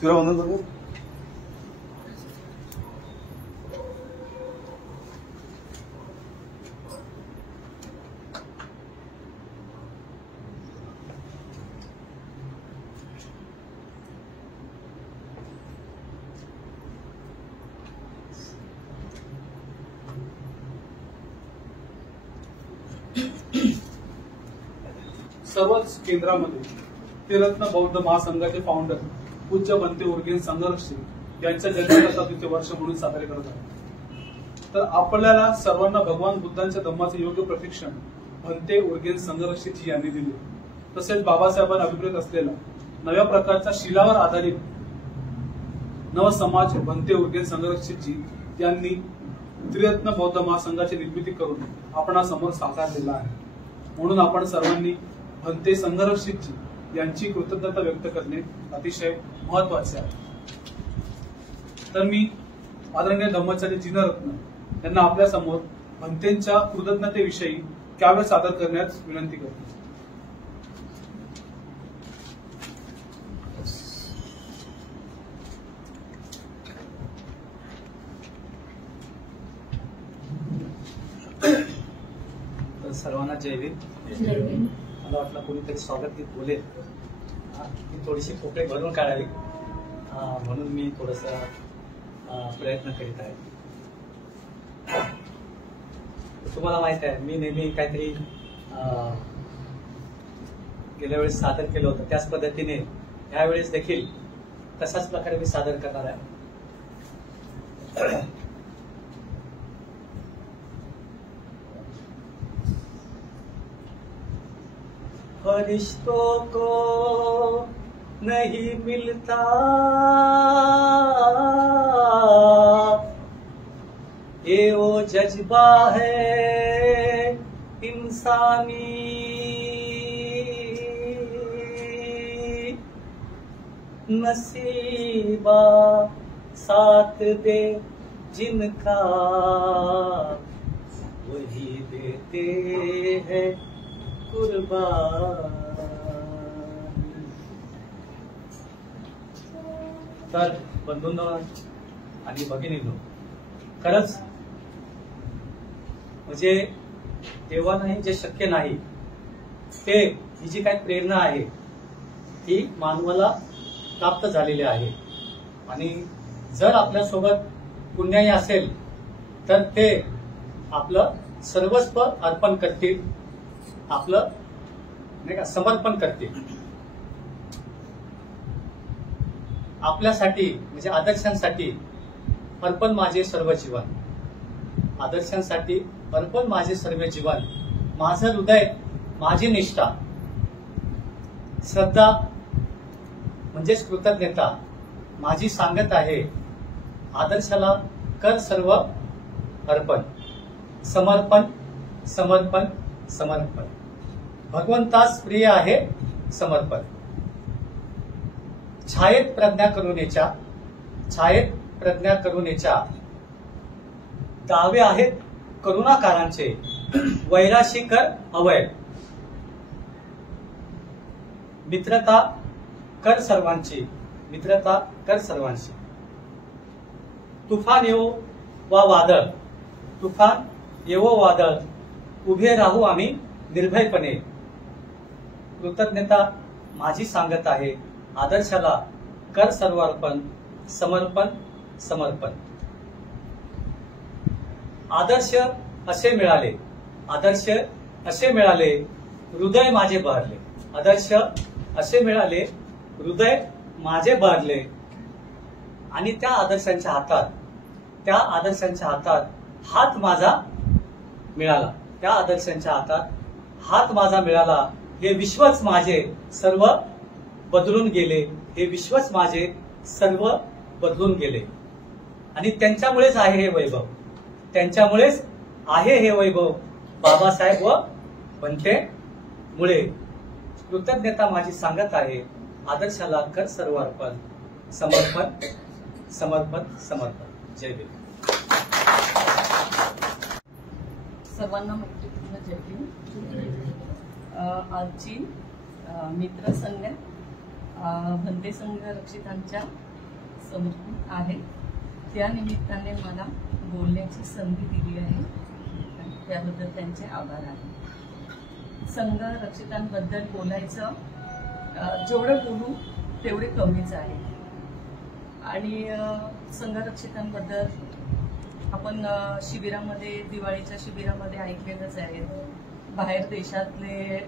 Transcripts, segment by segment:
फिरा वंदन करू. सर्वच केंद्रामध्ये त्रिरत्न बौद्ध महासंघाचे फाउंडर पूज्य भंते उर्गे संघर्षी यांच्या जन्मशताब्दीचे वर्ष म्हणून साजरे करत आहेत. तर आपल्याला सर्वांना भगवान बुद्धांच्या धम्माचे योग्य प्रशिक्षण भंते उर्गे संघर्षी यांनी दिले. तसेच बाबासाहेबांना अभिप्रेत असलेला नव्या प्रकारचा शिलावर आधारित नव समाज भंते उर्गे संघर्षी यांनी त्रिरत्न बौद्ध महासंघाची निर्मिती करून आपणासमोर साकार केला आहे. म्हणून आपण सर्वांनी भंते संघर्षी यांची कृतज्ञता व्यक्त करणे अतिशय महत्वाचे आहे. तर मी आदरणीय धम्माचार्य जिनरत्न यांना आपल्या समोर भंतेंच्या कृतज्ञतेविषयी काव्य सादर करण्यास विनंती करतो. सर्वांना जय भीम. मला वाटलं कोणीतरी स्वागत बोलेल, ती थोडीशी पोकळे भरून काढावी म्हणून मी थोडासा प्रयत्न करीत आहे. तुम्हाला माहित आहे मी नेहमी काहीतरी गेल्या वेळेस सादर केलं होतं त्याच पद्धतीने यावेळेस देखील तशाच प्रकारे मी सादर करणार आहे. फरिश्तों को नहीं मिलता ये वो जज्बा है इंसानी, नसीबा साथ दे जिनका वही देते हैं कुर्बान. तर बंधूंनो आणि भगिनींनो, खरंच म्हणजे देवालाही जे शक्य नाही ते ही जी काही प्रेरणा आहे ती मानवाला प्राप्त झालेली आहे. आणि जर आपल्यासोबत पुण्याई असेल तर ते आपलं सर्वस्व अर्पण करतील, आपलं नाही का समर्पण करतील. आपल्यासाठी म्हणजे आदर्शांसाठी अर्पण माझे सर्व जीवन, आदर्शांसाठी अर्पण माझे सर्व जीवन, माझं हृदय माझी निष्ठा, श्रद्धा म्हणजेच कृतज्ञता माझी सांगत आहे, आदर्शाला कर सर्व अर्पण, समर्पण समर्पण समर्पण, भगवंतास प्रिय आहे समर्पण. छायेत प्रज्ञा करुणेच्या, छायेत प्रज्ञा करुणेच्या दावे आहेत करुणाकारांचे, वैराशी कर अवय, मित्रता कर सर्वांची, मित्रता कर सर्वांची. तुफान येवो वा वादळ, तुफान येवो वादळ, उभे राहू आम्ही निर्भयपणे, कृतज्ञता माझी सांगत आहे, आदर्शाला कर सर्व अर्पण, समर्पण समर्पण. आदर्श असे मिळाले, आदर्श असे मिळाले, हृदय माझे बहरले, आदर्श असे मिळाले, हृदय माझे बहरले. आणि त्या आदर्शांच्या हातात, त्या आदर्शांच्या हातात हात माझा मिळाला. त्या आदर्शांच्या हातात हात माझा मिळाला. हे विश्वच माझे सर्व बदलून गेले, हे विश्वच माझे सर्व बदलून गेले. आणि त्यांच्यामुळेच आहे हे वैभव, त्यांच्यामुळेच आहे हे वैभव, बाबासाहेब व बनते मुळे. कृतज्ञता माझी सांगत आहे, आदर्शाला कर सर्व अर्पण. समर्पण समर्पण समर्पण. जय देव. सर्वांना मैत्रीपूर्ण जय भीम. आजची मित्र संघ भंते संघ रक्षितांच्या समोर आहे, त्या निमित्ताने मला बोलण्याची संधी दिली आहे, त्याबद्दल त्यांचे आभार आहे. संघ रक्षितांबद्दल बोलायचं जेवढं बोलू तेवढे कमीच आहे. आणि संघ रक्षितांबद्दल आपण शिबिरामध्ये, दिवाळीच्या शिबिरामध्ये ऐकलेलंच आहे. बाहेर देशातले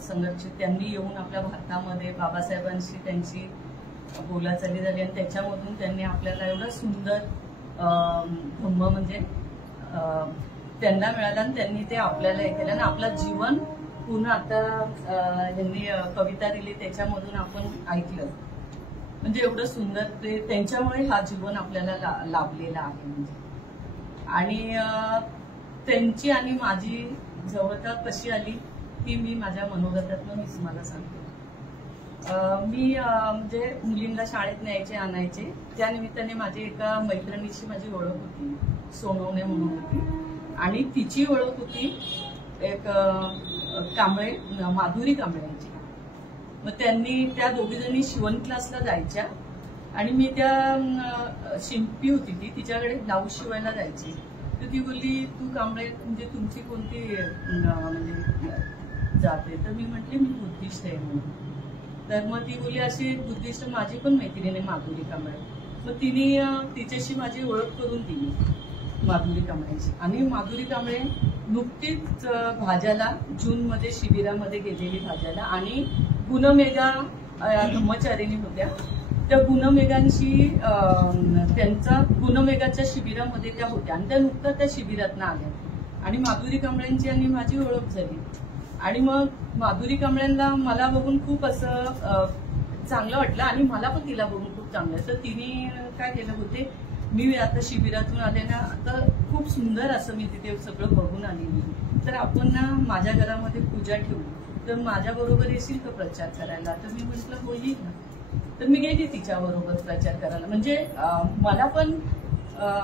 संघर्षित त्यांनी येऊन आपल्या भारतामध्ये बाबासाहेबांशी त्यांची बोलाचाली झाली आणि त्याच्यामधून त्यांनी आपल्याला एवढं सुंदर धम्म म्हणजे त्यांना मिळालं आणि त्यांनी ते आपल्याला हे केलं आणि आपलं जीवन पूर्ण आता यांनी कविता दिली त्याच्यामधून आपण ऐकलं. म्हणजे एवढं सुंदर ते त्यांच्यामुळे हा जीवन आपल्याला लाभलेला आहे. म्हणजे आणि त्यांची आणि माझी जवळता कशी आली ती मी माझ्या मनोगतातून मीच मला सांगते. मी म्हणजे मुलींना शाळेत न्यायचे आणायचे, त्या निमित्ताने माझी एका मैत्रिणीची माझी ओळख होती, सोनवणे म्हणून होती. आणि तिची ओळख होती एक कांबळे, माधुरी कांबळेची. मग त्यांनी त्या दोघी जणी शिवण क्लासला जायच्या आणि मी त्या शिंपी होती ती तिच्याकडे ब्लाऊज शिवायला जायची. तर ती बोलली, तू कांबळे म्हणजे तुमची कोणती म्हणजे जाते? तर मी म्हटली मी बुद्धिस्ट आहे म्हणून. तर मग ती बोलली, अशी बुद्धिस्ट माझी पण मैत्रीण आहे माधुरी कांबळे. मग तिने तिच्याशी माझी ओळख करून दिली माधुरी कांबळेची. आणि माधुरी कांबळे नुकतीच भाज्याला जूनमध्ये शिबिरामध्ये गेलेली भाज्याला आणि गुणमेघा धम्मचारिणी होत्या. त्या गुणमेघांशी त्यांचा गुणमेघाच्या शिबिरामध्ये त्या होत्या आणि त्या नुकत्याच त्या शिबिरातनं आल्या आणि माधुरी कांबळेंची आणि माझी ओळख झाली. आणि मग माधुरी कांबळेंना मला बघून खूप असं चांगलं वाटलं आणि मला पण तिला बघून खूप चांगलं. तर तिने काय केलं होते, मी आता शिबिरातून आले ना, तर खूप सुंदर असं मी तिथे सगळं बघून आलेली. तर आपण ना माझ्या घरामध्ये पूजा ठेवू, तर माझ्या बरोबर येशील का प्रचार करायला? तर मी म्हटलं हो येईल ना. तर मी गेली तिच्याबरोबर प्रचार करायला. म्हणजे मला पण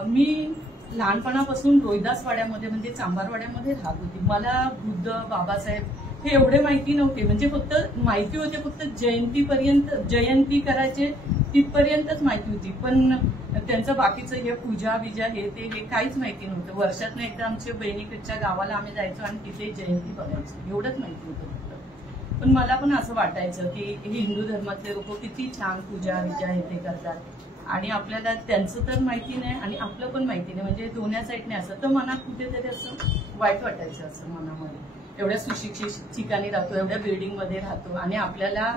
मी लहानपणापासून रोहिदासवाड्यामध्ये म्हणजे चांभारवाड्यामध्ये राहत होती. मला बुद्ध, बाबासाहेब हे एवढे माहिती नव्हते. म्हणजे फक्त माहिती होते, फक्त जयंती करायचे तिथपर्यंतच माहिती होती. पण त्यांचं बाकीचं हे पूजा बिजा हे ते हे काहीच माहिती नव्हतं. वर्षातनं एकदा आमच्या बहिणीकडच्या गावाला आम्ही जायचो आणि तिथे जयंती बघायचो, एवढंच माहिती होतं फक्त. पण मला पण असं वाटायचं की हे हिंदू धर्मातले लोक किती छान पूजा बिजा हे ते करतात आणि आपल्याला त्यांचं तर माहिती नाही आणि आपलं पण माहिती नाही. म्हणजे दोन्ही साईडने असं तर मनात कुठेतरी असं वाईट वाटायचं असं मनामध्ये. एवढ्या सुशिक्षित ठिकाणी राहतो, एवढ्या बिल्डिंगमध्ये राहतो आणि आपल्याला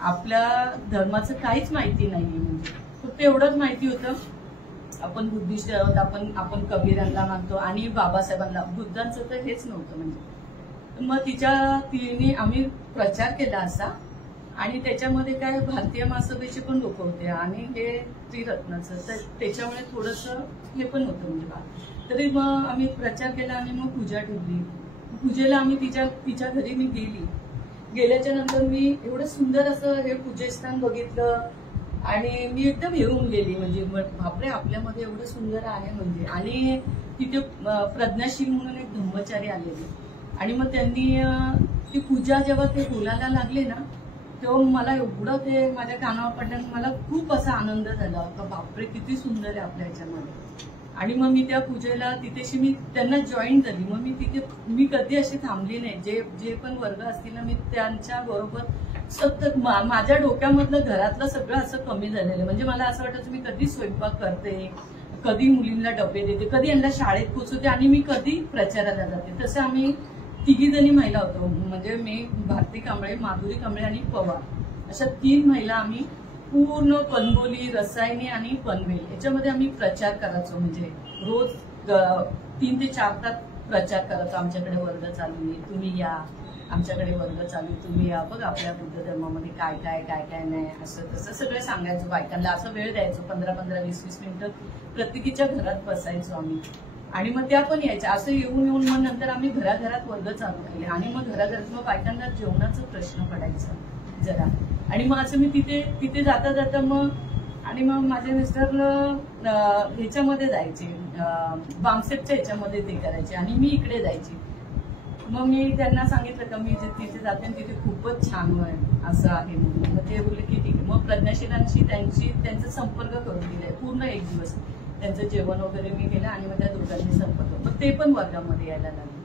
आपल्या धर्माचं काहीच माहिती नाहीये. म्हणजे फक्त एवढंच माहिती होतं आपण बुद्धिस्ट आहोत, आपण कबीरांना मानतो आणि बाबासाहेबांना. बुद्धांचं तर हेच नव्हतं. म्हणजे मग तिने आम्ही प्रचार केला असा आणि त्याच्यामध्ये काय भारतीय महासभेचे पण लोक होते आणि हे त्रिरत्नाचं, तर त्याच्यामुळे थोडंसं हे पण होतं म्हणजे तरी मग आम्ही प्रचार केला आणि मग पूजा ठेवली. पूजेला आम्ही तिच्या घरी मी गेल्याच्या नंतर मी एवढं सुंदर असं हे पूजेस्थान बघितलं आणि मी एकदम येऊन गेली. म्हणजे बापरे, आपल्यामध्ये एवढं सुंदर आहे म्हणजे. आणि तिथे प्रज्ञाशील म्हणून एक धम्मचारी आलेले आणि मग त्यांनी ती पूजा जेव्हा ते बोलायला लागले ना, तेव्हा मला एवढं ते माझ्या कानावर पडलं, मला खूप असा आनंद झाला का बापरे किती सुंदर आहे आपल्या ह्याच्यामध्ये. आणि मग मी त्या पूजेला तिथेशी मी त्यांना जॉईन झाली. मग मी कधी अशी थांबली नाही. जे पण वर्ग असतील ना, मी त्यांच्या बरोबर सतत माझ्या डोक्यामधलं घरातलं सगळं असं कमी झालेलं. म्हणजे मला असं वाटायचं मी कधी स्वयंपाक करते, कधी मुलींना डबे देते, कधी यांना शाळेत पोचवते आणि मी कधी प्रचाराला जाते. तसं आम्ही 3 जणी महिला होतो. म्हणजे मी, भारती कांबळे, माधुरी कांबळे आणि पवार अशा 3 महिला आम्ही पूर्ण कणगोली, रसायनी आणि पनवेल याच्यामध्ये आम्ही प्रचार करायचो. म्हणजे रोज 3 ते 4 तास प्रचार करतो, आमच्याकडे वर्ग चालू आहे, तुम्ही या, आमच्याकडे वर्ग चालू, तुम्ही या, बघ आपल्या बुद्ध धर्मामध्ये काय काय काय काय नाही, असं तसं सगळं सांगायचो बायकांना. असं वेळ द्यायचो 15-15, 20-20 मिनिटं प्रत्येकीच्या घरात बसायचो आम्ही, आणि मग त्या पण यायच्या. असं येऊन येऊन मग नंतर आम्ही घराघरात वर्ग चालू केले, आणि मग घराघरात मग बायकांना जेवणाचा प्रश्न पडायचा जरा, आणि मग असं मी तिथे जाता जाता मग, आणि मग माझे मिस्टर ह्याच्यामध्ये जायचे, बामसेटच्या ह्याच्यामध्ये ते करायचे, आणि मी इकडे जायची. मग मी त्यांना सांगितलं का मी तिथे जाते आणि तिथे खूपच छान असं आहे म्हणून. मग ते बोलले की ठीक आहे. मग प्रज्ञाशीलांशी त्यांचा संपर्क करून दिलाय पूर्ण एक दिवस, त्यांचं जेवण वगैरे मी केलं, आणि मग त्या दोघांनी संपर्क, मग ते पण वर्गामध्ये यायला लागले.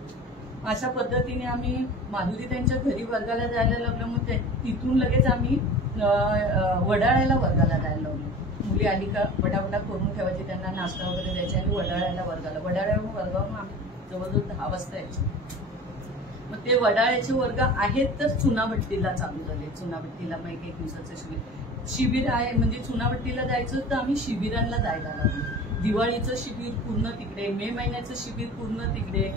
अशा पद्धतीने आम्ही माधुरी त्यांच्या घरी वर्गाला जायला लागलो. मग तिथून लगेच आम्ही वडाळ्याला वर्गाला जायला लागलो. मुली आली का वडावडा करून ठेवायची, त्यांना नाश्ता वगैरे द्यायचे, आणि वडाळ्याला वर्गावरून आम्ही जवळजवळ 10 वाजता यायचे. मग ते वडाळ्याचे वर्ग आहेत तर चुनाभट्टीला चालू झाले. चुनाभट्टीला मग एक दिवसाचं शिबिर आहे, म्हणजे चुनाभट्टीला जायचं तर आम्ही शिबिरांना जायला लागलो. दिवाळीचं शिबिर पूर्ण तिकडे, मे महिन्याचं शिबिर पूर्ण तिकडे,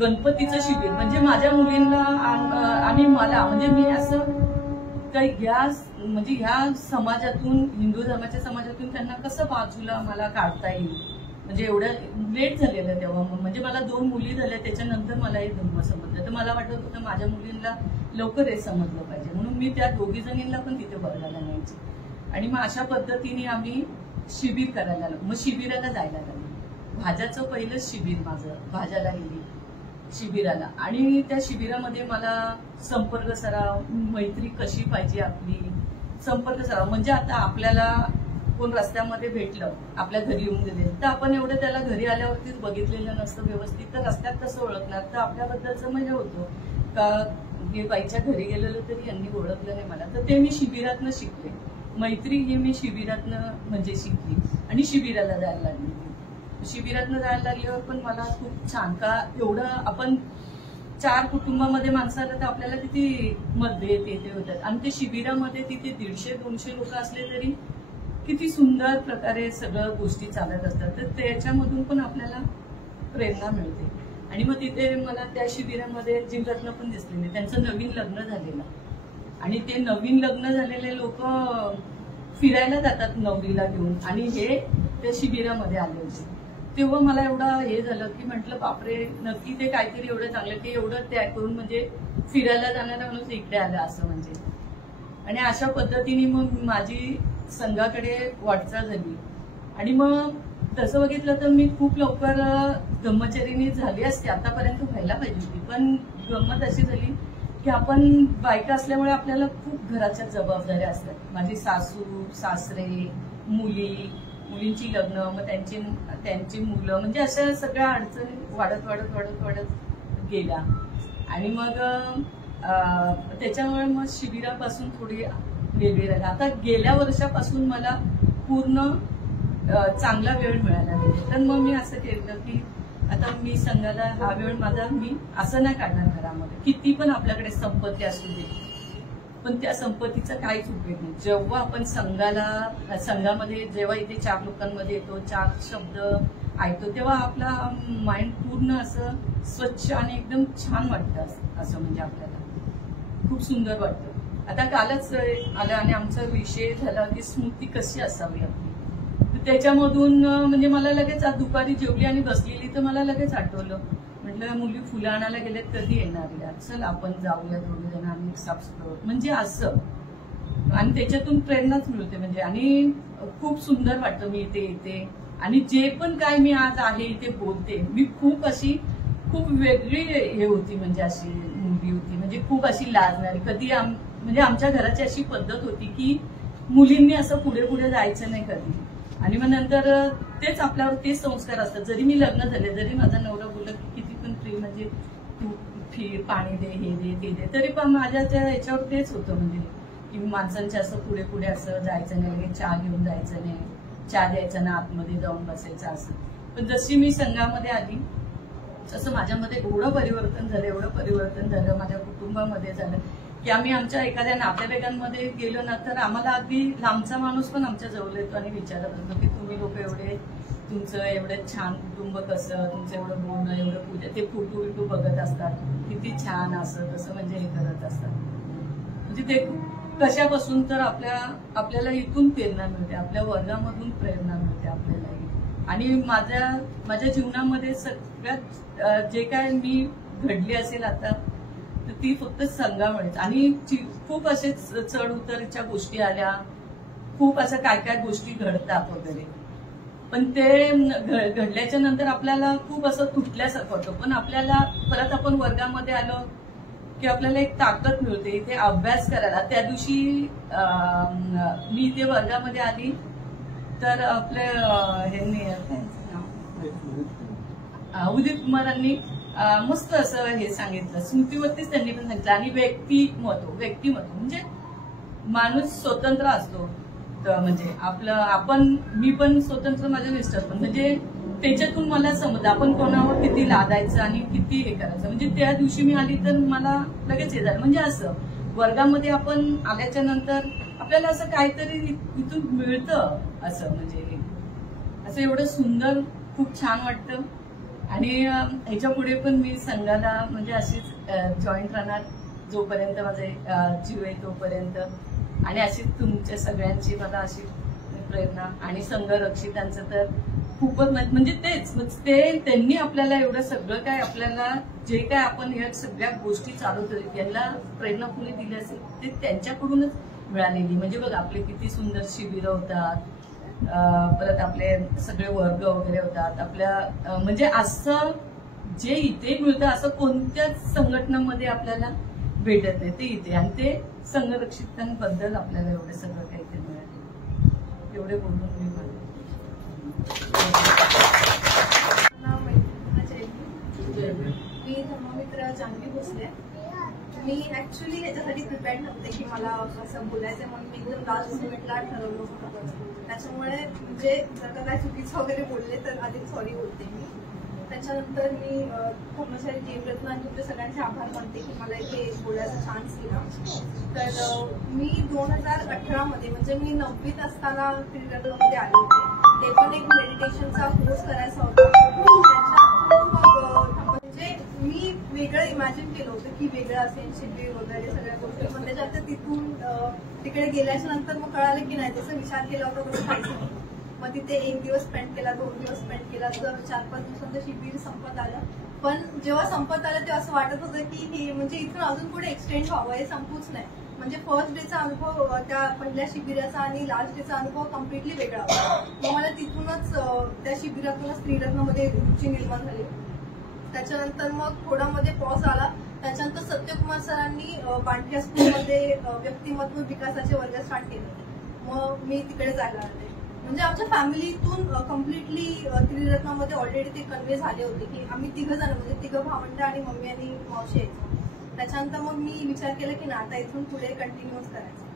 गणपतीचं शिबिर, म्हणजे माझ्या मुलींना आणि मला, म्हणजे मी असं काही ह्या समाजातून, हिंदू धर्माच्या समाजातून त्यांना कसं बाजूला मला काढता येईल, म्हणजे एवढं लेट झालेलं तेव्हा. म्हणजे मला 2 मुली झाल्या, त्याच्यानंतर मला हे धर्म समजलं, तर मला वाटत होतं माझ्या मुलींना लवकर हे समजलं पाहिजे, म्हणून मी त्या 2 जणींना पण तिथे वर्गाला न्यायचे. आणि मग अशा पद्धतीने आम्ही शिबिर करायला लागलो. मग शिबिराला जायला लागलो. भाज्याचं पहिलंच शिबिर माझं, भाज्याला गेली शिबिराला, आणि त्या शिबिरामध्ये मला संपर्क सराव, मैत्री कशी पाहिजे आपली, संपर्क सराव, म्हणजे आता आपल्याला कोण रस्त्यामध्ये भेटलं, आपल्या घरी येऊन गेले, तर आपण एवढं त्याला घरी आल्यावरतीच बघितलेलं नसतं व्यवस्थित, तर रस्त्यात कसं ओळखणार, तर आपल्याबद्दलचं म्हणजे होतो का हे बाईच्या घरी गेलेलं तरी यांनी ओळखलं नाही मला, तर ते मी शिबिरातनं शिकले. मैत्री ही मी शिबिरातनं म्हणजे शिकली, आणि शिबिराला जायला लागली. शिबिरातनं जायला लागल्यावर पण मला खूप छान, का एवढं आपण 4 कुटुंबामध्ये माणसं आलं तर आपल्याला किती मतभेद ते होतात, आणि ते शिबिरामध्ये तिथे 150-200 लोक असले तरी किती सुंदर प्रकारे सगळं गोष्टी चालत असतात, तर त्याच्यामधून पण आपल्याला प्रेरणा मिळते. आणि मग तिथे मला त्या शिबिरामध्ये जिमरत्न पण दिसलेले, त्यांचं नवीन लग्न झालेलं, आणि ते नवीन लग्न झालेले लोक फिरायला जातात नवरीला घेऊन, आणि हे त्या शिबिरामध्ये आले होते. तेव्हा मला एवढं हे झालं की म्हटलं बापरे, नक्की ते काहीतरी एवढं चांगलं की एवढं त्याग करून म्हणजे फिरायला जाणारा माणूस इकडे आला असं म्हणजे. आणि अशा पद्धतीने मग माझी संघाकडे वाटचाल झाली. आणि मग तसं बघितलं तर मी खूप लवकर ब्रह्मचारिणी झाली असते, आतापर्यंत व्हायला पाहिजे होती, पण गंमत अशी झाली की आपण बायका असल्यामुळे आपल्याला खूप घराच्या जबाबदाऱ्या असतात. माझी सासू सासरे, मुलींची लग्न, मग त्यांची मुलं, म्हणजे अशा सगळ्या अडचणी वाढत गेल्या. आणि मग त्याच्यामुळे मग शिबिरापासून थोडी वेगळी राहिली. आता गेल्या वर्षापासून मला पूर्ण चांगला वेळ मिळाला पाहिजे, तर मग मी असं केलं की आता मी संघाला हा वेळ माझा मी असं नाही काढणार घरामध्ये, किती पण आपल्याकडे संपत्ती असू दे, पण त्या संपत्तीचा काहीच उपयोग नाही. जेव्हा आपण संघामध्ये जेव्हा इथे 4 लोकांमध्ये येतो, 4 शब्द ऐकतो, तेव्हा आपला माइंड पूर्ण असं स्वच्छ आणि एकदम छान वाटतं, असं म्हणजे आपल्याला खूप सुंदर वाटतं. आता कालच आलं आणि आमचा विषय झाला की स्मृती कशी असावी आपली, तर त्याच्यामधून म्हणजे मला लगेच आज दुपारी जेवली आणि बसलेली तर मला लगेच आठवलं, म्हटलं मुली फुलं आणायला गेलेत, कधी येणार या, चल आपण जाऊया 2 जण आणि साफसफाई, म्हणजे असं. आणि त्याच्यातून प्रेरणाच मिळते म्हणजे, आणि खूप सुंदर वाटतं मी इथे येते, आणि जे पण काय मी आज आहे इथे बोलते, मी खूप वेगळी हे होती, म्हणजे अशी मुलगी होती, म्हणजे खूप अशी लाजणारी. कधी म्हणजे आमच्या घराची अशी पद्धत होती की मुलींनी असं पुढे जायचं नाही कधी, आणि मग नंतर तेच आपल्यावर तेच संस्कार असतात. जरी मी लग्न झाले, जरी माझा नवरा बोलला की किती पण फ्री, म्हणजे तू फिर, पाणी दे, हे दे ते दे, तरी पण माझ्या याच्यावर तेच होतं, म्हणजे की माणसांच्या असं पुढे असं जायचं नाही, लगेच चहा घेऊन जायचं नाही, चहा द्यायचा ना, आतमध्ये जाऊन बसायचं असं. पण जशी मी संघामध्ये आली तसं माझ्यामध्ये एवढं परिवर्तन झालं, माझ्या कुटुंबामध्ये झालं की आम्ही आमच्या एखाद्या नातेवाईकांमध्ये गेलो ना, तर आम्हाला अगदी लांबचा माणूस पण आमच्या जवळ येतो आणि विचारत असतो की तुम्ही लोक एवढे तुमचं एवढं छान कुटुंब कसं, तुमचं एवढं बोलणं, एवढं पूजा, ते फोटो बिटो बघत असतात, किती छान असं तसं म्हणजे हे करत असतात. म्हणजे ते कशापासून तर आपल्याला इथून प्रेरणा मिळते, आपल्या वर्गामधून प्रेरणा मिळते आपल्याला. आणि माझ्या जीवनामध्ये सगळ्यात जे काय मी घडली असेल आता, तर ती फक्त संघामुळेच. आणि खूप असे चढ उतरच्या गोष्टी आल्या, खूप असं काय काय गोष्टी घडतात वगैरे, पण ते घडल्याच्या नंतर आपल्याला खूप असं तुटल्यासारखं होतं. पण आपल्याला परत आपण वर्गामध्ये आलो की आपल्याला एक ताकद मिळते इथे अभ्यास करायला. त्या दिवशी मी इथे वर्गामध्ये आली तर आपले उदित कुमारांनी मस्त असं हे सांगितलं, स्मृतीवरतीच त्यांनी पण सांगितलं. आणि व्यक्तिमत्व म्हणजे माणूस स्वतंत्र असतो, म्हणजे मी पण स्वतंत्र, माझे मिस्टर पण. म्हणजे त्याच्यातून मला समजलं आपण कोणावर किती लादायचं आणि किती हे करायचं. म्हणजे त्या दिवशी मी आली तर मला लगेच हे झालं. म्हणजे असं वर्गामध्ये आपण आल्याच्या नंतर आपल्याला असं काहीतरी इथून मिळतं, असं म्हणजे असं एवढं सुंदर, खूप छान वाटतं. आणि ह्याच्या पुढे पण मी संघाला म्हणजे अशीच जॉईंट राहणार जोपर्यंत माझे जीव आहे तोपर्यंत. आणि अशी तुमच्या सगळ्यांची मला अशी प्रेरणा. आणि संघरक्षितांचं तर खूपच म्हणजे तेच त्यांनी आपल्याला एवढं सगळं काय, आपल्याला जे काय आपण या सगळ्या गोष्टी चालवतो त्यांना प्रेरणा कुणी दिली असेल ते त्यांच्याकडूनच मिळालेली. म्हणजे बघा आपले किती सुंदर शिबिरं होतात, परत आपले सगळे वर्ग वगैरे होतात आपल्या. म्हणजे असं जे इथे मिळतं असं कोणत्याच संघटनांमध्ये आपल्याला भेटत नाही, ते इथे. आणि ते संघरक्षितांबद्दल आपल्याला एवढं सगळं काहीतरी मिळालं. एवढे बोलून मी म्हणते. मी धर्ममित्र जान्हवी भोसले. मी ऍक्च्युली याच्यासाठी प्रिपेअर्ड नव्हते की मला असं बोलायचं, म्हणून मी एकदम लास्ट मोमेंटला ठरवलं होतं. त्याच्यामुळे म्हणजे जर का काय चुकीचं वगैरे बोलले तर अधिक सॉरी बोलते मी. त्याच्यानंतर मी कर्मचारी जीवरत्न आणि तुमच्या सगळ्यांचे आभार मानते की मला इथे बोलायचा चान्स दिला. तर मी 2018 मध्ये म्हणजे मी 9वीत असताना त्रिरत्नमध्ये आले होते. ते पण एक मेडिटेशनचा कोर्स करायचा होता. म्हणजे मी वेगळं इमॅजिन केलं होतं की वेगळं असेल शिबिर वगैरे सगळ्या गोष्टी. पण त्याच्यात तिथून तिकडे गेल्याच्या नंतर मग कळालं की नाही, त्याचा विचार केला होता बरोबर खायचं नाही. मग तिथे 1 दिवस स्पेंड केला, 2 दिवस स्पेंड केला, तर 4-5 दिवसांचं शिबिर संपत आलं. पण जेव्हा संपत आलं तेव्हा असं वाटत होतं की हे म्हणजे इथून अजून पुढे एक्सटेंड व्हावं, हे संपूच नाही. म्हणजे फर्स्ट डेचा अनुभव, त्या पहिल्या शिबिराचा आणि लास्ट डेचा अनुभव कम्प्लिटली वेगळा होता. मग मला तिथूनच त्या शिबिरातूनच त्रिरत्नमध्ये रुची निर्माण झाली. त्याच्यानंतर मग थोडामध्ये पॉज आला. त्याच्यानंतर सत्यकुमार सरांनी बांडक्या स्कूलमध्ये व्यक्तिमत्व विकासाचे वर्ग स्टार्ट केले होते. मग मी तिकडे जायला लागले. म्हणजे आमच्या फॅमिलीतून कम्प्लिटली त्रिरत्नामध्ये ऑलरेडी ते कन्वे झाले होते की आम्ही 3 जण म्हणजे 3 भावंड आणि मम्मी आणि मावशी यायचो. त्याच्यानंतर मग मी विचार केला की ना आता इथून पुढे कंटिन्यूच करायचं.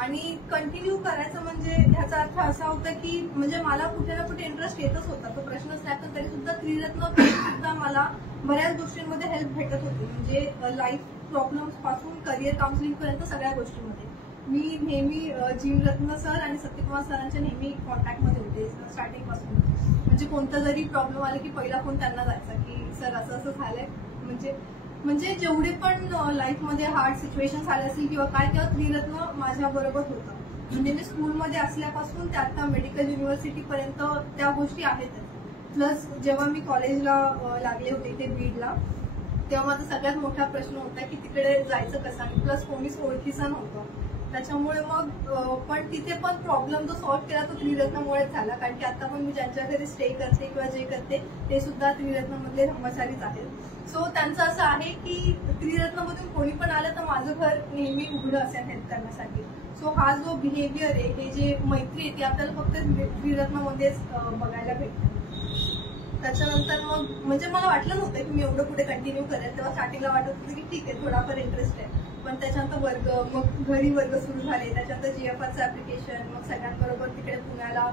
आणि कंटिन्यू करायचं म्हणजे ह्याचा अर्थ असा होता की म्हणजे मला कुठे ना कुठे इंटरेस्ट येतच होता, तो प्रश्नच नाही. पण तरी सुद्धा त्रिरत्न सुद्धा मला बऱ्याच गोष्टींमध्ये हेल्प भेटत होती. म्हणजे लाईफ प्रॉब्लेम्स पासून करिअर काउन्सिलिंग पर्यंत सगळ्या गोष्टींमध्ये मी नेहमी जीवरत्न सर आणि सत्यकुमार सरांच्या नेहमी कॉन्टॅक्टमध्ये होते स्टार्टिंग पासून. म्हणजे कोणता जरी प्रॉब्लेम आला की पहिला फोन त्यांना जायचा की सर असं असं झालंय. म्हणजे जेवढे पण लाईफमध्ये हार्ड सिच्युएशन आले असतील किंवा काय, तेव्हा त्रिरत्न माझ्या बरोबर होतं. म्हणजे मी स्कूलमध्ये असल्यापासून ते आता मेडिकल युनिव्हर्सिटी पर्यंत त्या गोष्टी आहेत. प्लस जेव्हा मी कॉलेजला लागले होते ते बीडला, तेव्हा माझा सगळ्यात मोठा प्रश्न होता की तिकडे जायचं कसं. आणि प्लस कोणीच ओळखीचा नव्हतं. त्याच्यामुळे मग पण तिथे पण प्रॉब्लेम जो सॉल्व्ह केला तो त्रिरत्नामुळेच झाला. कारण की आता पण मी ज्यांच्या घरी स्टे करते किंवा जे करते ते सुद्धा त्रिरत्नमधले ब्रह्मचारीच आहेत. सो त्यांचं असं आहे की त्रिरत्नमधून कोणी पण आलं तर माझं घर नेहमी उघडं असेल हेल्प करण्यासाठी. सो हा जो बिहेवियर आहे, हे जे मैत्री आहे ती आपल्याला फक्त त्रिरत्नमध्येच बघायला भेटते. त्याच्यानंतर मग म्हणजे मला वाटलं नव्हतं की मी एवढं पुढे कंटिन्यू करेल. तेव्हा स्टार्टिंगला वाटत होतं की ठीक आहे थोडाफार इंटरेस्ट आहे. पण त्याच्यानंतर वर्ग, मग घरी वर्ग सुरू झाले. त्याच्यानंतर GFRचं ऍप्लिकेशन, मग सगळ्यांबरोबर तिकडे पुण्याला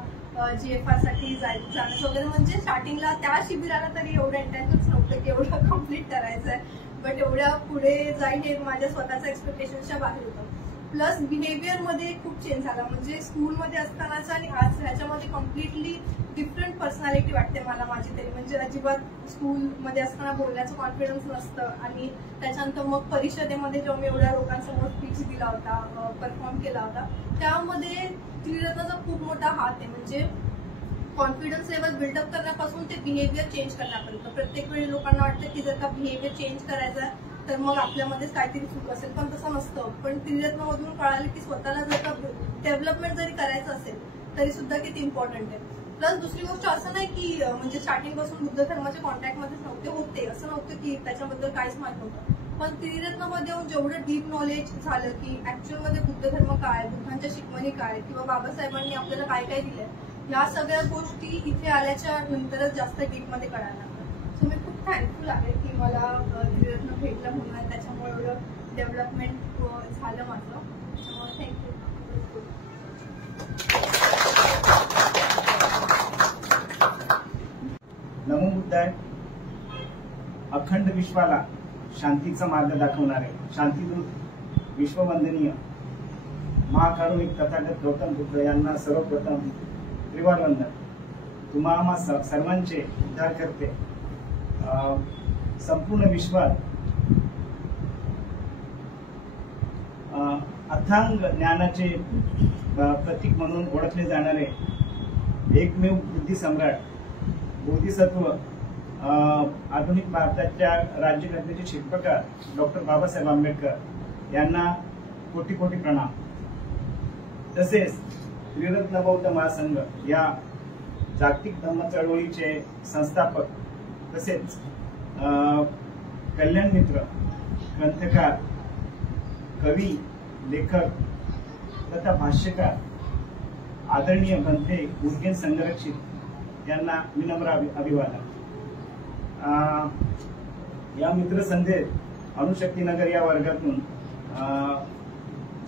GFR साठी जायचं वगैरे. म्हणजे स्टार्टिंगला त्या शिबिराला तरी एवढं इंटेन्शनच नव्हतं की एवढं कम्प्लीट करायचं आहे. बट एवढ्या पुढे जाईल हे माझ्या स्वतःच्या एक्सपेक्टेशनच्या बाहेर होतं. प्लस बिहेवियर मध्ये खूप चेंज झाला. म्हणजे स्कूलमध्ये असतानाचा आणि आज ह्याच्यामध्ये कम्प्लिटली डिफरंट पर्सनॅलिटी वाटते मला माझी तरी. म्हणजे अजिबात स्कूलमध्ये असताना बोलण्याचं कॉन्फिडन्स नसतं आणि त्याच्यानंतर मग परिषदेमध्ये जेव्हा मी एवढ्या लोकांसमोर स्पीच दिला होता, परफॉर्म केला होता, त्यामध्ये त्रिरत्नाचा खूप मोठा हात आहे. म्हणजे कॉन्फिडन्स लेवल बिल्डअप करण्यापासून ते बिहेवियर चेंज करण्यापर्यंत. प्रत्येक वेळी लोकांना वाटतं की जर का बिहेवियर चेंज करायचा तर मग आपल्यामध्येच काहीतरी चूक असेल, पण तसं नसतं. पण त्रिरत्नमधून कळालं की स्वतःला जर का डेव्हलपमेंट जरी करायचं असेल तरी सुद्धा किती इम्पॉर्टंट आहे. प्लस दुसरी गोष्ट असं नाही की म्हणजे स्टार्टिंग पासून बुद्ध धर्माच्या कॉन्टॅक्टमध्येच नव्हते, होते, असं नव्हतं की त्याच्याबद्दल काहीच माहित नव्हतं. पण त्रिरत्नमध्ये येऊन जेवढं डीप नॉलेज झालं की ऍक्च्युअल मध्ये बुद्ध धर्म काय, बुद्धांच्या शिकवणी काय, किंवा बाबासाहेबांनी आपल्याला काय काय दिलंय, ह्या सगळ्या गोष्टी इथे आल्याच्या नंतरच जास्त डीप मध्ये कळायला लागलं. सो मी खूप थँकफुल आहे की मला त्रिरत्न भेटलं म्हणून, त्याच्यामुळे एवढं डेव्हलपमेंट झालं माझं. त्यामुळे थँक्यू. नमो बुद्धाय. अखंड विश्वाला शांतीचा मार्ग दाखवणारे शांतीदूत विश्ववंदनीय महाकारुणिक तथागत गौतम बुद्ध यांना सर्वप्रथम त्रिवार वंदन. तुम्हा आम्हा सर्वांचे उद्धार करते. संपूर्ण विश्वात अथांग ज्ञानाचे प्रतीक म्हणून ओळखले जाणारे एकमेव बुद्धी सम्राट बोधिसत्व आधुनिक भारताच्या राज्यघटनेचे शिल्पकार डॉक्टर बाबासाहेब आंबेडकर यांना कोटी कोटी प्रणाम. तसेच त्रिरत्न बौद्ध महासंघ या जागतिक धम्म चळवळीचे संस्थापक, तसेच कल्याण मित्र, ग्रंथकार, कवी, लेखक तथा भाष्यकार आदरणीय भंते उर्गेन संरक्षित यांना विनम्र अभिवादन. या मित्रसंधेत अणुशक्तीनगर या वर्गातून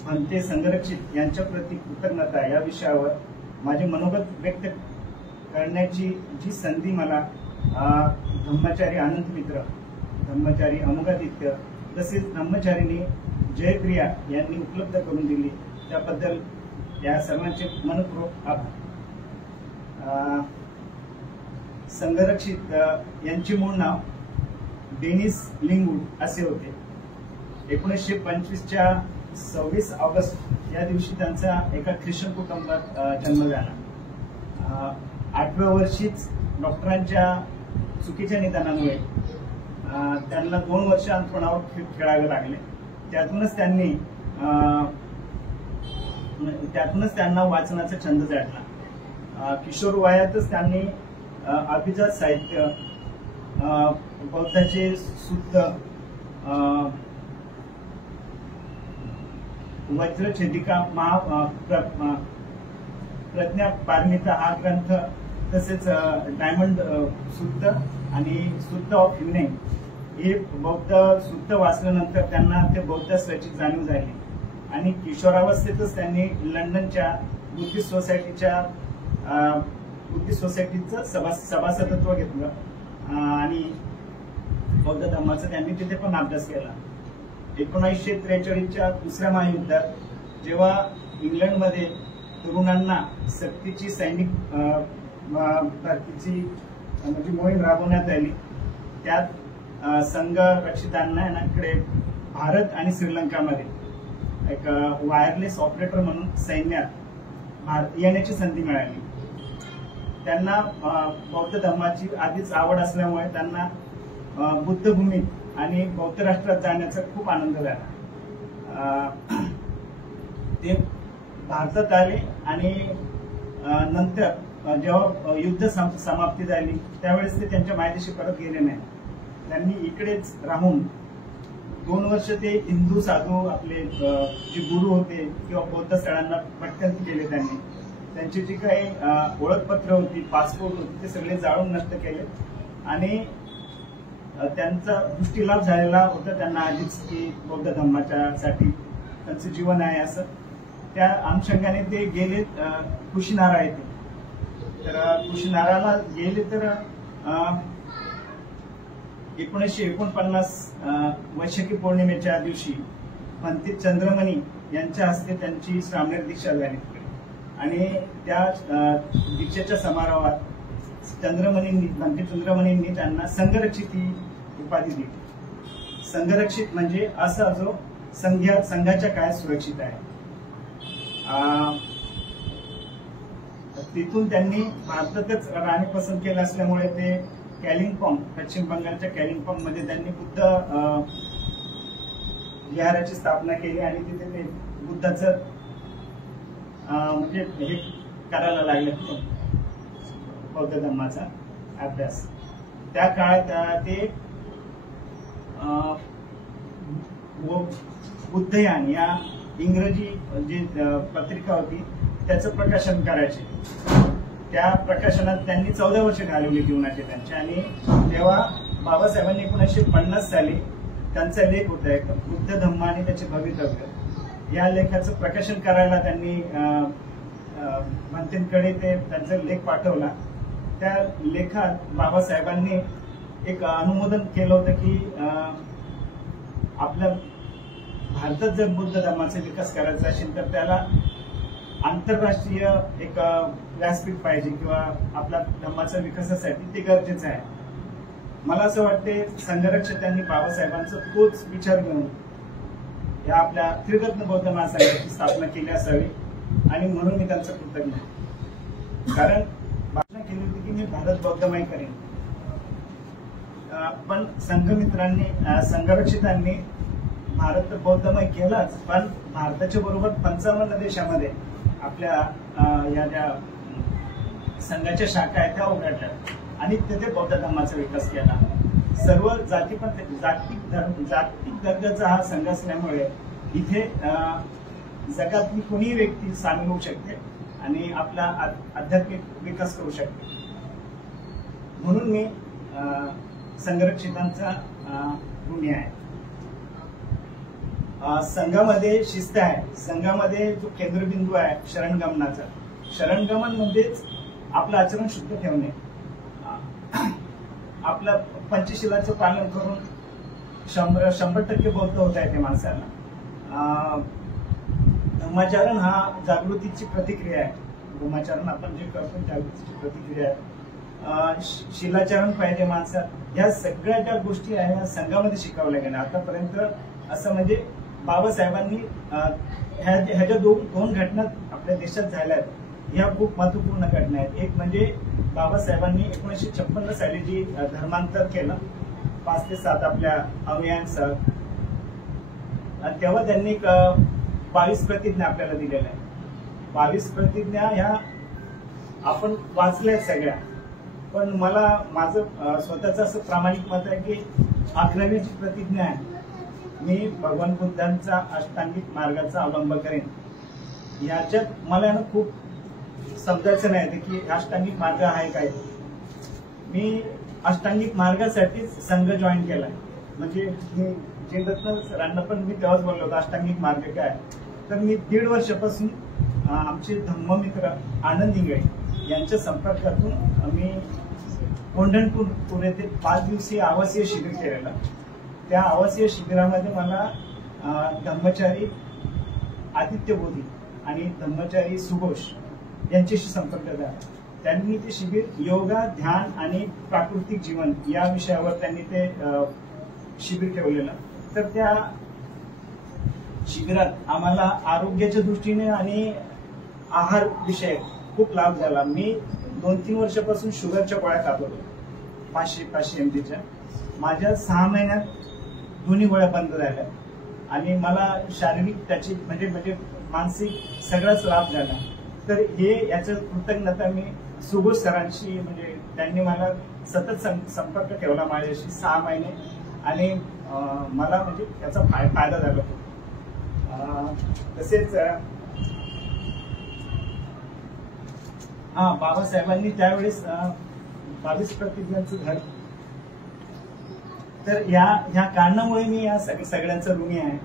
भंते संरक्षित यांच्या प्रती कृतज्ञता या विषयावर माझे मनोगत व्यक्त करण्याची जी संधी मला धम्मचारी आनंद मित्र, धम्मचारी अमुगादित्य तसेच धम्मचारिणी जयप्रिया यांनी उपलब्ध करून दिली, त्याबद्दल या सर्वांचे मनपूर्वक आभार. संरक्षित यांचे मूळ नाव डेनिस लिंगवूड असे होते. 1925च्या 26 ऑगस्ट या दिवशी त्यांचा एका ख्रिश्चन कुटुंबात जन्म झाला. 8व्या वर्षीच डॉक्टरांच्या चुकीच्या निदानामुळे त्यांना 2 वर्ष अंथरुणावर खेळावे लागले. त्यातूनच त्यांना वाचनाचा छंद जाणला. किशोर वयातच त्यांनी अभिजात साहित्य, बौद्धाचे सुद्ध, वज्रछेदिका, प्रज्ञा पारमिता हा ग्रंथ, तसेच डायमंड सुद्ध आणि सुद्ध ऑफ युनिंग हे बौद्ध सुद्ध वाचल्यानंतर त्यांना ते बौद्ध असल्याची जाणीव झाली आणि किशोरावस्थेतच त्यांनी लंडनच्या बुद्धिस्ट सोसायटीचं सभासदत्व घेतलं आणि बौद्ध धर्माचा त्यांनी तिथे पण अभ्यास केला. 1943च्या दुसऱ्या महायुद्धात जेव्हा इंग्लंडमध्ये तरुणांना सक्तीची सैनिक भरतीची म्हणजे मोहीम राबवण्यात आली, त्यात संघ रक्षितांकडे भारत आणि श्रीलंकामध्ये एक वायरलेस ऑपरेटर म्हणून सैन्यात येण्याची संधी मिळाली. त्यांना बौद्ध धर्माची आधीच आवड असल्यामुळे त्यांना बुद्धभूमीत आणि बौद्ध राष्ट्रात जाण्याचा खूप आनंद झाला. ते भारतात आले आणि नंतर जेव्हा युद्ध समाप्ती झाली त्यावेळेस ते त्यांच्या मायदेशी परत गेले नाही. त्यांनी इकडेच राहून 2 वर्ष ते हिंदू साधू आपले जे गुरु होते किंवा बौद्ध स्थळांना भटकंती केले. त्यांची जी काही ओळखपत्र होती, पासपोर्ट होते, ते सगळे जाळून नष्ट केले आणि त्यांचा दृष्टीलाभ झालेला होता त्यांना आधीच की बौद्ध धर्माच्या साठी त्यांचं जीवन आहे असं. त्या अनुषंगाने ते गेले कुशीनारा येथे. तर कुशीनाराला गेले तर 1949 वैशाखी पौर्णिमेच्या दिवशी पंडित चंद्रमणी यांच्या हस्ते त्यांची श्रामणेर दीक्षा झाली आणि त्या दीक्षेच्या समारोहात पंडित चंद्रमणींनी त्यांना संघरक्षित ही उपाधी दिली. संघरक्षित म्हणजे असा जो संघाच्या काळात सुरक्षित आहे. तिथून त्यांनी भारतातच राहणे पसंत केलं असल्यामुळे ते कॅलिम्पॉंग, पश्चिम बंगालच्या कॅलिम्पॉंग मध्ये त्यांनी बुद्ध विहाराची स्थापना केली आणि तिथे ते बुद्धाचं म्हणजे हे करायला लागले बौद्ध धर्माचा अभ्यास. त्या काळात ते बुद्धयान या इंग्रजी जी पत्रिका होती त्याचं प्रकाशन करायचे. त्या प्रकाशनात त्यांनी 14 वर्ष घालवली जीवनाचे त्यांचे. आणि तेव्हा बाबासाहेबांनी 1950 साली त्यांचा लेख होता एक बुद्ध धम्म आणि त्याचे भवितव्य, या लेखाचं प्रकाशन करायला त्यांनी मंत्रींकडे ते त्यांचा लेख पाठवला. त्या लेखात बाबासाहेबांनी एक अनुमोदन केलं होतं की आपल्या भारतात जर बुद्ध धर्माचा विकास करायचा असेल तर त्याला आंतरराष्ट्रीय एक व्यासपीठ पाहिजे किंवा आपल्या धर्माच्या विकासासाठी ते गरजेचं आहे. मला असं वाटते संघरक्षकांनी बाबासाहेबांचा तोच विचार घेऊन या आपल्या त्रिरत्न बौद्ध महासंघाची स्थापना केली असावी आणि म्हणून मी त्यांचं कृतज्ञ आहे. कारण भाषण केली होती की मी भारत बौद्धमय करेन, पण संघमित्रांनी संघरक्षितांनी भारत बौद्धमय केलाच, पण भारताच्या बरोबर 55 देशामध्ये आपल्या या ज्या संघाच्या शाखा आहेत त्या उघडल्या आणि तिथे बौद्ध धर्माचा विकास केला. सर्व जागतिक दर्जाचा हा संघ असल्यामुळे इथे जगातली कोणीही व्यक्ती सामील होऊ शकते आणि आपला आध्यात्मिक विकास करू शकते. म्हणून मी संघरक्षितांचा ऋणी आहे. संघामध्ये शिस्त आहे. संघामध्ये जो केंद्रबिंदू आहे शरणगमनाचा, शरणगमन म्हणजेच आपलं आचरण शुद्ध ठेवणे, आपलं पंचशिलाचं पालन करून 100% बौद्ध होता येते माणसाला. धम्माचरण हा जागृतीची प्रतिक्रिया आहे. धम्माचरण आपण जे करतो जागृतीची प्रतिक्रिया आहे. शिलाचरण पाहिजे माणसात. या सगळ्या ज्या गोष्टी आहे या संघामध्ये शिकवल्या गेल्या आतापर्यंत. असं म्हणजे बाबासाहेबांनी ह्याच्या दोन घटना आपल्या देशात झाल्या आहेत, या खूप महत्वपूर्ण घटना आहेत. एक म्हणजे बाबासाहेबांनी 1956 साली जी धर्मांतर केलं 5 ते 7 आपल्या अनुयायांसह, तेव्हा त्यांनी 22 प्रतिज्ञा आपल्याला दिलेल्या आहेत. 22 प्रतिज्ञा ह्या आपण वाचल्या सगळ्या, पण मला माझं स्वतःचं असं प्रामाणिक मत आहे की 11वी जी प्रतिज्ञा आहे, मी भगवान बुद्धांचा अष्टांगिक मार्गाचा अवलंब करेन. याच्यात मला खूप समजायचं नाही की अष्टांगिक मार्ग आहे काय. मी अष्टांगिक मार्गासाठीच संघ जॉईन केलाय. म्हणजे मी जिनरत्न सरांना पण मी तेव्हाच बोललो होतो अष्टांगिक मार्ग काय. तर मी 1.5 वर्षापासून आमचे धम्ममित्र आनंद इंगळे यांच्या संपर्कातून मी कोंढणपूर येथे 5 दिवसीय आवासीय शिबिर केलेलं. त्या आवासीय शिबिरामध्ये मला धम्मचारी आदित्य बोधी आणि धम्मचारी सुघोष यांच्याशी संपर्क झाला. त्यांनी ते शिबिर योगा, ध्यान आणि प्राकृतिक जीवन या विषयावर त्यांनी ते शिबिर ठेवलेलं. तर त्या शिबिरात आम्हाला आरोग्याच्या दृष्टीने आणि आहार विषय खूप लाभ झाला. मी 2-3 वर्षापासून शुगरच्या गोळ्या खात होतो 500 mgच्या. माझ्या 6 महिन्यात दोन्ही गोळ्या बंद झाल्या आणि मला शारीरिक त्याची म्हणजे मानसिक सगळाच लाभ झाला. तर हे याचं कृतज्ञता मी सुघोष सरांशी, म्हणजे त्यांनी मला सतत संपर्क ठेवला माझ्याशी 6 महिने आणि मला म्हणजे त्याचा फायदा झाला. तसेच बाबासाहेबांनी त्यावेळेस 22 प्रतिज्ञांचं घर. तर ह्या कारणामुळे मी या सगळ्यांचं ऋणी आहे.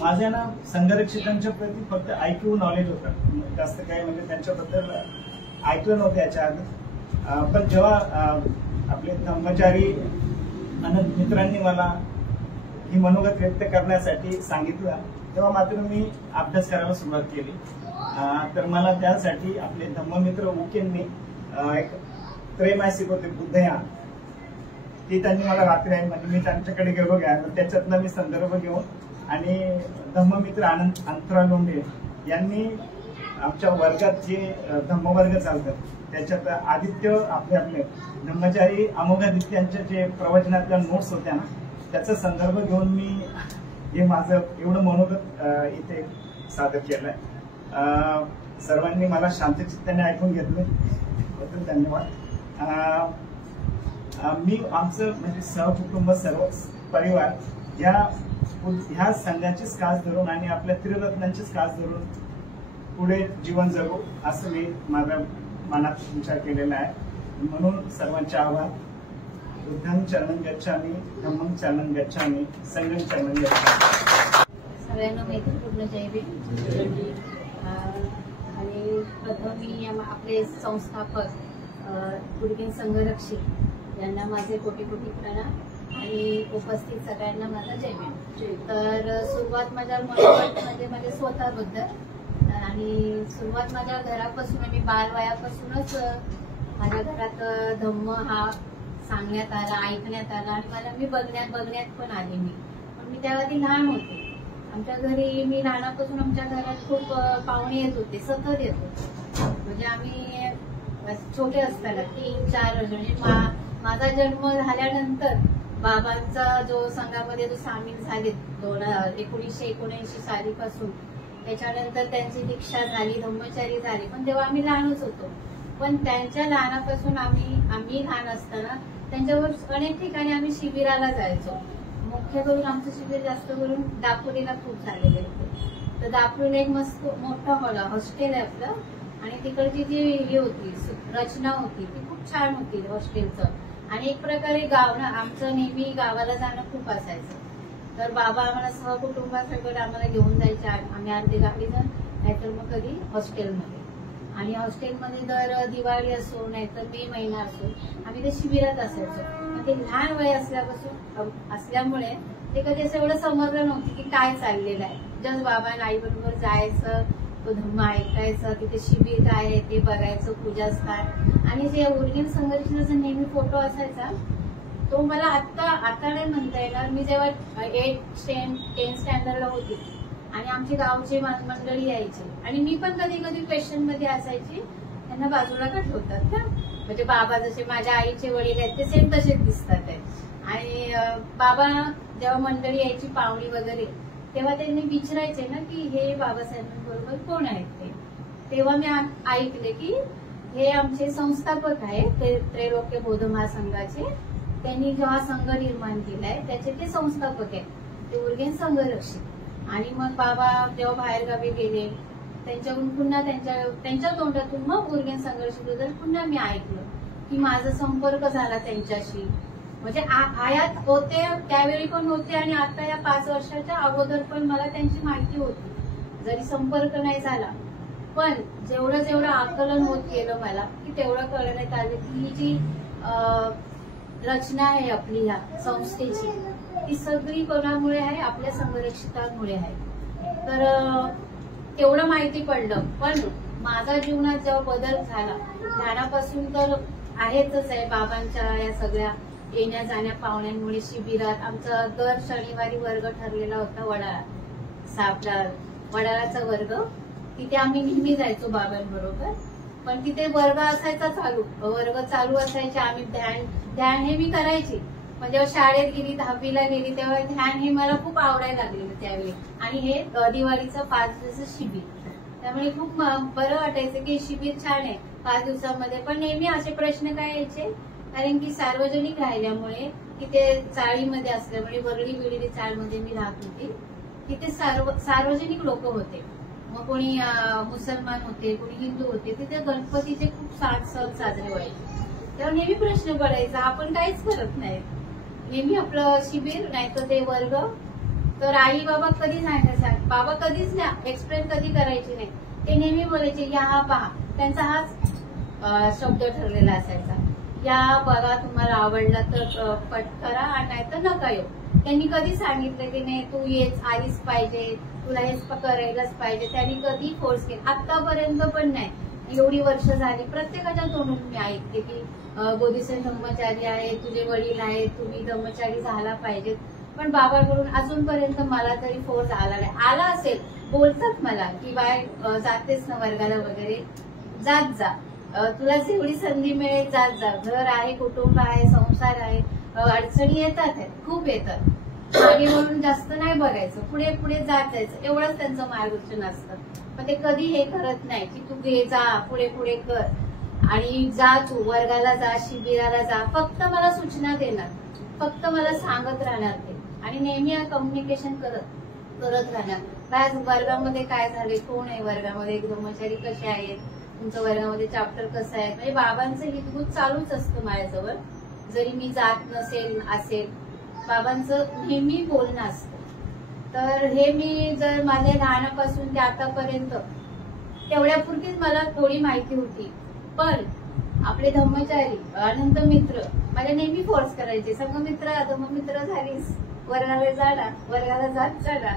माझ्या ना संघरक्षकांच्या प्रती फक्त IQ नॉलेज होतं, जास्त काही म्हणजे त्यांच्याबद्दल ऐकलं नव्हतं याच्या आधी. पण जेव्हा आपले धम्मचारी अनंत मित्रांनी मला ही मनोगत व्यक्त करण्यासाठी सांगितलं, तेव्हा मात्र मी अभ्यास करायला सुरुवात केली. तर मला त्यासाठी आपले धम्ममित्र उकेंनी एक त्रैमासिक होते बुद्धयान, ती त्यांनी मला रात्री आहे म्हणजे मी त्यांच्याकडे गेलो घ्या, त्याच्यातनं मी संदर्भ घेऊन आणि धम्ममित्र आनंद अंतरा लोंढे यांनी आमच्या वर्गात जे धम्मवर्ग चालतात त्याच्यात आदित्य आपले धम्मचारी अमोघादित्यांच्या जे प्रवचनातल्या नोट्स होत्या ना, त्याचा संदर्भ घेऊन मी हे माझं एवढं मनोगत इथे सादर केलंय. सर्वांनी मला शांतचित्ताने ऐकून घेतले बद्दल धन्यवाद. मी आमचं म्हणजे सहकुटुंब सर्व परिवार ह्या संघाचीच कास धरून आणि आपल्या त्रिरत्नांचीच कास धरून पुढे जीवन जगू असं मी माझ्या मनात विचार केलेला आहे. म्हणून सर्वांचे आभार. बुद्धं चरणं गच्छामि, धम्मं चरणं गच्छामि, संघं चरणं गच्छामि. सगळ्यांना मैत्रीपूर्ण जय भीम. आणि प्रथम मी आपले संस्थापक उर्गेन संघरक्षक यांना माझे कोटी कोटी प्रणाम आणि उपस्थित सगळ्यांना माझा जय भीम. तर सुरुवात माझ्या मनोगत म्हणजे माझ्या स्वतःबद्दल आणि सुरुवात माझ्या घरापासून, मी बालवयापासूनच माझ्या घरात धम्म हा सांगण्यात आला, ऐकण्यात आला आणि मी बघण्यात पण आले. पण मी तेव्हा ती लहान होते. आमच्या घरी मी लहानापासून आमच्या घरात खूप पाहुणे येत होते, सतत येत होते. म्हणजे आम्ही छोटे असताना 3-4 वर्ष म्हणजे माझा जन्म झाल्यानंतर बाबांचा जो संघामध्ये जो सामील झाले 1979 सालीपासून, त्याच्यानंतर त्यांची दीक्षा झाली, धम्मचारी झाले. पण तेव्हा आम्ही लहानच होतो. पण त्यांच्या लहानापासून आम्ही लहान असताना त्यांच्यावर अनेक ठिकाणी आम्ही शिबिराला जायचो. मुख्य करून आमचं शिबिर जास्त करून दापोलीला खूप झालेले होते. तर दापोलीला एक मस्त मोठा हॉस्टेल आहे आपलं आणि तिकडची जी ही होती रचना होती ती खूप छान होती हॉस्टेलचं. आणि एक प्रकारे आमचं नेहमी गावाला जाणं खूप असायचं. तर बाबा आम्हाला सहकुटुंबासकट आम्हाला घेऊन जायचे. आम्ही अर्धे गावी जाण, नाहीतर मग कधी हॉस्टेलमध्ये. आणि हॉस्टेलमध्ये दर दिवाळी असो नाहीतर मे महिना असो आम्ही ते शिबिरात असायचो. ते लहान वय असल्यामुळे ते कधी असं एवढं समजलं नव्हतं की काय चाललेलं आहे. जस्ट बाबा आई बरोबर जायचं, तो धम्म ऐकायचं, तिथे शिबिर काय आहे ते बघायचं, पूजास्थान. आणि जे उर्गेन संघर्षाचा नेहमी फोटो असायचा तो मला आता नाही म्हणता येणार. मी जेव्हा 8-10 स्टँडर्डला होती आणि आमची गावची मंडळी यायची आणि मी पण कधी कधी क्वेश्चन मध्ये असायची, त्यांना बाजूला का ठेवतात ना, म्हणजे बाबा जसे माझ्या आईचे वडील आहेत ते सेम तसेच दिसतात आहे. आणि बाबा जेव्हा मंडळी यायची पाहुणी वगैरे तेव्हा त्यांनी विचारायचे ना की हे बाबासाहेबांबरोबर कोण आहेत ते. तेव्हा मी ऐकले की हे आमचे संस्थापक आहेत त्रैलोक्य बौद्ध महासंघाचे. त्यांनी जो हा संघ निर्माण केलाय त्याचे ते संस्थापक आहेत, ते उर्गेन संघरक्षक. आणि मग बाबा जेव्हा बाहेरगावी गेले त्यांच्याकडून पुन्हा त्यांच्या तोंडातून मग उर्गेन संघर्षाबद्दल पुन्हा मी ऐकलं की माझा संपर्क झाला त्यांच्याशी. म्हणजे आयात होते त्यावेळी पण होते आणि आता या 5 वर्षाच्या अगोदर पण मला त्यांची माहिती होती, जरी संपर्क नाही झाला. पण जेवढं आकलन होत गेलं मला की तेवढं कळण्यात आलं की ही जी रचना आहे आपली ह्या संस्थेची ती सगळी कोणामुळे आहे, आपल्या संघरक्षकांमुळे आहे. तर तेवढं माहिती पडलं. पण माझा जीवनात जेव्हा बदल झाला, लहानापासून तर आहेच आहे बाबांच्या या सगळ्या येण्या जाण्या पाहुण्यांमुळे. शिबिरात आमचा दर शनिवारी वर्ग ठरलेला होता वडाळाचा वर्ग. तिथे आम्ही नेहमी जायचो बाबांबरोबर. पण तिथे वर्ग असायचा वर्ग चालू असायचे. आम्ही ध्यान हे मी करायची. पण जेव्हा शाळेत गेली 10वीला गेली तेव्हा ध्यान हे मला खूप आवडायला लागलेलं त्यावेळी. आणि हे दिवाळीचं 5 दिवसाचं शिबिर, त्यामुळे खूप बरं वाटायचं की शिबिर छान आहे 5 दिवसामध्ये. पण नेहमी असे प्रश्न काय यायचे, कारण की सार्वजनिक राहिल्यामुळे तिथे चाळीमध्ये असल्यामुळे वरळी बिळी चाळमध्ये मी राहत होती. तिथे सार्वजनिक लोक होते. मग कोणी मुसलमान होते, कोणी हिंदू होते. तिथे गणपतीचे खूप सण साजरे व्हायचे. तेव्हा नेहमी प्रश्न पडायचा, आपण काहीच करत नाही. नेहमी आपलं शिबिर नाही तर ते वर्ग. तर आई बाबा कधीच नाही, बाबा कधीच नाही एक्सप्लेन कधी करायचे नाही. ते नेहमी बोलायचे या पहा, त्यांचा हाच शब्द ठरलेला असायचा. या बघा, तुम्हाला आवडला तर पट करा आणि नाहीतर नका येऊ. त्यांनी कधी सांगितलं की नाही तू येच आलीच पाहिजे, तुला हेच करायलाच पाहिजे, त्यांनी कधी फोर्स केला आतापर्यंत पण नाही. एवढी वर्ष झाली प्रत्येकाच्या तोंडून मी ऐकते की बोधिसत्व धम्मचारी आहे, तुझे वडील आहेत, तुम्ही धम्मचारी झाला पाहिजे. पण बाबाकडून अजूनपर्यंत मला तरी फोर्स आला नाही. आला असेल, बोलतात मला की बाय जातेस ना वर्गाला वगैरे, जात जा, तुला जेवढी संधी मिळेल जात जा. घर आहे, कुटुंब आहे, संसार आहे, अडचणी येतात, खूप येतात. मागे म्हणून जास्त नाही बघायचं, पुढे पुढे जात जायचं, एवढंच त्यांचं मार्गदर्शन असतं. पण ते कधी हे करत नाही की तू घे जा, पुढे पुढे कर आणि जा, तू वर्गाला जा, शिबिराला जा. फक्त मला सूचना देणार, फक्त मला सांगत राहणार ते आणि नेहमी कम्युनिकेशन करत राहणार. बाय वर्गामध्ये काय झाले, कोण आहे वर्गामध्ये, ब्रह्मचारी कसे आहेत, तुमच्या वर्गामध्ये चॅप्टर कसं आहे. म्हणजे बाबांचं हितगुज चालूच असतं माझ्याजवळ. जरी मी जात नसेल असेल, बाबांचं नेहमी बोलणं असतं. तर हे मी जर माझ्या लहानापासून ते आतापर्यंत तेवढ्यापुरतीच मला थोडी माहिती होती. पण आपले धम्मचारी अनंत मित्र मला नेहमी फोर्स करायचे, संघमित्र धम्ममित्र झालीस, वर्गाला जाणार, वर्गाला जात जाणार.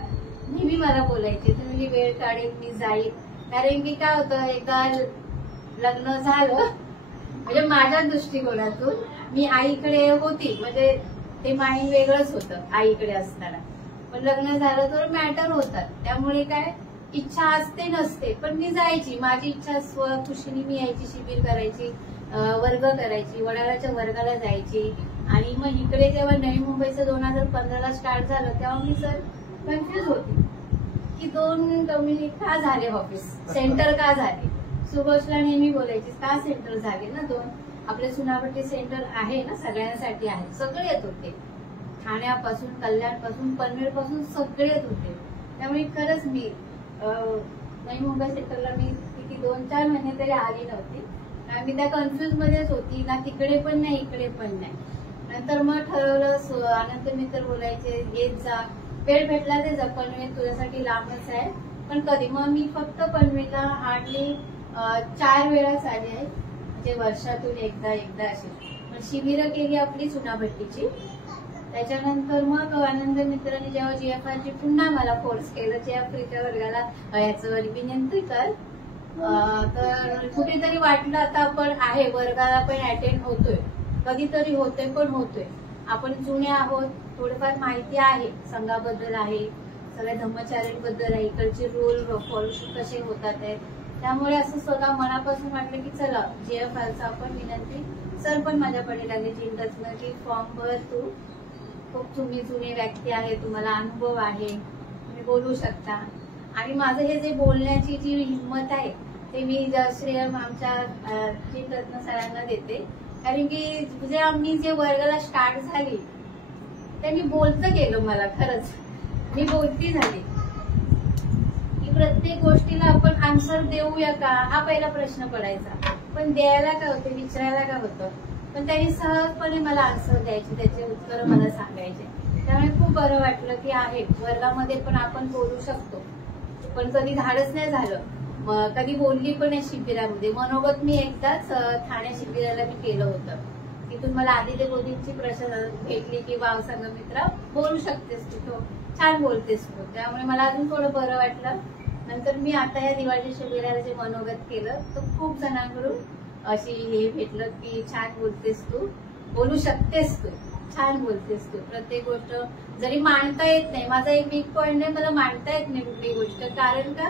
नेहमी मला बोलायचे तुम्ही वेळ काढेल मी जाईल. कारण की काय होतं, एकदा लग्न झालं म्हणजे माझ्या दृष्टिकोनातून मी आईकडे होती, म्हणजे ते माइंड वेगळंच होतं आईकडे असताना. पण लग्न झालं तर मॅटर होतात, त्यामुळे काय इच्छा असते नसते पण मी जायची. माझी इच्छा स्वखुशीने मी यायची, शिबिर करायची, वर्ग करायची, वडाळ्याच्या वर्गाला जायची. आणि मग इकडे जेव्हा नवी मुंबईचं 2015ला स्टार्ट झालं तेव्हा मी सर कन्फ्युज होती की 2 कम्युनिटी का झाले, ऑफिस सेंटर का झाले. सुभाषला नेहमी बोलायची का सेंटर झाले ना 2, आपले सुनावटी सेंटर आहे ना, सगळ्यांसाठी आहे. सगळे येत होते, ठाण्यापासून, कल्याणपासून, पनवेलपासून सगळे येत होते. त्यामुळे खरंच मी नवी मुंबई सेंटरला मी किती 2-4 महिने तरी आली नव्हती. मी त्या कन्फ्युज मध्येच होती ना, तिकडे पण नाही इकडे पण नाही. नंतर मग ठरवलं, अनंत मित्र बोलायचे येत जा, वेळ भेटला ते जा, पनवेल तुझ्यासाठी लांबच आहे पण कधी. मग मी फक्त पनवेलला हार्डली 4 वेळाच आली आहे, म्हणजे वर्षातून एकदा अशी शिबिरं केली आपली चुनाभट्टीची. त्याच्यानंतर मग आनंद मित्रांनी जेव्हा GFRची पुन्हा मला फोर्स केलं, GFRच्या वर्गाला याचं विनंती कर, तर कुठेतरी वाटलं आता आपण आहे वर्गाला पण अटेंड होतोय, कधीतरी होतोय पण होतोय. आपण जुने आहोत, थोडीफार माहिती आहे संघाबद्दल, आहे सगळ्या धम्मचार्यांबद्दल आहे, इकडचे रूल फॉलो कसे होतात आहे. त्यामुळे असं स्वतः मनापासून वाटलं की चला GFRचा आपण विनंती. सर पण माझ्या पडेल चिंतन की फॉर्म भर, तू खूप तुम्ही जुने व्यक्ती आहे, तुम्हाला अनुभव आहे, तुम्ही बोलू शकता. आणि माझं हे जे बोलण्याची जी हिंमत आहे ते मी श्रेय आमच्या चिंतन सरांना देते. कारण की आम्ही जे वर्गाला स्टार्ट झाली ते मी बोलतं गेलं, मला खरंच मी बोलती झाली की प्रत्येक गोष्टीला आपण आन्सर देऊया का हा पहिला प्रश्न पडायचा. पण द्यायला काय होतं, विचारायला काय होतं, पण त्यांनी सहजपणे मला आन्सर द्यायचे, त्याचे उत्तर मला सांगायचे. त्यामुळे खूप बरं वाटलं की आहे वर्गामध्ये पण आपण बोलू शकतो. पण कधी धाडच नाही झालं, कधी बोलली पण आहे शिबिरामध्ये. मनोगत मी एकदाच ठाणे शिबिराला मी केलं होतं. तिथून मला आदित्य बोधींची प्रश्न भेटली की वाव संघमित्रा बोलू शकतेस तू, छान बोलतेस तू. त्यामुळे मला अजून थोडं बरं वाटलं. नंतर मी आता या दिवाळी शिबिराला जे मनोगत केलं तर खूप जणांकडून अशी हे भेटलं की छान बोलतेस तू, बोलू शकतेस तू, छान बोलतेस तू. प्रत्येक गोष्ट जरी मांडता येत नाही, माझा एक वीक पॉइंट आहे, मला मांडता येत नाही कुठली गोष्ट. कारण का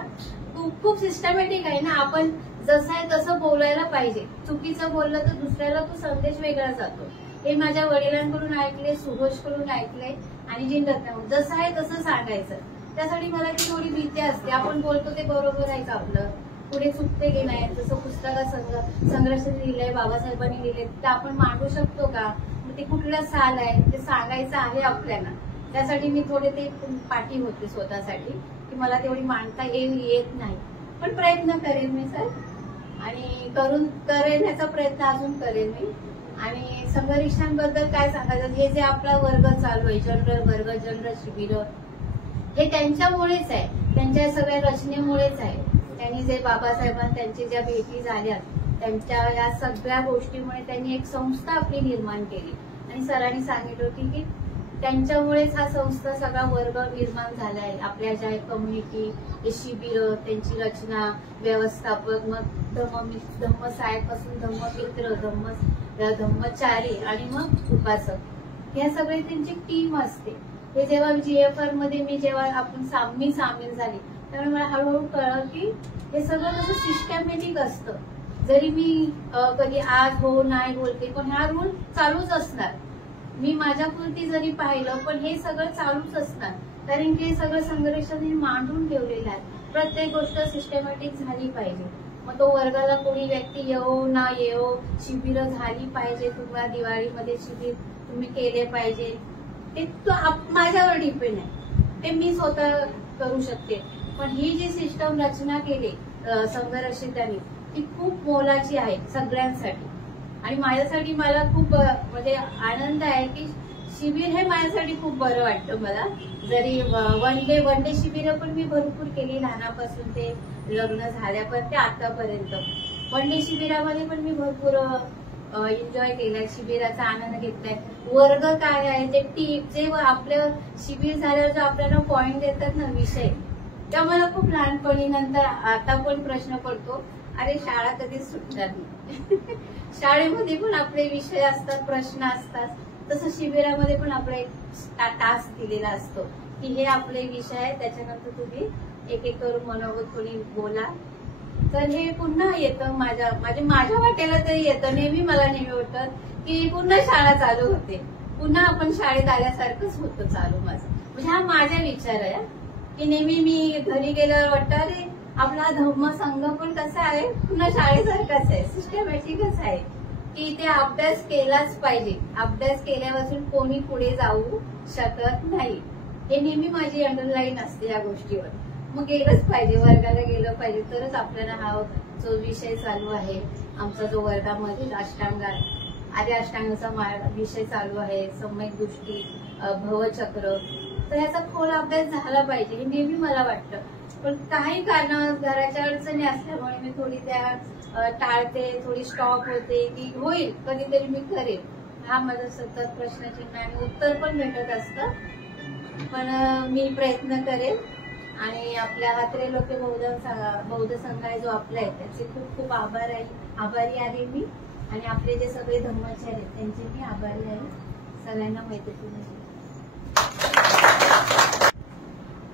तू खूप सिस्टमॅटिक आहे ना, आपण जसं आहे तसं बोलायला पाहिजे. चुकीचं बोललं तर दुसऱ्याला तो संदेश वेगळा जातो. हे माझ्या वडिलांकडून ऐकले, सुभाषकडून ऐकले आणि जिंकत जसं आहे तसं सांगायचं. त्यासाठी मला ती थोडी भीती असते. आपण बोलतो ते बरोबर आहे का आपलं, पुढे चुकते की नाही. जसं पुस्तकात संघर्षाने लिहिलंय, बाबासाहेबांनी लिहिले, ते आपण मांडू शकतो का, ते कुठला साल आहे ते सांगायचं आहे आपल्याला. त्यासाठी मी थोडे ते पाठी होते स्वतःसाठी की मला तेवढी मांडता येत नाही. पण प्रयत्न करेन मी सर, आणि करेन ह्याचा प्रयत्न अजून करेन मी. आणि संघरिक्षांबद्दल काय सांगायचं, हे जे आपला वर्ग चालू आहे, जनरल वर्ग, जनरल शिबिर, हे त्यांच्यामुळेच आहे, त्यांच्या सगळ्या रचनेमुळेच आहे. त्यांनी जे बाबासाहेबांनी त्यांची ज्या भेटी झाल्या त्यांच्या या सगळ्या गोष्टीमुळे त्यांनी एक संस्था आपली निर्माण केली आणि सरांनी सांगितलं होती की त्यांच्यामुळेच हा संस्था सगळा वर्ग निर्माण झालाय. आपल्या ज्या कम्युनिटी शिबिर, त्यांची रचना, व्यवस्थापक, मग धम्मसाहेब पासून धम्ममित्र, धम्मचारी आणि मग उपासक, या सगळे त्यांची टीम असते. हे जेव्हा GFR मध्ये मी सामील झाली त्यामुळे मला हळूहळू कळलं की हे सगळं कसं सिस्टमॅटिक असतं. जरी मी कधी आज हो नाही बोलते पण हा रूल चालूच असणार. मी माझ्यापुरती जरी पाहिलं पण हे सगळं चालूच असणार, कारण की हे सगळं संघर्षाने मांडून ठेवलेलं आहे. प्रत्येक गोष्ट सिस्टमॅटिक झाली पाहिजे. मग तो वर्गाला कोणी व्यक्ती येवो ना येवो, शिबिरं झाली पाहिजे. तुम्हाला दिवाळीमध्ये शिबिर तुम्ही केले पाहिजे, ते माझ्यावर डिपेंड आहे. ते मी स्वतः करू शकते. पण ही जी सिस्टम रचना केली संघरक्षितांनी ती खूप मोलाची आहे सगळ्यांसाठी. आणि माझ्यासाठी मला खूप म्हणजे आनंद आहे की शिबिर हे माझ्यासाठी खूप बरं वाटतं. मला जरी वन डे शिबिरं पण मी भरपूर केली, लहानापासून ते लग्न झाल्यापर्यंत ते आतापर्यंत. वन डे शिबिरामध्ये पण मी भरपूर एन्जॉय केलाय, शिबिराचा आनंद घेतलाय. वर्ग काय आहे ते जे आपलं शिबिर झाल्यावर जो आपल्याला पॉइंट देतात ना विषय, त्या मला खूप लहानपणी, नंतर आता पण प्रश्न पडतो, अरे शाळा कधीच सुटणार नाही. शाळेमध्ये पण आपले विषय असतात, प्रश्न असतात, तसं शिबिरामध्ये पण आपला एक टास्क दिलेला असतो की हे आपले विषय आहे, त्याच्यानंतर तुम्ही एक एक करून मनोगतपणे बोला. तर हे पुन्हा येतं माझ्या वाटेला तरी येतं. मला नेहमी वाटतं की पुन्हा शाळा चालू होते, पुन्हा आपण शाळेत आल्यासारखंच होतं चालू माझं. म्हणजे हा माझा विचार आहे की नेहमी मी घरी गेल्यावर वाटतं अरे आपला धम्म संघ पण कसा आहे, पुन्हा शाळेसारखाच आहे, सिस्टमॅटिकच आहे की ते अभ्यास केलाच पाहिजे. अभ्यास केल्यापासून कोणी पुढे जाऊ शकत नाही. हे नेहमी माझी अंडरलाईन असते या गोष्टीवर. मग गेलंच पाहिजे, वर्गाला गेलं पाहिजे, तरच आपल्याला हा जो विषय चालू आहे आमचा, जो वर्गामध्ये आधी अष्टांगाचा विषय चालू आहे, सम्यक दृष्टी, भवचक्र, तर ह्याचा खोल अभ्यास झाला पाहिजे हे नेहमी मला वाटतं. पण काही कारणावर घराच्या अडचणी असल्यामुळे मी थोडी त्या टाळते, थोडी स्टॉप होते की होईल कधीतरी मी करेल. हा माझा सतत प्रश्नचिन्ह आणि उत्तर पण भेटत असतं, पण मी प्रयत्न करेल. आणि आपल्या हात्रे लोके बौद्ध संघ आहे जो आपला आहे त्याचे खूप खूप आभारी आहे मी. आणि आपले जे सगळे धम्मचारी आहेत त्यांचे मी आभारी आहे. सगळ्यांना मैत्रीपूर्ण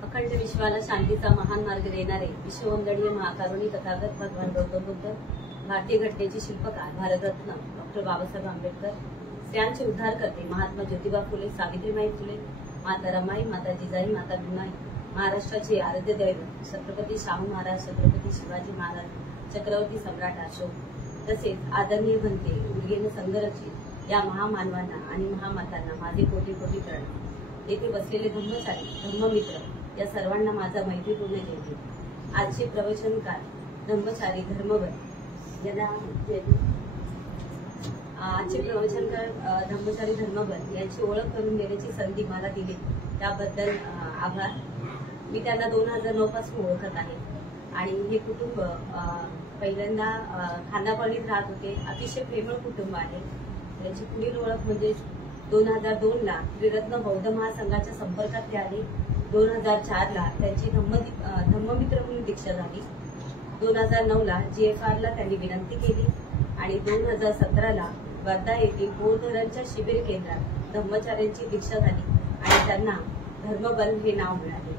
अखंड विश्वाला शांतीचा महान मार्ग देणारे विश्ववंदनीय महाकारुणी तथागत भगवान गौतम बुद्ध, भारतीय घटनेचे शिल्पकार भारतरत्न डॉक्टर बाबासाहेब आंबेडकर, स्त्रियांचे उद्धार करते महात्मा ज्योतिबा फुले, सावित्रीबाई फुले, माता रमाई, माता जिजाई, माता भीमाई, महाराष्ट्राचे आराध्य दैवत छत्रपती शाहू महाराज, छत्रपती शिवाजी महाराज, चक्रवर्ती सम्राट अशोक, तसेच आदरणीय बनते उर्गेन संघरक्षित या महामानवांना आणि महामातांना माझे कोटी कोटी प्रणाम. येथे बसलेले धम्मचारी, धम्ममित्र या सर्वांना माझा मैत्रीपूर्ण जयते. आजचे प्रवचनकार धम्मचारी धर्मबल यांना आजचे प्रवचनकार धम्मचारी धर्मबल यांची ओळख करून देण्याची संधी मला दिली त्याबद्दल आभार. मी त्यांना 2009 पासून ओळखत आहे आणि हे कुटुंब पहिल्यांदा खांदा कॉलनीत राहत होते. अतिशय प्रेमळ कुटुंब आहे. त्यांची पुढील ओळख म्हणजे 2002ला त्रिरत्न बौद्ध महासंघाच्या संपर्कात ते आले. 2004ला त्यांची धम्ममित्र म्हणून दीक्षा झाली. 2009ला GFRला त्यांनी विनंती केली आणि 2017ला वर्धा येथील बौद्धरांच्या शिबिर केंद्रात धम्मचार्यांची दीक्षा झाली आणि त्यांना धर्मबल हे नाव मिळाले.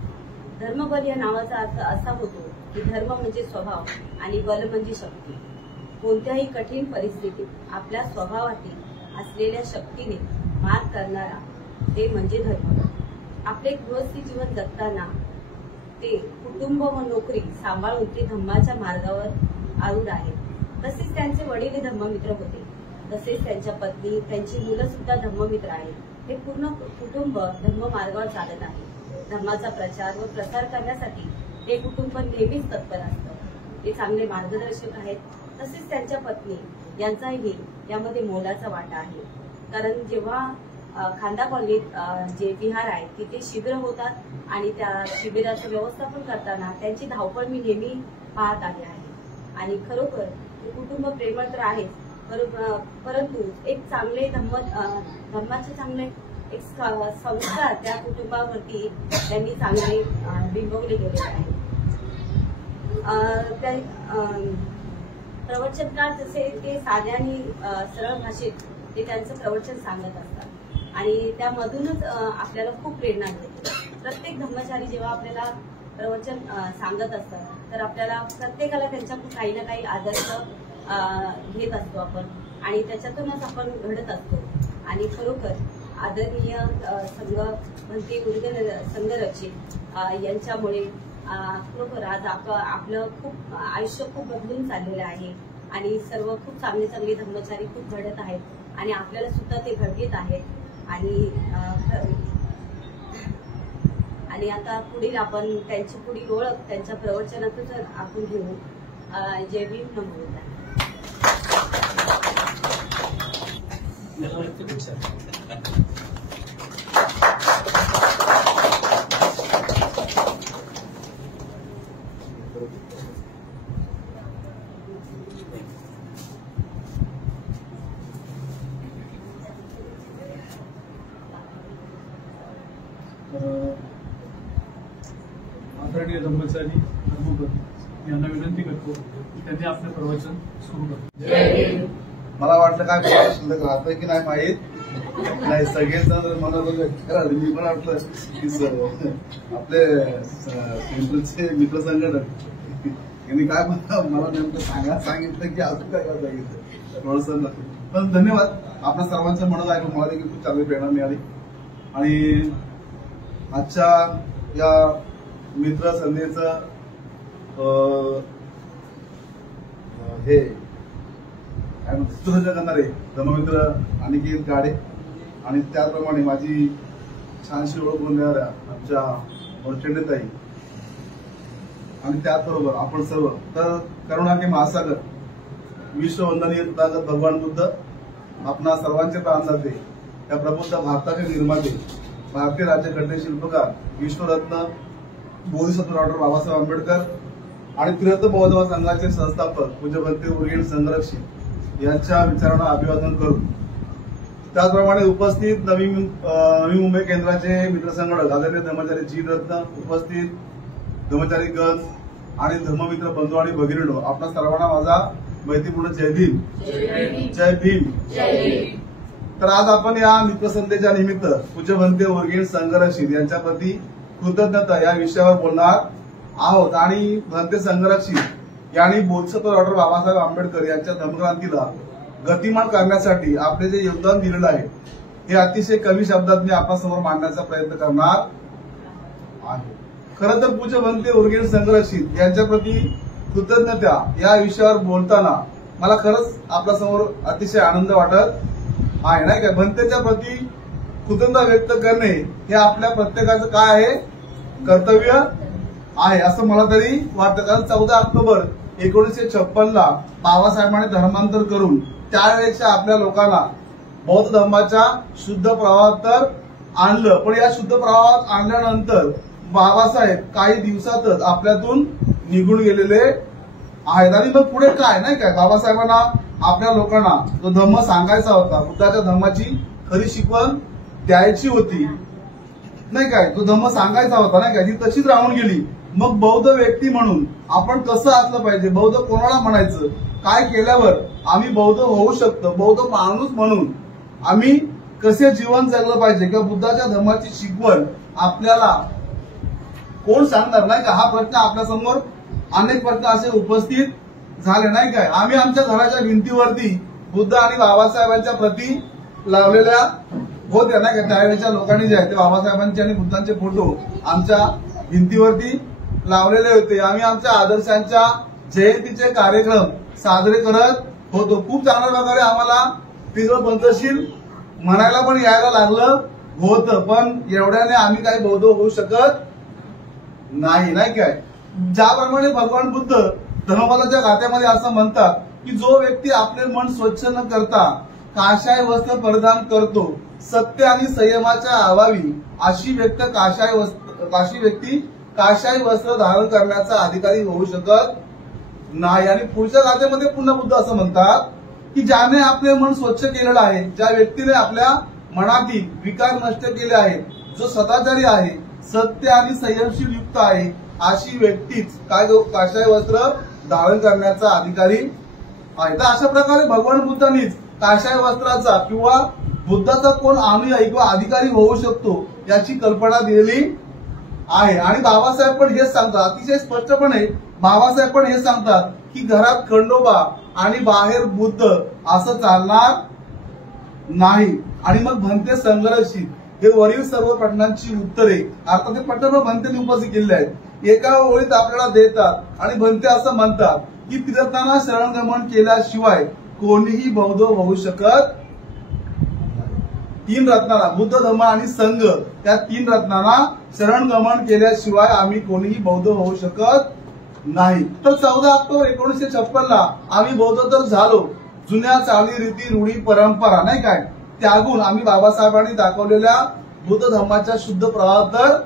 धर्मबल या नावाचा अर्थ असा होतो की धर्म म्हणजे स्वभाव आणि बल म्हणजे शक्ती. कोणत्याही कठीण परिस्थितीत आपल्या स्वभावातील असलेल्या शक्तीने मात करणारा ते म्हणजे धर्मबल. आपले गृहस्थी जीवन जगताना ते कुटुंब व नोकरी सांभाळून ते धम्माच्या मार्गावर आरूढ आहेत. तसेच त्यांचे वडील धम्ममित्र होते. तसेच त्यांच्या पत्नी, त्यांची मुलं सुद्धा धम्ममित्र आहेत. हे पूर्ण कुटुंब धम्म मार्गावर चालत आहे. धर्माचा प्रचार व प्रसार करण्यासाठी हे कुटुंब नेहमीच तत्पर असतं. ते चांगले मार्गदर्शक आहेत. तसेच त्यांच्या पत्नी यांचाही यामध्ये मोलाचा वाटा आहे. कारण जेव्हा खांदा कॉलनीत जे विहार आहे तिथे शिबिर होतात आणि त्या शिबिराचं व्यवस्थापन करताना त्यांची धावपळ मी नेहमी पाहत आले आहे. आणि खरोखर कुटुंब प्रेमळ तर आहे, परंतु एक चांगले धर्माचे चांगले एक संस्कार त्या कुटुंबावरती त्यांनी चांगले बिंबवले गेले आहेत. प्रवचनकार जसे ते साध्या आणि सरळ भाषेत ते त्यांचं प्रवचन सांगत असतात आणि त्यामधूनच आपल्याला खूप प्रेरणा मिळते. प्रत्येक धर्मचारी जेव्हा आपल्याला प्रवचन सांगत असतात तर आपल्याला प्रत्येकाला त्यांच्याकडून काही ना काही आदर्श घेत असतो आपण आणि त्याच्यातूनच आपण घडत असतो. आणि खरोखर आदरणीय संघमंत्री गुरुजन संघरक्षक यांच्यामुळे खरोखर आज आपलं खूप आयुष्य खूप बदलून चाललेलं आहे आणि सर्व खूप चांगले चांगले धर्मचारी खूप घडत आहेत आणि आपल्याला सुद्धा ते घडवीत आहेत. आणि आता पुढील आपण त्यांची पुढील ओळख त्यांच्या प्रवचनातून आपण घेऊ. जय भीम, नमो बुद्धाय. आदरणीय धर्मचारी धर्मपती यांना विनंती करतो की त्यांनी आपलं प्रवचन सुरू करावं. मला वाटलं काय शिल्लक राहतंय की नाही माहीत नाही, सगळेजण मला मी पण वाटलं की आपले सेंट्रलचे मित्र संघटक यांनी काय मला नेमकं सांगितलं की अजून काय सांगितलं थोडंसं. पण धन्यवाद, आपल्या सर्वांचं म्हणत ऐकून मला देखील खूप चांगली प्रेरणा मिळाली. आणि आजच्या या मित्र संधीचं हे सूत्ररचना करणारे धर्ममित्र अनिकेत गाडे आणि त्याचप्रमाणे माझी छानशी ओळख करून देणाऱ्या आमच्या प्रचंडताई आणि त्याचबरोबर आपण सर्व. तर करुणा के महासागर विश्ववंदनीय भगवान बुद्ध, आपणा सर्वांचे प्राणदाते, या प्रबुद्ध भारताचे निर्माते, भारतीय राज्यघटनेचे शिल्पकार, विश्वरत्न बोधिसत्व डॉक्टर बाबासाहेब आंबेडकर आणि त्रिरत्न बौद्ध संघाचे संस्थापक पूज्य भंते उर्गेन संघरक्षक यांच्या विचारांना अभिवादन करून त्याचप्रमाणे उपस्थित नवी मुंबई केंद्राचे मित्रसंघटक आदरणीय धर्मचारी जी रत्न, उपस्थित धर्मचारी गण आणि धर्ममित्र बंधू आणि भगिनींनो, आपल्या सर्वांना माझा मैत्रीपूर्ण जय भीम. जय भीम. तर आज आपण या मित्रसंधीच्या निमित्त पूज्य भंते उर्गेन संघरक्षक यांच्या प्रती कृतज्ञता या विषयावर बोलणार आहोत. आणि भंते संघरक्षक यांनी बोधिसत्व डॉक्टर बाबासाहेब आंबेडकर यांच्या धर्मक्रांतीला गतिमान करण्यासाठी आपले जे योगदान दिलेलं आहे हे अतिशय कमी शब्दात मी आपल्यासमोर मांडण्याचा प्रयत्न करणार आहे. खरं तर पूज्य भंते उर्गेन संघरक्षक यांच्या प्रती कृतज्ञता या विषयावर बोलताना मला खरंच आपल्यासमोर अतिशय आनंद वाटत आहे, नाही का. भंतेच्या प्रती कृतज्ञता व्यक्त करणे हे आपल्या प्रत्येकाचं काय आहे, कर्तव्य आहे असं मला तरी वाटतं. कारण 14 ऑक्टोबर 1956 बाबासाहेबांनी धर्मांतर करून त्यावेळेच्या आपल्या लोकांना बौद्ध धर्माच्या शुद्ध प्रवाहात तर आणलं, पण या शुद्ध प्रवाहात आणल्यानंतर बाबासाहेब काही दिवसातच आपल्यातून निघून गेलेले आहेत. आणि मग पुढे काय, नाही काय, बाबासाहेबांना आपल्या लोकांना जो धर्म सांगायचा होता, बुद्धाच्या धर्माची खरी शिकवण द्यायची होती, नाही काय, तो धर्म सांगायचा होता, नाही काय, ती तशीच राहून गेली. मग बौद्ध व्यक्ती म्हणून आपण कसं असलं पाहिजे, बौद्ध कोणाला म्हणायचं, काय केल्यावर आम्ही बौद्ध होऊ शकतो, बौद्ध माणूस म्हणून आम्ही कसे जीवन जगलं पाहिजे किंवा बुद्धाच्या धर्माची शिकवण आपल्याला कोण सांगणार, नाही का. हा प्रश्न आपल्यासमोर अनेक प्रश्न असे उपस्थित झाले, नाही काय. आम्ही आमच्या घराच्या भिंतीवरती बुद्ध आणि बाबासाहेबांच्या प्रती लावलेल्या होत्या, नाही का. त्यावेळेच्या लोकांनी जे आहे ते बाबासाहेबांचे आणि बुद्धांचे फोटो आमच्या भिंतीवरती लावलेले होते. आम्ही आमच्या आदर्शांच्या जयंतीचे कार्यक्रम साजरे करत होतो. खूप चांगल्या प्रकारे आम्हाला तिथं पंथशील म्हणायला पण यायला लागलं होतं, पण एवढ्याने आम्ही काही बौद्ध होऊ शकत नाही, नाही काय. ज्याप्रमाणे भगवान बुद्ध धर्मपदाच्या गाथ्यामध्ये असं म्हणतात की जो व्यक्ती आपले मन स्वच्छ न करता काशाय वस्त्र परिधान करतो, सत्य आणि संयमाच्या अभावी अशी व्यक्ती काशाय वस्त्र धारण करण्याचा अधिकारी होऊ शकत नाही. आणि पुढच्या गाथेमध्ये पुन्हा बुद्ध असं म्हणतात की ज्याने आपले मन स्वच्छ केलेलं आहे, ज्या व्यक्तीने आपल्या मनातील विकार नष्ट केले आहेत, जो सदाचारी आहे, सत्य आणि संयमशील युक्त आहे, अशी व्यक्तीच काशाय वस्त्र धारण करण्याचा अधिकारी आहे. तर अशा प्रकारे भगवान बुद्धांनीच काशाय वस्त्राचा किंवा बुद्धाचा कोण अनुयायी किंवा अधिकारी होऊ शकतो याची कल्पना दिलेली आहे. आणि बाबासाहेब पण हेच सांगतात, अतिशय स्पष्टपणे बाबासाहेब पण हे सांगतात की घरात खंडोबा आणि बाहेर बुद्ध असं चालणार नाही. आणि मग भंते संघर्षित हे वरील सर्व प्रश्नांची उत्तरे अर्थात ते पटन भंतेने उपस्थित केलेले आहेत, एका ओळीत आपल्याला देतात. आणि भंते असं म्हणतात की तीर्थांना शरणगमन केल्याशिवाय कोणीही बौद्ध होऊ शकत. तीन रत्नांना बुद्ध धम्म आणि संघ त्या तीन रत्नांना शरणगमन केल्याशिवाय आम्ही कोणीही बौद्ध होऊ शकत नाही. तर 14 ऑक्टोबर 1956 ला आम्ही बौद्ध तर झालो. जुन्या चाली रीती रूढी परंपरा नाही काय त्यागून आम्ही बाबासाहेबांनी दाखवलेल्या बुद्ध धम्माच्या शुद्ध प्रवाहात तर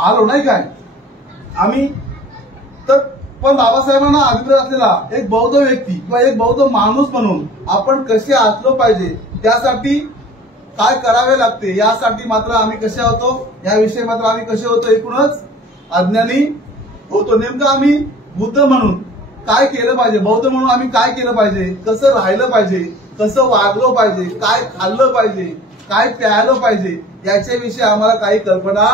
आलो नाही काय आम्ही. तर पण बाबासाहेबांना अभिप्राय असलेला एक बौद्ध व्यक्ती किंवा एक बौद्ध माणूस म्हणून आपण कसे असलो पाहिजे, त्यासाठी काय करावे लागते, यासाठी मात्र आम्ही कसे होतो, याविषयी मात्र आम्ही कसे होतो, एकूणच अज्ञानी होतो. नेमकं आम्ही बुद्ध म्हणून काय केलं पाहिजे, बौद्ध म्हणून आम्ही काय केलं पाहिजे, कसं राहिलं पाहिजे, कसं वागलं पाहिजे, काय खाल्लं पाहिजे, काय प्यायलं पाहिजे, याच्याविषयी आम्हाला काही कल्पना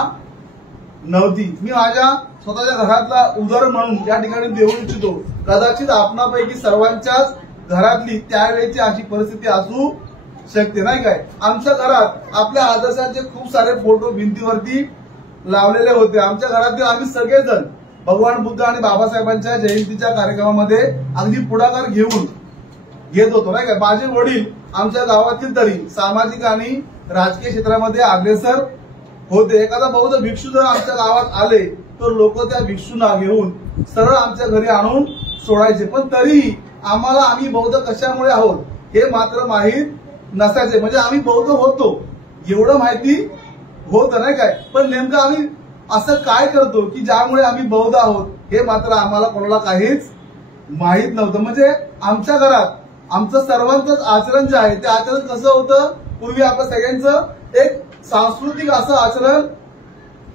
नव्हती. मी माझ्या स्वतःच्या घरातला उदाहरण म्हणून या ठिकाणी देऊ इच्छितो. कदाचित आपणापैकी सर्वांच्याच घरातली त्यावेळेची अशी परिस्थिती असू शकते नाही काय. आमच्या घरात आपल्या आदर्शांचे खूप सारे फोटो भिंतीवरती लावलेले होते. आमच्या घरातील आम्ही सगळेजण भगवान बुद्ध आणि बाबासाहेबांच्या जयंतीच्या कार्यक्रमामध्ये अगदी पुढाकार घेत होतो नाही काय. माझे वडील आमच्या गावातील तरी सामाजिक आणि राजकीय क्षेत्रामध्ये अग्रेसर होते. एखादा बौद्ध भिक्षू जर आमच्या गावात आले तर लोक त्या भिक्षूंना घेऊन सरळ आमच्या घरी आणून सोडायचे. पण तरीही आम्हाला आम्ही बौद्ध कशामुळे आहोत हे मात्र माहीत नसायचे. म्हणजे आम्ही बौद्ध होतो एवढं माहिती होतं नाही काय. पण नेमकं आम्ही असं काय करतो की ज्यामुळे आम्ही बौद्ध आहोत हे मात्र आम्हाला कोणाला काहीच माहीत नव्हतं. म्हणजे आमच्या घरात आमचं सर्वांचंच आचरण जे आहे ते आचरण कसं होतं, पूर्वी आपल्या सगळ्यांचं एक सांस्कृतिक असं आचरण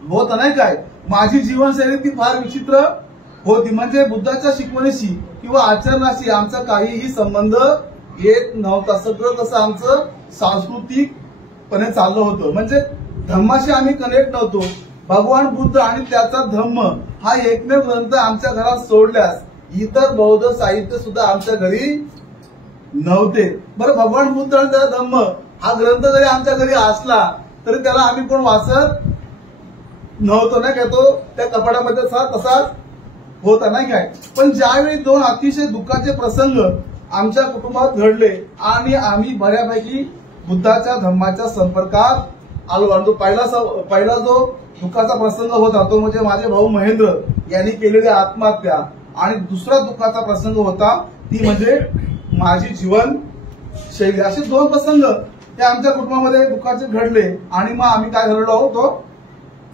होतं नाही काय. माझी जीवनशैली ती फार विचित्र होती. म्हणजे बुद्धाच्या शिकवणीशी किंवा आचरणाशी आमचा काहीही संबंध येत नव्हता. सगळं कसं आमचं सांस्कृतिकपणे चाललं होतं. म्हणजे धम्माशी आम्ही कनेक्ट नव्हतो. भगवान बुद्ध आणि त्याचा धम्म हा एकमेव ग्रंथ आमच्या घरात सोडल्यास इतर बौद्ध साहित्य सुद्धा आमच्या घरी नव्हते. बरं, भगवान बुद्ध आणि त्याचा धम्म हा ग्रंथ जरी आमच्या घरी असला तरी त्याला आम्ही कोण वाचत नव्हतो नाही काय. तो त्या कपाटामध्ये तसाच होता नाही काय. पण ज्यावेळी दोन अतिशय दुःखाचे प्रसंग आमच्या कुटुंबात घडले आणि आम्ही बऱ्यापैकी बुद्धाच्या धम्माच्या संपर्कात आलो. आणि तो पहिला जो दुःखाचा प्रसंग होता तो म्हणजे माझे भाऊ महेंद्र यांनी केलेली आत्महत्या. आणि दुसरा दुःखाचा प्रसंग होता ती म्हणजे माझी जीवनशैली. असे दोन प्रसंग हे आमच्या कुटुंबामध्ये दुःखाचे घडले. आणि मग आम्ही काय घडलो आहोत, तो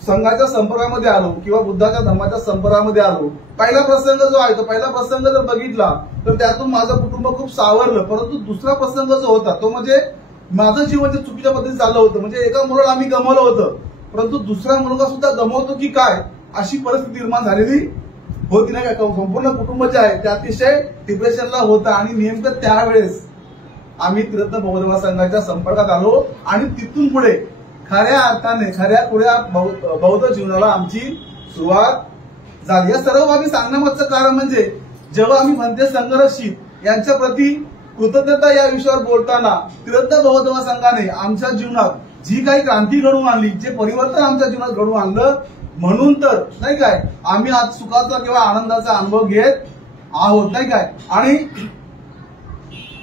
संघाच्या संपर्कामध्ये आलो किंवा बुद्धाच्या धम्माच्या संपर्कामध्ये आलो. पहिला प्रसंग जो आहे तो पहिला प्रसंग जर बघितला तर त्यातून माझं कुटुंब खूप सावरलं. परंतु दुसरा प्रसंग जो होता तो म्हणजे माझं जीवन जे चुकीच्या पद्धतीने चाललं होतं. म्हणजे एका मुलाला आम्ही गमावलं होतं परंतु दुसरा मुलगा सुद्धा गमावतो की काय अशी परिस्थिती निर्माण झालेली होती नाही का. संपूर्ण कुटुंब जे आहे ते अतिशय डिप्रेशनला होतं. आणि नेमकं त्यावेळेस आम्ही तीर्थ बौद्ध महासंघाच्या संपर्कात आलो आणि तिथून पुढे खऱ्या अर्थाने खऱ्या बौद्ध जीवनाला आमची सुरुवात झाली. या सर्व आम्ही सांगण्यामागचं कारण म्हणजे जेव्हा आम्ही भंते संघर्षित यांच्या प्रती कृतज्ञता या विषयावर बोलताना तीर्थ बौद्ध महासंघाने आमच्या जीवनात जी काही क्रांती घडवून आणली, जे परिवर्तन आमच्या जीवनात घडवून आणलं, म्हणून तर नाही काय आम्ही आज सुखाचा किंवा आनंदाचा अनुभव घेत आहोत नाही काय. आणि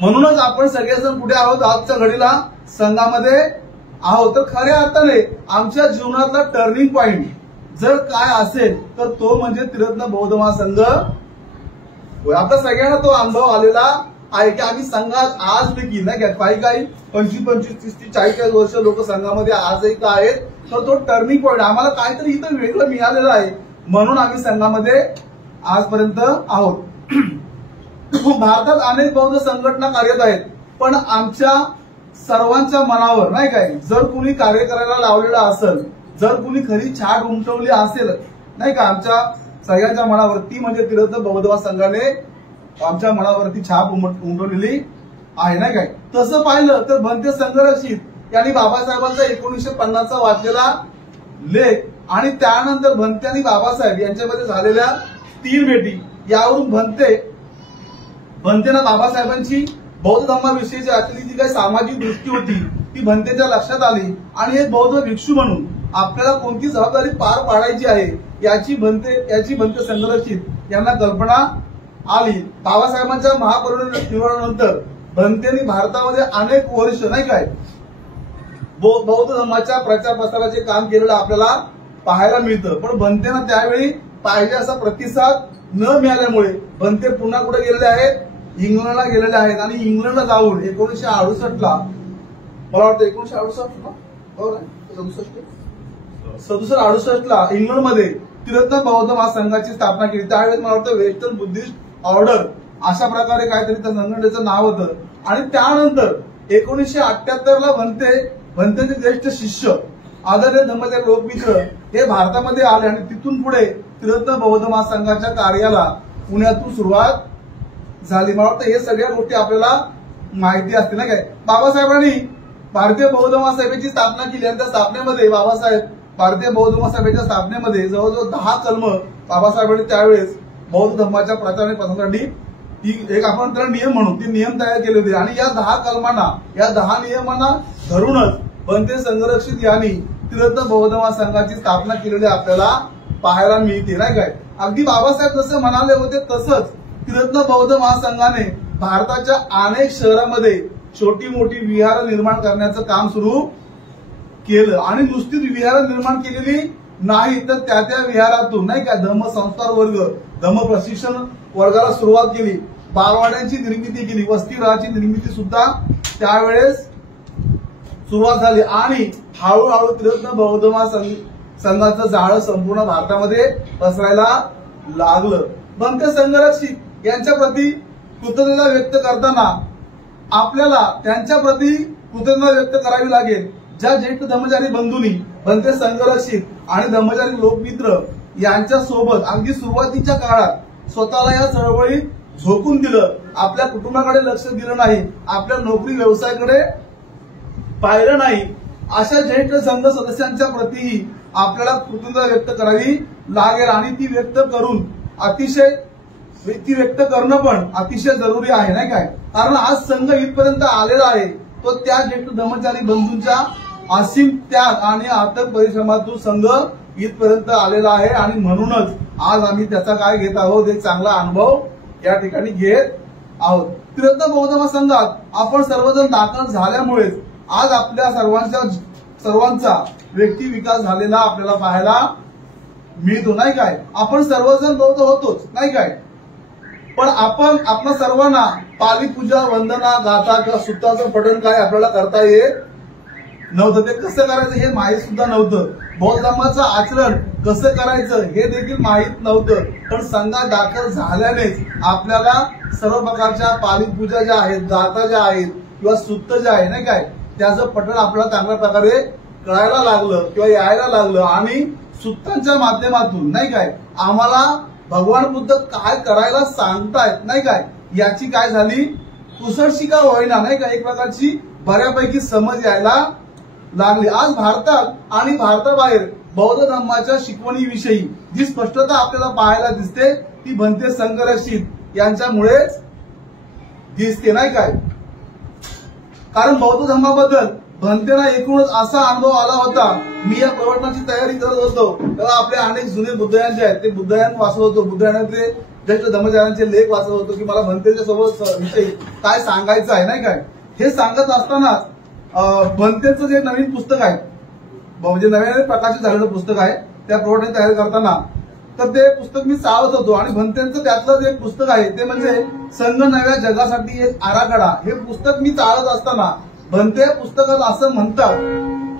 म्हणूनच आपण सगळेजण कुठे आहोत, आजच्या घडीला संघामध्ये आहोत. तर खऱ्या अर्थाने आमच्या जीवनातला टर्निंग पॉइंट जर काय असेल तर तो म्हणजे तीर्थ बौद्ध महासंघ. आपल्या सगळ्यांना तो अनुभव आलेला आहे की आम्ही संघात आज देखील नाही काय काही 25, 30, 40 वर्ष लोक संघामध्ये आजही का आहेत. तर तो टर्निंग पॉइंट आम्हाला काहीतरी इथं वेगळं मिळालेलं आहे म्हणून आम्ही संघामध्ये आजपर्यंत आहोत. भारतात अनेक बौद्ध संघटना कार्यरत आहेत, पण आमच्या सर्वांच्या मनावर नाही काय, जर कुणी कार्य करायला लावलेलं असेल, जर कुणी खरी छाप उमटवली असेल नाही का आमच्या सगळ्यांच्या मनावरती, म्हणजे तीर्थ बौद्ध महासंघाने आमच्या मनावरती छाप उमटवलेली आहे नाही काय. तसं पाहिलं तर भंते संघरक्षित यांनी बाबासाहेबांचा 1950चा वाचलेला लेख आणि त्यानंतर भंते आणि बाबासाहेब यांच्यामध्ये झालेल्या 3 भेटी यावरून भंतेना बाबासाहेबांची बौद्ध धर्माविषयीची असलेली जी काही सामाजिक दृष्टी होती ती भंतेच्या लक्षात आली आणि एक बौद्ध भिक्षू म्हणून आपल्याला कोणती जबाबदारी पार पाडायची आहे याची भंते संघरक्षित यांना कल्पना आली. बाबासाहेबांच्या महापरिनिर्वाणानंतर भंतेनी भारतामध्ये अनेक वर्ष नाही काय बौद्ध धर्माच्या प्रचार प्रसाराचे काम केलेलं आपल्याला पाहायला मिळतं. पण भंतेना त्यावेळी पाहिजे असा प्रतिसाद न मिळाल्यामुळे भंते पुन्हा कुठे गेलेले आहेत, इंग्लंडला गेलेले आहेत आणि इंग्लंडला जाऊन 1968ला मला वाटतं 1968ला इंग्लंडमध्ये तीर्थ बौद्ध महासंघाची स्थापना केली. त्यावेळेस मला वाटतं वेस्टर्न बुद्धिस्ट ऑर्डर अशा प्रकारे काहीतरी त्या संघटनेचं नाव होतं. आणि त्यानंतर 1978ला भंतेचे ज्येष्ठ शिष्य आदरणीय धम्मचारी लोकमित्र हे भारतामध्ये आले आणि तिथून पुढे तीर्थ बौद्ध महासंघाच्या कार्याला पुण्यातून सुरुवात झाली. मला वाटतं हे सगळ्या गोष्टी आपल्याला माहिती असते ना काय. बाबासाहेबांनी भारतीय बौद्ध महासभेची स्थापना केली आणि त्या स्थापनेमध्ये भारतीय बौद्ध महासभेच्या स्थापनेमध्ये जवळजवळ 10 कलम बाबासाहेबांनी त्यावेळेस बौद्ध धर्माच्या प्रचार आणि प्रसारासाठी एक आपण त्याला नियम म्हणून ते नियम तयार केले होते आणि या 10 नियमांना धरूनच भंते संघरक्षित यांनी तीर्थ बौद्ध महासंघाची स्थापना केलेली आपल्याला पाहायला मिळते नाही काय. अगदी बाबासाहेब जसे म्हणाले होते तसंच तीर्थ बौद्ध महासंघाने भारताच्या अनेक शहरांमध्ये छोटी मोठी विहार निर्माण करण्याचं काम सुरू केलं आणि नुसतीच विहार निर्माण केलेली नाही तर त्या विहारातून नाही का धम्म संस्कार वर्ग, धम्म प्रशिक्षण वर्गाला सुरुवात केली, बालवाड्यांची निर्मिती केली, वसतिगृहाची निर्मिती सुद्धा त्यावेळेस सुरुवात झाली आणि हळूहळू तीर्थ बौद्ध महासंघाचं जाळं संपूर्ण भारतामध्ये पसरायला लागलं. भंते संघरक्षित यांच्या प्रती कृतज्ञता व्यक्त करताना आपल्याला त्यांच्या प्रती कृतज्ञता व्यक्त करावी लागेल. ज्या ज्येष्ठ धर्मचारी बंधूंनी भंते संघरक्षित आणि धर्मचारी लोकमित्र यांच्या सोबत अगदी सुरुवातीच्या काळात स्वतःला या चळवळीत झोकून दिलं, आपल्या कुटुंबाकडे लक्ष दिलं नाही, आपल्या नोकरी व्यवसायाकडे पाहिलं नाही, अशा ज्येष्ठ संघ सदस्यांच्या प्रतीही आपल्याला कृतज्ञता व्यक्त करावी लागेल आणि ती व्यक्त करणं पण अतिशय जरुरी आहे नाही काय. कारण आज संघ इथपर्यंत आलेला आहे तो त्या ज्येष्ठ धर्मचारी बंधूंच्या असीम त्याग आणि अथक परिश्रमातून संघ इथपर्यंत आलेला आहे आणि म्हणूनच आज आम्ही त्याचा काय घेत आहोत, एक चांगला अनुभव या ठिकाणी घेत आहोत. तीर्थ बौद्ध महासंघात आपण सर्वजण दाखल झाल्यामुळेच आज आपल्या सर्वांचा व्यक्ती विकास झालेला आपल्याला पाहायला मिळतो नाही काय. आपण सर्वजण बौद्ध होतोच नाही काय, पण आपल्या सर्वांना पाली पूजा, वंदना, गाथा किंवा सुत्ताचं पठण काय आपल्याला करता येत नव्हतं. ते कसं करायचं हे माहीत सुद्धा नव्हतं. बौद्ध धर्माचं आचरण कसं करायचं हे देखील माहीत नव्हतं. पण संघात दाखल झाल्यानेच आपल्याला सर्व प्रकारच्या पाली पूजा ज्या आहेत, गाथा ज्या आहेत किंवा सुत्त जे आहे नाही काय त्याचं पठण आपल्याला चांगल्या प्रकारे कळायला लागलं किंवा यायला लागलं आणि सुत्तांच्या माध्यमातून नाही काय आम्हाला भगवान बुद्ध काय करायला सांगतायत नाही काय याची काय झाली पुसटशी का होईना नाही का एक प्रकारची बऱ्यापैकी समज यायला लागली. आज भारतात आणि भारताबाहेर बौद्ध धर्माच्या शिकवणीविषयी जी स्पष्टता आपल्याला पाहायला दिसते ती भंते संघरक्षित यांच्यामुळेच दिसते नाही काय. कारण बौद्ध धर्माबद्दल भंतेना एकूणच असा अनुभव आला होता. मी या प्रवचनाची तयारी करत होतो तेव्हा आपले अनेक जुने बुद्धयान जे आहेत ते बुद्धयान वाचत होतो, बुद्धयानाचे ज्येष्ठ धर्मचार्यांचे लेख वाचत होतो की मला भंतेच्या सोबत विषयी काय सांगायचं आहे नाही काय. हे सांगत असतानाच भंतेचं जे नवीन पुस्तक आहे म्हणजे नव्याने प्रकाशित झालेलं पुस्तक आहे त्या प्रवचनाची तयारी करताना तर ते पुस्तक मी चालत होतो आणि भंतेंचं त्यातलं जे पुस्तक आहे ते म्हणजे संघ नव्या जगासाठी एक आराखडा हे पुस्तक मी चालत असताना भंते पुस्तकात असं म्हणतात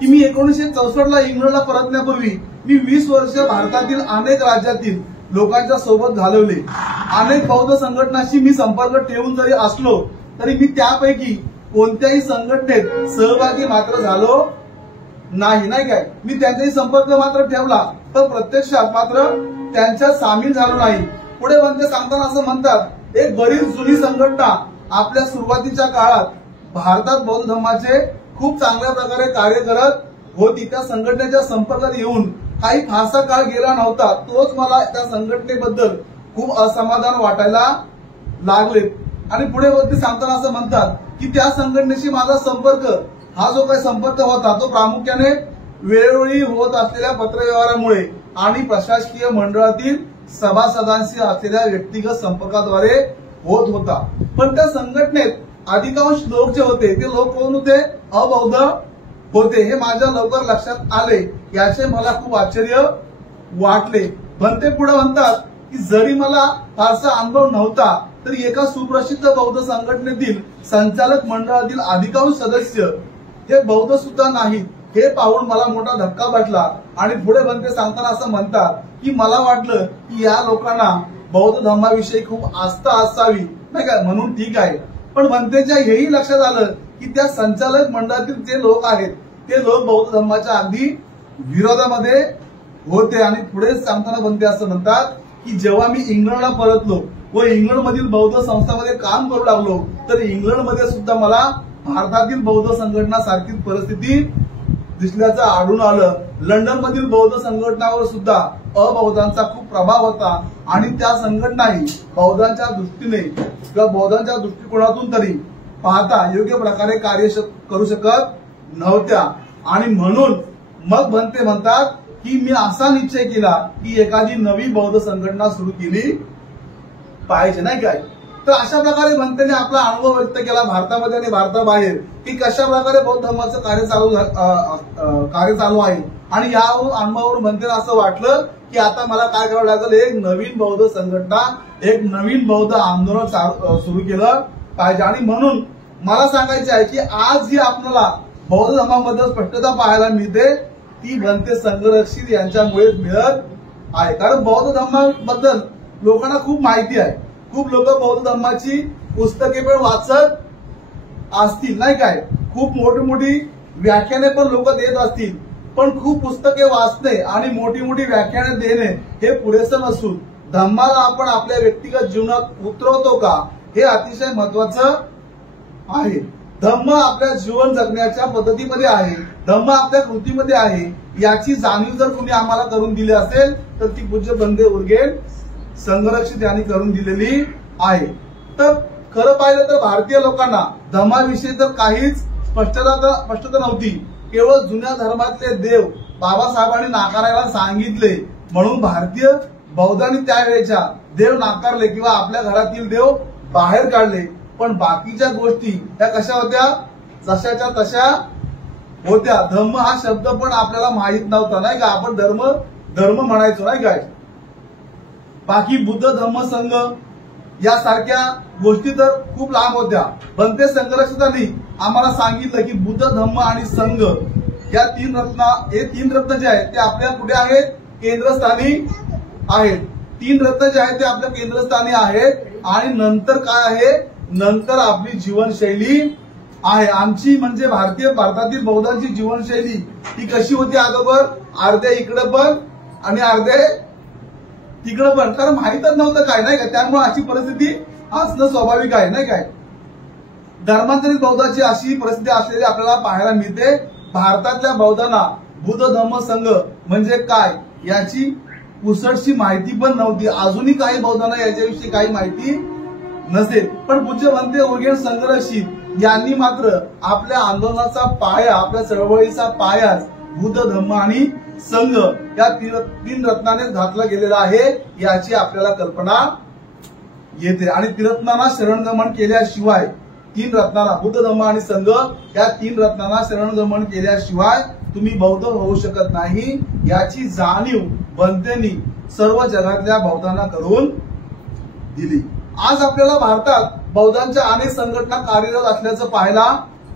की मी 1964ला इंग्लंडला परतण्यापूर्वी मी 20 वर्ष भारतातील अनेक राज्यातील लोकांच्या सोबत घालवले. अनेक बौद्ध संघटनांशी मी संपर्क ठेवून जरी असलो तरी मी त्यापैकी कोणत्याही संघटनेत सहभागी मात्र झालो नाही काय. मी त्यांच्याशी संपर्क मात्र ठेवला तर प्रत्यक्षात मात्र त्यांच्यात सामील झालो नाही. पुढे बनते सांगताना असं म्हणतात, एक बरीच जुनी संघटना आपल्या सुरुवातीच्या काळात भारतात बौद्ध धर्माचे खूप चांगल्या प्रकारे कार्य करत होती. त्या संघटनेच्या संपर्कात येऊन काही फारसा काळ गेला नव्हता, तोच मला त्या संघटनेबद्दल खूप असमाधान वाटायला लागले. आणि पुढे वरती सांगताना असं म्हणतात की त्या संघटनेशी माझा संपर्क, हा जो काही संपर्क होता तो प्रामुख्याने वेळोवेळी होत असलेल्या पत्रव्यवहारामुळे आणि प्रशासकीय मंडळातील सभासदांशी असलेल्या व्यक्तिगत संपर्काद्वारे होत होता. पण त्या संघटनेत अधिकांश लोक जे होते ते लोक कोण होते? अबौद्ध होते. हे माझ्या लवकर लक्षात आले. याचे मला खूप आश्चर्य वाटले. भंते पुढे म्हणतात की जरी मला फारसा अनुभव नव्हता तरी एका सुप्रसिद्ध बौद्ध संघटनेतील संचालक मंडळातील अधिकांश सदस्य हे बौद्ध सुद्धा नाहीत. हे पाहून मला मोठा धक्का बसला. आणि पुढे भंते सांगताना असं म्हणतात की मला वाटलं की या लोकांना बौद्ध धर्माविषयी खूप आस्था असावी नाही का, म्हणून ठीक आहे. पण भंतेच्या हेही लक्षात आलं की त्या संचालक मंडळातील जे लोक आहेत ते लोक बौद्ध धर्माच्या अगदी विरोधामध्ये होते. आणि पुढे सांगताना भंते असं म्हणतात की जेव्हा मी इंग्लंडला परतलो व इंग्लंडमधील बौद्ध संस्थांमध्ये काम करू लागलो तर इंग्लंडमध्ये सुद्धा मला भारतातील बौद्ध संघटना सारखीच परिस्थिती दिसल्याचं आढळून आलं. लंडनमधील बौद्ध संघटनावर सुद्धा अबौद्धांचा खूप प्रभाव होता आणि त्या संघटनाही बौद्धांच्या दृष्टीने किंवा बौद्धांच्या दृष्टिकोनातून तरी पाहता योग्य प्रकारे कार्य करू शकत नव्हत्या. आणि म्हणून मग भंते म्हणतात की मी असा निश्चय केला की एखादी नवी बौद्ध संघटना सुरू केली पाहिजे नाही काय. तर अशा प्रकारे भंतेने आपला अनुभव व्यक्त केला भारतामध्ये आणि भारताबाहेर की कशा प्रकारे बौद्ध धर्माचं कार्य चालू आहे. आणि या अनुभवावरून भंतेला असं वाटलं की आता मला काय करावं लागेल, एक नवीन बौद्ध संघटना, एक नवीन बौद्ध आंदोलन सुरू केलं पाहिजे. आणि म्हणून मला सांगायचे आहे की आज जी आपल्याला बौद्ध धर्माबद्दल स्पष्टता पाहायला मिळते ती भंते संघरक्षित यांच्यामुळे मिळत आहे. कारण बौद्ध धर्माबद्दल लोकांना खूप माहिती आहे. खूप लोक बौद्ध धर्माची पुस्तके पण वाचत असतील नाही काय, खूप मोठी मोठी व्याख्याने पण लोक देत असतील. पण खूप पुस्तके वाचणे आणि मोठी मोठी व्याख्याने देणे हे पुरेसं नसून धम्माला आपण आपल्या व्यक्तिगत जीवनात उतरवतो का हे अतिशय महत्वाचं आहे. धम्म आपल्या जीवन जगण्याच्या पद्धतीमध्ये आहे, धम्म आपल्या कृतीमध्ये आहे. याची जाणीव जर कुणी आम्हाला करून दिली असेल तर ती पूज्य बंदे उर्गेन संघरक्षित यांनी करून दिलेली आहे. तर खरं पाहिलं तर भारतीय लोकांना धर्माविषयी तर काहीच स्पष्टता नव्हती. केवळ जुन्या धर्मातले देव बाबासाहेबांनी नाकारायला सांगितले म्हणून भारतीय बौद्धांनी त्यावेळेच्या देव नाकारले किंवा आपल्या घरातील देव बाहेर काढले. पण बाकीच्या गोष्टी त्या कशा होत्या? जशाच्या तशा होत्या. धम्म हा शब्द पण आपल्याला माहित नव्हता नाही का, आपण धर्म म्हणायचो नाही काय. बाकी बुद्ध धम्म संघ यासारख्या गोष्टी तर खूप लांब होत्या. भंते संघरक्षकांनी आम्हाला सांगितलं की बुद्ध धम्म आणि संघ या हे तीन रत्न जे आहेत ते आपल्या कुठे आहेत? केंद्रस्थानी आहेत. तीन रत्न जे आहेत ते आपल्या केंद्रस्थानी आहेत. आणि नंतर काय आहे? नंतर आपली जीवनशैली आहे. आमची म्हणजे भारतातील बौद्धांची जीवनशैली ती कशी होती? अगोदर अर्धे इकडे पण आणि अर्धे तिकडं पण, कारण माहीतच नव्हतं काय नाही का, त्यामुळे अशी परिस्थिती असणं स्वाभाविक आहे नाही काय. धर्मांतरित बौद्धाची अशी परिस्थिती असलेली आपल्याला पाहायला मिळते. भारतातल्या बौद्धांना बुद्ध धम्म संघ म्हणजे काय याची पुसटशी माहिती पण नव्हती. अजूनही काही बौद्धांना याच्याविषयी काही माहिती नसेल. पण पूज्य भंते उर्गेन संघरक्षित यांनी मात्र आपल्या आंदोलनाचा पाया, आपल्या चळवळीचा पायाच बुद्ध धम्म आणि संघ या तीन रत्नाने घातला गेलेला आहे याची आपल्याला कल्पना येते. आणि त्रिरत्नांना शरणगमन केल्याशिवाय, तीन रत्नांना बुद्ध धम्म आणि संघ या तीन रत्नांना शरणगमन केल्याशिवाय तुम्ही बौद्ध होऊ शकत नाही याची जाणीव भंतेंनी सर्व जगातल्या बौद्धांना करून दिली. आज आपल्याला भारतात बौद्धांच्या अनेक संघटना कार्यरत असल्याचं पाहायला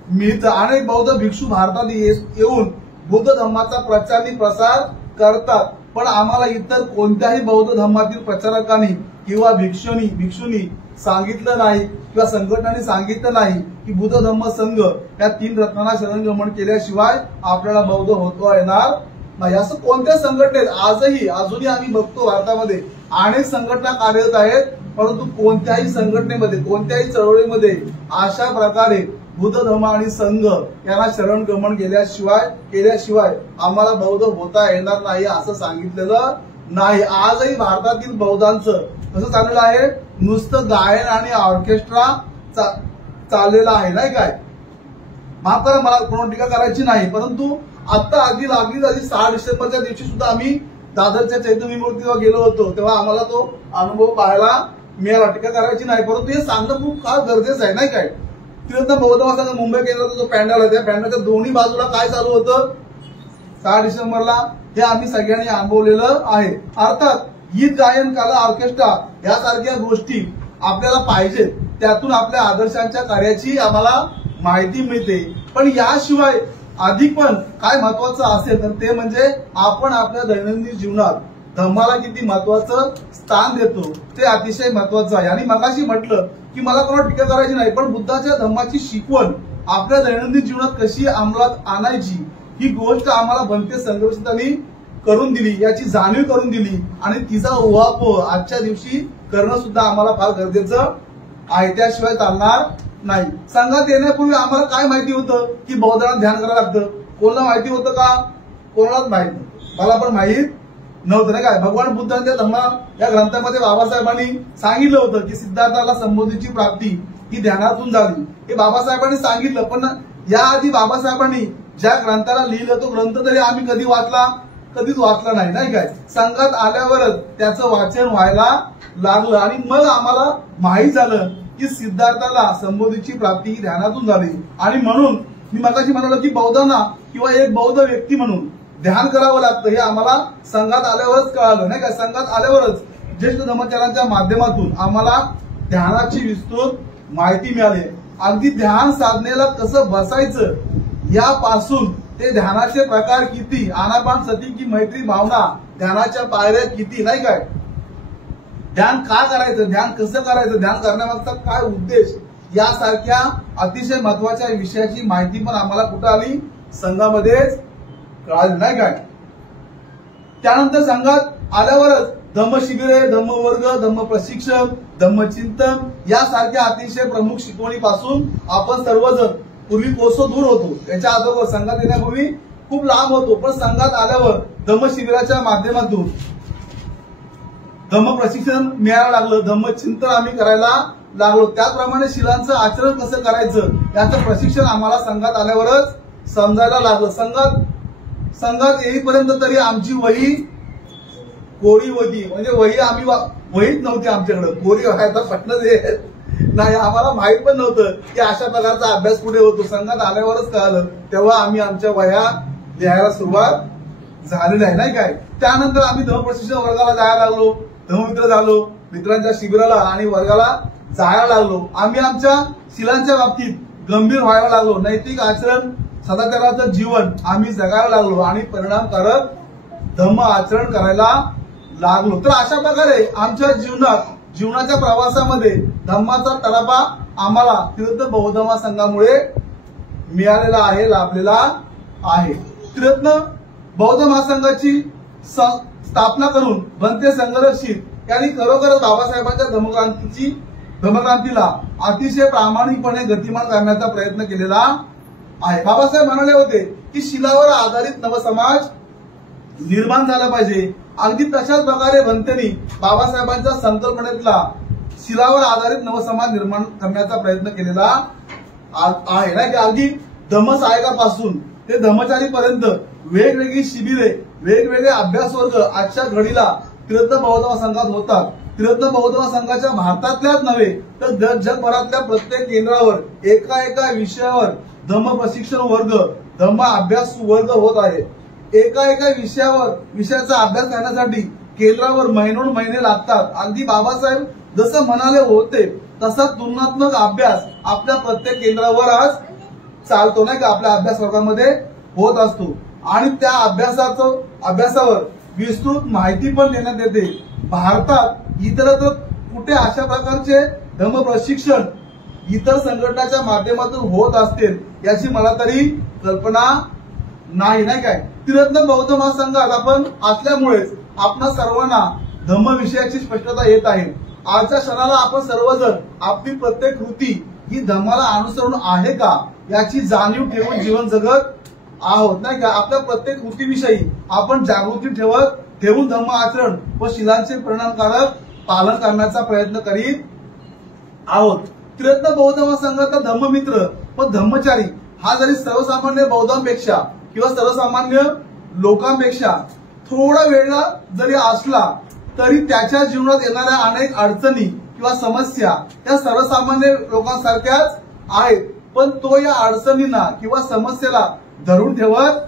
मिळतं. अनेक बौद्ध भिक्षू भारतात येऊन बुद्ध धर्माचा प्रचार आणि प्रसार करतात. पण आम्हाला इतर कोणत्याही बौद्ध धर्मातील प्रचारकांनी किंवा भिक्षुनी सांगितलं नाही किंवा संघटनांनी सांगितलं नाही की बुद्ध धम्म संघ या 3 रत्नांना शरणगमन केल्याशिवाय आपल्याला बौद्ध होता येणार नाही. असं कोणत्या संघटनेत अजूनही आम्ही बघतो भारतामध्ये अनेक संघटना कार्यरत आहेत, परंतु कोणत्याही संघटनेमध्ये कोणत्याही चळवळीमध्ये अशा प्रकारे बुद्ध धर्म आणि संघ यांना शरणगमन केल्याशिवाय आम्हाला बौद्ध होता येणार नाही असं सांगितलेलं नाही. आजही भारतातील बौद्धांचं कसं चाललेलं आहे, नुसतं गायन आणि ऑर्केस्ट्रा चाललेला आहे, नाही काय. माफ करा, मला कोण टीका करायची नाही, परंतु आता अगदी 6 डिसेंबरच्या दिवशी सुद्धा आम्ही दादरच्या चैतन्य मूर्तीवर गेलो होतो, तेव्हा आम्हाला तो अनुभव पाहायला मिळाला. टीका करायची नाही, परंतु हे सांगणं खूप फार गरजेचं आहे, नाही काय. तिथं बौद्ध महासंघ मुंबई केंद्राचा जो पॅन्डल आहे त्या पॅन्डलच्या दोन्ही बाजूला काय चालू होतं 6 डिसेंबरला, हे आम्ही सगळ्यांनी अनुभवलेलं आहे. अर्थात गीत गायन, कला, ऑर्केस्ट्रा यासारख्या गोष्टी आपल्याला पाहिजेत, त्यातून आपल्या आदर्शांच्या कार्याची आम्हाला माहिती मिळते. पण याशिवाय अधिक पण काय महत्वाचं असेल तर ते म्हणजे आपण आपल्या दैनंदिन जीवनात धम्माला किती महत्वाचं स्थान देतो ते अतिशय महत्वाचं आहे. आणि मगाशी म्हटलं की मला कोणाला टीका करायची नाही, पण बुद्धाच्या धम्माची शिकवण आपल्या दैनंदिन जीवनात कशी अंमलात आणायची ही गोष्ट आम्हाला भंते संघर्षांनी करून दिली, याची जाणीव करून दिली आणि तिचा उहापोह आजच्या दिवशी करणं सुद्धा आम्हाला फार गरजेचं आहे, त्याशिवाय चालणार नाही. संघात येण्यापूर्वी आम्हाला काय माहिती होतं की बौद्धांना ध्यान करायला लागतं, कोणाला माहिती होतं का? कोणालाच माहित नव्हतं, मला पण माहित नव्हतं, नाही काय. भगवान बुद्धांच्या धम्मा या ग्रंथामध्ये बाबासाहेबांनी सांगितलं होतं की सिद्धार्थाला संबोधीची प्राप्ती ही ध्यानातून झाली, हे बाबासाहेबांनी सांगितलं. पण याआधी बाबासाहेबांनी ज्या ग्रंथाला लिहिलं तो ग्रंथ तरी आम्ही कधीच वाचला नाही, नाही काय. संघात आल्यावरच त्याचं वाचन व्हायला लागलं आणि मग आम्हाला माहीत झालं की सिद्धार्थाला संबोधीची प्राप्ती ही ध्यानातून झाली. आणि म्हणून मी मगाशी म्हणालो की बौद्धांना किंवा एक बौद्ध व्यक्ती म्हणून ध्यान करावं लागतं हे आम्हाला संघात आल्यावरच कळालं, नाही का. संघात आल्यावरच ज्येष्ठ धर्माचार्यांच्या माध्यमातून आम्हाला ध्यानाची विस्तृत माहिती मिळाली. अगदी ध्यान साधनेला कसं बसायचं यापासून ते ध्यानाचे प्रकार किती, आनापानसती की मैत्री भावना, ध्यानाच्या पायऱ्या किती, नाही काय. ध्यान का करायचं, ध्यान कसं करायचं, ध्यान करण्यामागचा काय उद्देश, यासारख्या अतिशय महत्वाच्या विषयाची माहिती पण आम्हाला कुठं आली, संघामध्येच कळाली, नाही काय. त्यानंतर संघात आल्यावरच धम्मशिबिरे, धम्मवर्ग, धम्म प्रशिक्षण, धम्मचिंतन यासारख्या अतिशय प्रमुख शिकवणीपासून आपण सर्वजण पूर्वी कोसो दूर होतो. याच्या अगोदर संघात येण्यापूर्वी खूप लांब होतो, पण संघात आल्यावर धम्मशिबिराच्या माध्यमातून धम्म प्रशिक्षण मिळायला लागलं, धम्मचिंतन आम्ही करायला लागलो. त्याचप्रमाणे शिलांचं आचरण कसं करायचं याचं प्रशिक्षण आम्हाला संघात आल्यावरच समजायला लागलं. संघात येईपर्यंत तरी आमची वही कोरी होती, म्हणजे वही आम्ही वहीच नव्हती आमच्याकडे, कोरी व्हायचा प्रश्नच नाही. आम्हाला माहित पण नव्हतं की अशा प्रकारचा अभ्यास पुढे होतो. संघात आल्यावरच कळालं, तेव्हा आम्ही आमच्या वह्या लिहायला सुरुवात झालेली आहे, नाही काय. त्यानंतर आम्ही धम्म प्रशिक्षण वर्गाला जायला लागलो, धम्ममित्र झालो, मित्रांच्या शिबिराला आणि वर्गाला जायला लागलो. आम्ही आमच्या शिलांच्या बाबतीत गंभीर व्हायला लागलो, नैतिक आचरण, सदाचाराचं जीवन आम्ही जगायला लागलो आणि परिणामकारक धम्म आचरण करायला लागलो. तर अशा प्रकारे आमच्या जीवनाच्या प्रवासामध्ये धम्माचा तडापा आम्हाला त्रिरत्न बौद्ध महासंघामुळे मिळालेला आहे, लाभलेला आहे. त्रिरत्न बौद्ध महासंघाची स्थापना करून भंते संघरक्षित यांनी खरोखरच बाबासाहेबांच्या धम्मक्रांतीला अतिशय प्रामाणिकपणे गतिमान करण्याचा प्रयत्न केलेला आहे. बाबासाहेब म्हणाले होते की शिलावर आधारित नवसमाज निर्माण झाला पाहिजे. अगदी तशाच प्रकारे भंतेनी बाबासाहेबांच्या संकल्पनेतला शिलावर आधारित नवसमाज निर्माण करण्याचा प्रयत्न केलेला आहे, नाही की. अगदी धम्मसहायकापासून ते धम्मचारीपर्यंत वेगवेगळी शिबिरे, वेगवेगळे अभ्यास वर्ग आजच्या घडीला त्रिरत्न बौद्ध महासंघात होतात. त्रिरत्न बौद्ध महासंघाच्या भारतातल्याच नव्हे तर जगभरातल्या प्रत्येक केंद्रावर एका विषयावर धम्म प्रशिक्षण वर्ग, धम्म अभ्यास वर्ग होत आहे. एका विषयाचा अभ्यास करण्यासाठी केंद्रावर महिने लागतात. अगदी बाबासाहेब जसं म्हणाले होते तसा तुलनात्मक अभ्यास आपल्या प्रत्येक केंद्रावर आज चालतो, नाही का, आपल्या अभ्यास वर्गामध्ये होत असतो. आणि त्या अभ्यासावर विस्तृत माहिती पण देण्यात येते. भारतात इतरत्र कुठे अशा प्रकारचे धम्म प्रशिक्षण इतर संघटनाच्या माध्यमातून होत असतील याची मला तरी कल्पना नाही काय. त्रिरत्न बौद्ध महासंघात आपण असल्यामुळेच आपणा सर्वांना धम्म विषयाची स्पष्टता येत आहे. आजच्या क्षणाला आपण सर्वजण आपली प्रत्येक कृती ही धम्माला अनुसरून आहे का याची जाणीव ठेवून जीवन जगत आहोत नाही का. आपल्या प्रत्येक कृतीविषयी आपण जागृती ठेवून धम्म आचरण व शिलांचे परिणामकारक पालन करण्याचा प्रयत्न करीत आहोत. त्रिरत्न बौद्ध महासंघाचा धम्ममित्र व धम्मचारी हा जरी सर्वसामान्य बौद्धांपेक्षा किंवा सर्वसामान्य लोकांपेक्षा थोडा वेगळा जरी असला तरी त्याच्या जीवनात येणाऱ्या अनेक अडचणी किंवा समस्या त्या सर्वसामान्य लोकांसारख्याच आहेत. पण तो या अडचणींना किंवा समस्येला धरून ठेवत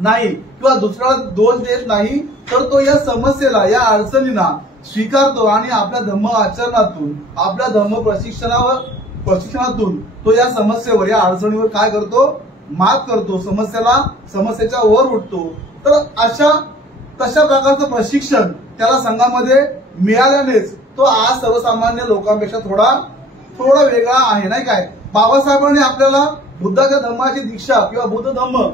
नाही किंवा दुसऱ्याला दोष देत नाही, तर तो या समस्येला या अडचणींना स्वीकारतो आणि आपल्या धम्म आचरणातून आपल्या धम्म प्रशिक्षणातून तो या समस्येवर या अडचणीवर काय करतो, मात करतो, समस्येच्या वर उठतो. तर तशा प्रकारचं प्रशिक्षण त्याला संघामध्ये मिळाल्यानेच तो आज सर्वसामान्य लोकांपेक्षा थोडा वेगळा आहे नाही काय. बाबासाहेबांनी आपल्याला बुद्धाच्या धम्माची दीक्षा किंवा बुद्ध धम्म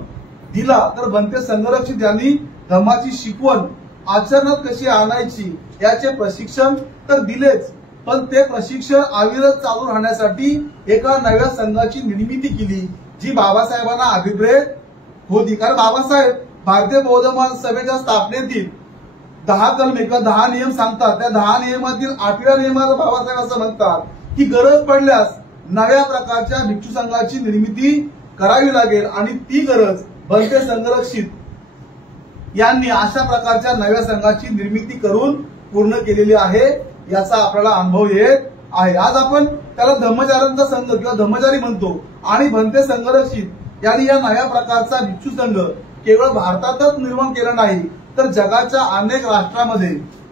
दिला, तर बनते संघरक्षित यांनी धम्माची शिकवण आचरणात कशी आणायची याचे प्रशिक्षण तर दिलेच, पण ते प्रशिक्षण अविरत चालू राहण्यासाठी एका नव्या संघाची निर्मिती केली जी बाबासाहेबांना अभिप्रेत होती. कारण बाबासाहेब भारतीय बौद्ध महासभेच्या स्थापनेतील 10 कलमे किंवा 10 नियम सांगतात. त्या 10 नियमातील 8व्या नियमाला बाबासाहेब असं म्हणतात की गरज पडल्यास नव्या प्रकारच्या भिक्षू संघाची निर्मिती करावी लागेल आणि ती गरज बनते संघरक्षित यांनी अशा प्रकारच्या नव्या संघाची निर्मिती करून पूर्ण केलेली आहे याचा आपल्याला अनुभव येत आहे. आज आपण त्याला धम्मचाऱ्यांचा संघ किंवा धम्मचारी म्हणतो आणि बनते संघरक्षित यांनी या नव्या प्रकारचा भिक्षू संघ केवळ भारतातच निर्माण केला नाही, तर जगाच्या अनेक राष्ट्रांमध्ये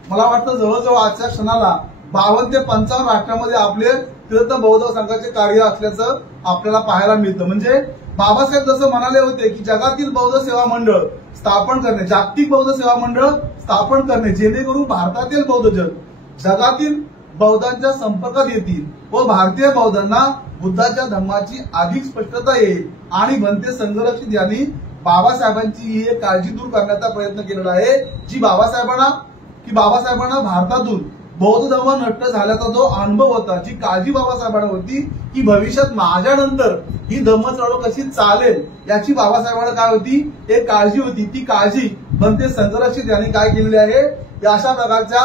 मला वाटतं जवळजवळ आजच्या क्षणाला 52 ते 55 राष्ट्रांमध्ये आपले त्रिरत्न बौद्ध संघाचे कार्य असल्याचं आपल्याला पाहायला मिळतं. म्हणजे बाबासाहेब जसं म्हणाले होते की जगातील बौद्ध सेवा मंडळ स्थापन करणे, जागतिक बौद्ध सेवा मंडळ स्थापन करणे, जेणेकरून भारतातील बौद्धजन जगातील बौद्धांच्या संपर्कात येतील व भारतीय बौद्धांना बुद्धाच्या धम्माची अधिक स्पष्टता येईल. आणि बनते संघरक्षित यांनी बाबासाहेबांची ही एक काळजी दूर करण्याचा प्रयत्न केलेला आहे, जी बाबासाहेबांना भारतातून बौद्ध धर्म नष्ट झाल्याचा जो अनुभव होता, जी काळजी बाबासाहेबांना होती की भविष्यात माझ्यानंतर ही धम्म चळवळ कशी चालेल याची बाबासाहेबांना काय होती, एक काळजी होती. ती काळजी बनते संघरक्षित यांनी काय केलेली आहे, अशा प्रकारच्या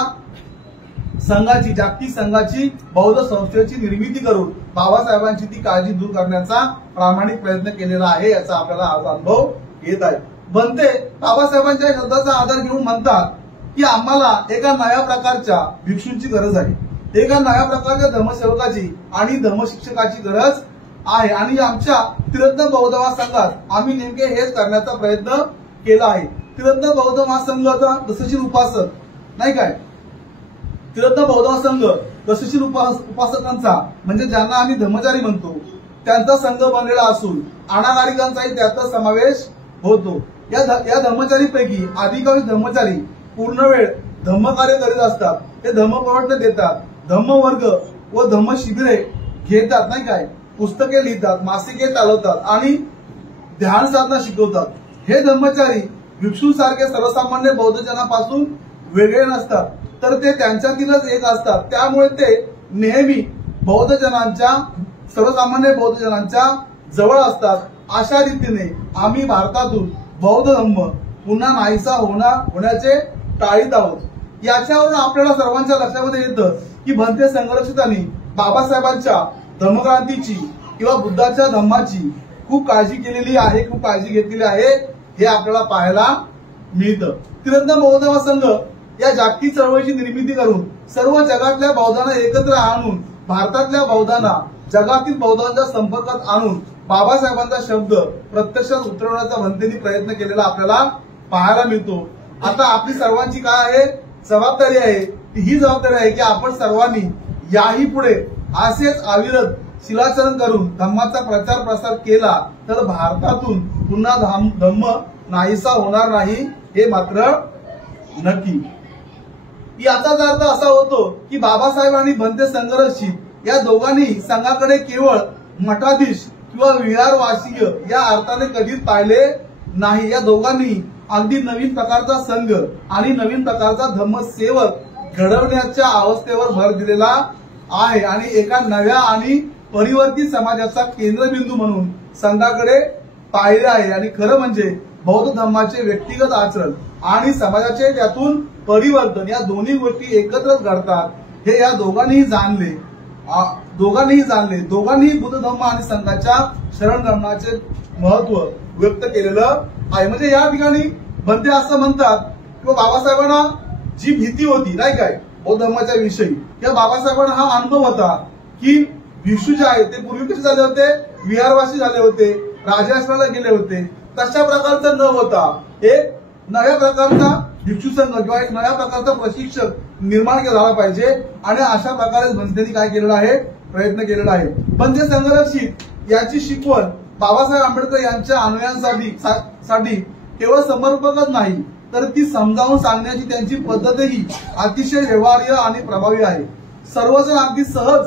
संघाची, जागतिक संघाची, बौद्ध संस्थेची निर्मिती करून बाबासाहेबांची ती काळजी दूर करण्याचा प्रामाणिक प्रयत्न केलेला आहे याचा आपल्याला आज अनुभव येत आहे. बनते बाबासाहेबांच्या शब्दाचा आधार घेऊन म्हणतात की आम्हाला एका नव्या प्रकारच्या भिक्षूंची गरज आहे, एका नव्या प्रकारच्या धर्मसेवकाची आणि धर्मशिक्षकाची गरज आहे. आणि आमच्या त्रिरत्न बौद्ध महासंघात आम्ही नेमके हेच करण्याचा प्रयत्न केला आहे. त्रिरत्न बौद्ध महासंघाचा दशशील उपासक नाही काय, त्रिरत्न बौद्ध महासंघ दशशील उपासकांचा म्हणजे ज्यांना आम्ही धम्मचारी म्हणतो त्यांचा संघ बनलेला असून अनागारिकांचाही त्याचा समावेश होतो. या धम्मचारीपैकी अधिकाधिक धम्मचारी पूर्ण वेळ धम्मकार्य करीत असतात. ते धम्म प्रवचन देतात, धम्मवर्ग व धम्म शिबिरे घेतात नाही काय, पुस्तके लिहितात, मासिके चालवतात आणि ध्यान साधना शिकवतात. हे धम्मचारी भिक्षूंसारखे सर्वसामान्य बौद्धजनापासून वेगळे नसतात, तर ते त्यांच्यातीलच एक असतात. त्यामुळे ते नेहमी सर्वसामान्य बौद्धजनांच्या जवळ असतात. अशा रीतीने आम्ही भारतातून बौद्ध धम्म पुन्हा नाहीसा होण्याचे टाळीत आहोत. याच्यावरून आपल्याला सर्वांच्या लक्षामध्ये येतं की बनते संघरक्षितांनी बाबासाहेबांच्या धम्मक्रांतीची किंवा बुद्धाच्या धम्माची खूप काळजी केलेली आहे, खूप काळजी घेतलेली आहे हे आपल्याला पाहायला मिळतं. त्रिरत्न बौद्ध महासंघ या जागतिक चळवळीची निर्मिती करून सर्व जगातल्या बौद्धांना एकत्र आणून भारतातल्या बौद्धांना जगातील बौद्धांच्या संपर्कात आणून बाबासाहेबांचा शब्द प्रत्यक्षात उतरवण्याचा भंतेने प्रयत्न केलेला आपल्याला पाहायला मिळतो. आता आपली सर्वांची काय आहे, जबाबदारी आहे. ही जबाबदारी आहे की आपण सर्वांनी याही पुढे असेच अविरत शिलाचरण करून धम्माचा प्रचार प्रसार केला तर भारतातून पुन्हा धम्म नाहीसा होणार नाही हे मात्र नक्की याचाच अर्थ असा होतो की बाबासाहेब आणि भंते संघरक्षित या दोघांनी संघाकडे केवळ मठाधीश किंवा विहारवासीय या अर्थाने कधीच पाहिले नाही. या दोघांनी अगदी नवीन प्रकारचा संघ आणि नवीन प्रकारचा धम्मसेवक घडवण्याच्या अवस्थेवर भर दिलेला आहे आणि एका नव्या आणि परिवर्तित समाजाचा केंद्रबिंदू म्हणून संघाकडे पाहिले आहे. आणि खरं म्हणजे बौद्ध धर्माचे व्यक्तिगत आचरण आणि समाजाचे त्यातून परिवर्तन या दोन्ही गोष्टी एकत्रच घडतात हे या दोघांनीही जाणले. दोघांनीही बुद्ध धर्म आणि संघाच्या शरणगमनाचे महत्व व्यक्त केलेलं आहे. म्हणजे या ठिकाणी भंते असं म्हणतात की बाबासाहेबांना जी भीती होती नाही काय बौद्ध धर्माच्या विषयी, त्या बाबासाहेबांना हा अनुभव होता की भिक्षू जे आहेत ते पूर्वी कसे झाले होते, विहारवासी झाले होते, राजाश्रमाला गेले होते, तशा प्रकारचं न होता एक नव्या प्रकारचा भिक्षू संघ किंवा एक नव्या प्रकारचा प्रशिक्षक निर्माण झाला पाहिजे. आणि अशा प्रकारे भंतेंनी काय केलेलं आहे, प्रयत्न केलेला आहे. भंते संघरक्षित याची शिकवण बाबासाहेब आंबेडकर यांच्या अनुयायांसाठी केवळ समर्पकच नाही तर ती समजावून सांगण्याची त्यांची पद्धतही अतिशय व्यवहार्य आणि प्रभावी आहे. सर्वजण अगदी सहज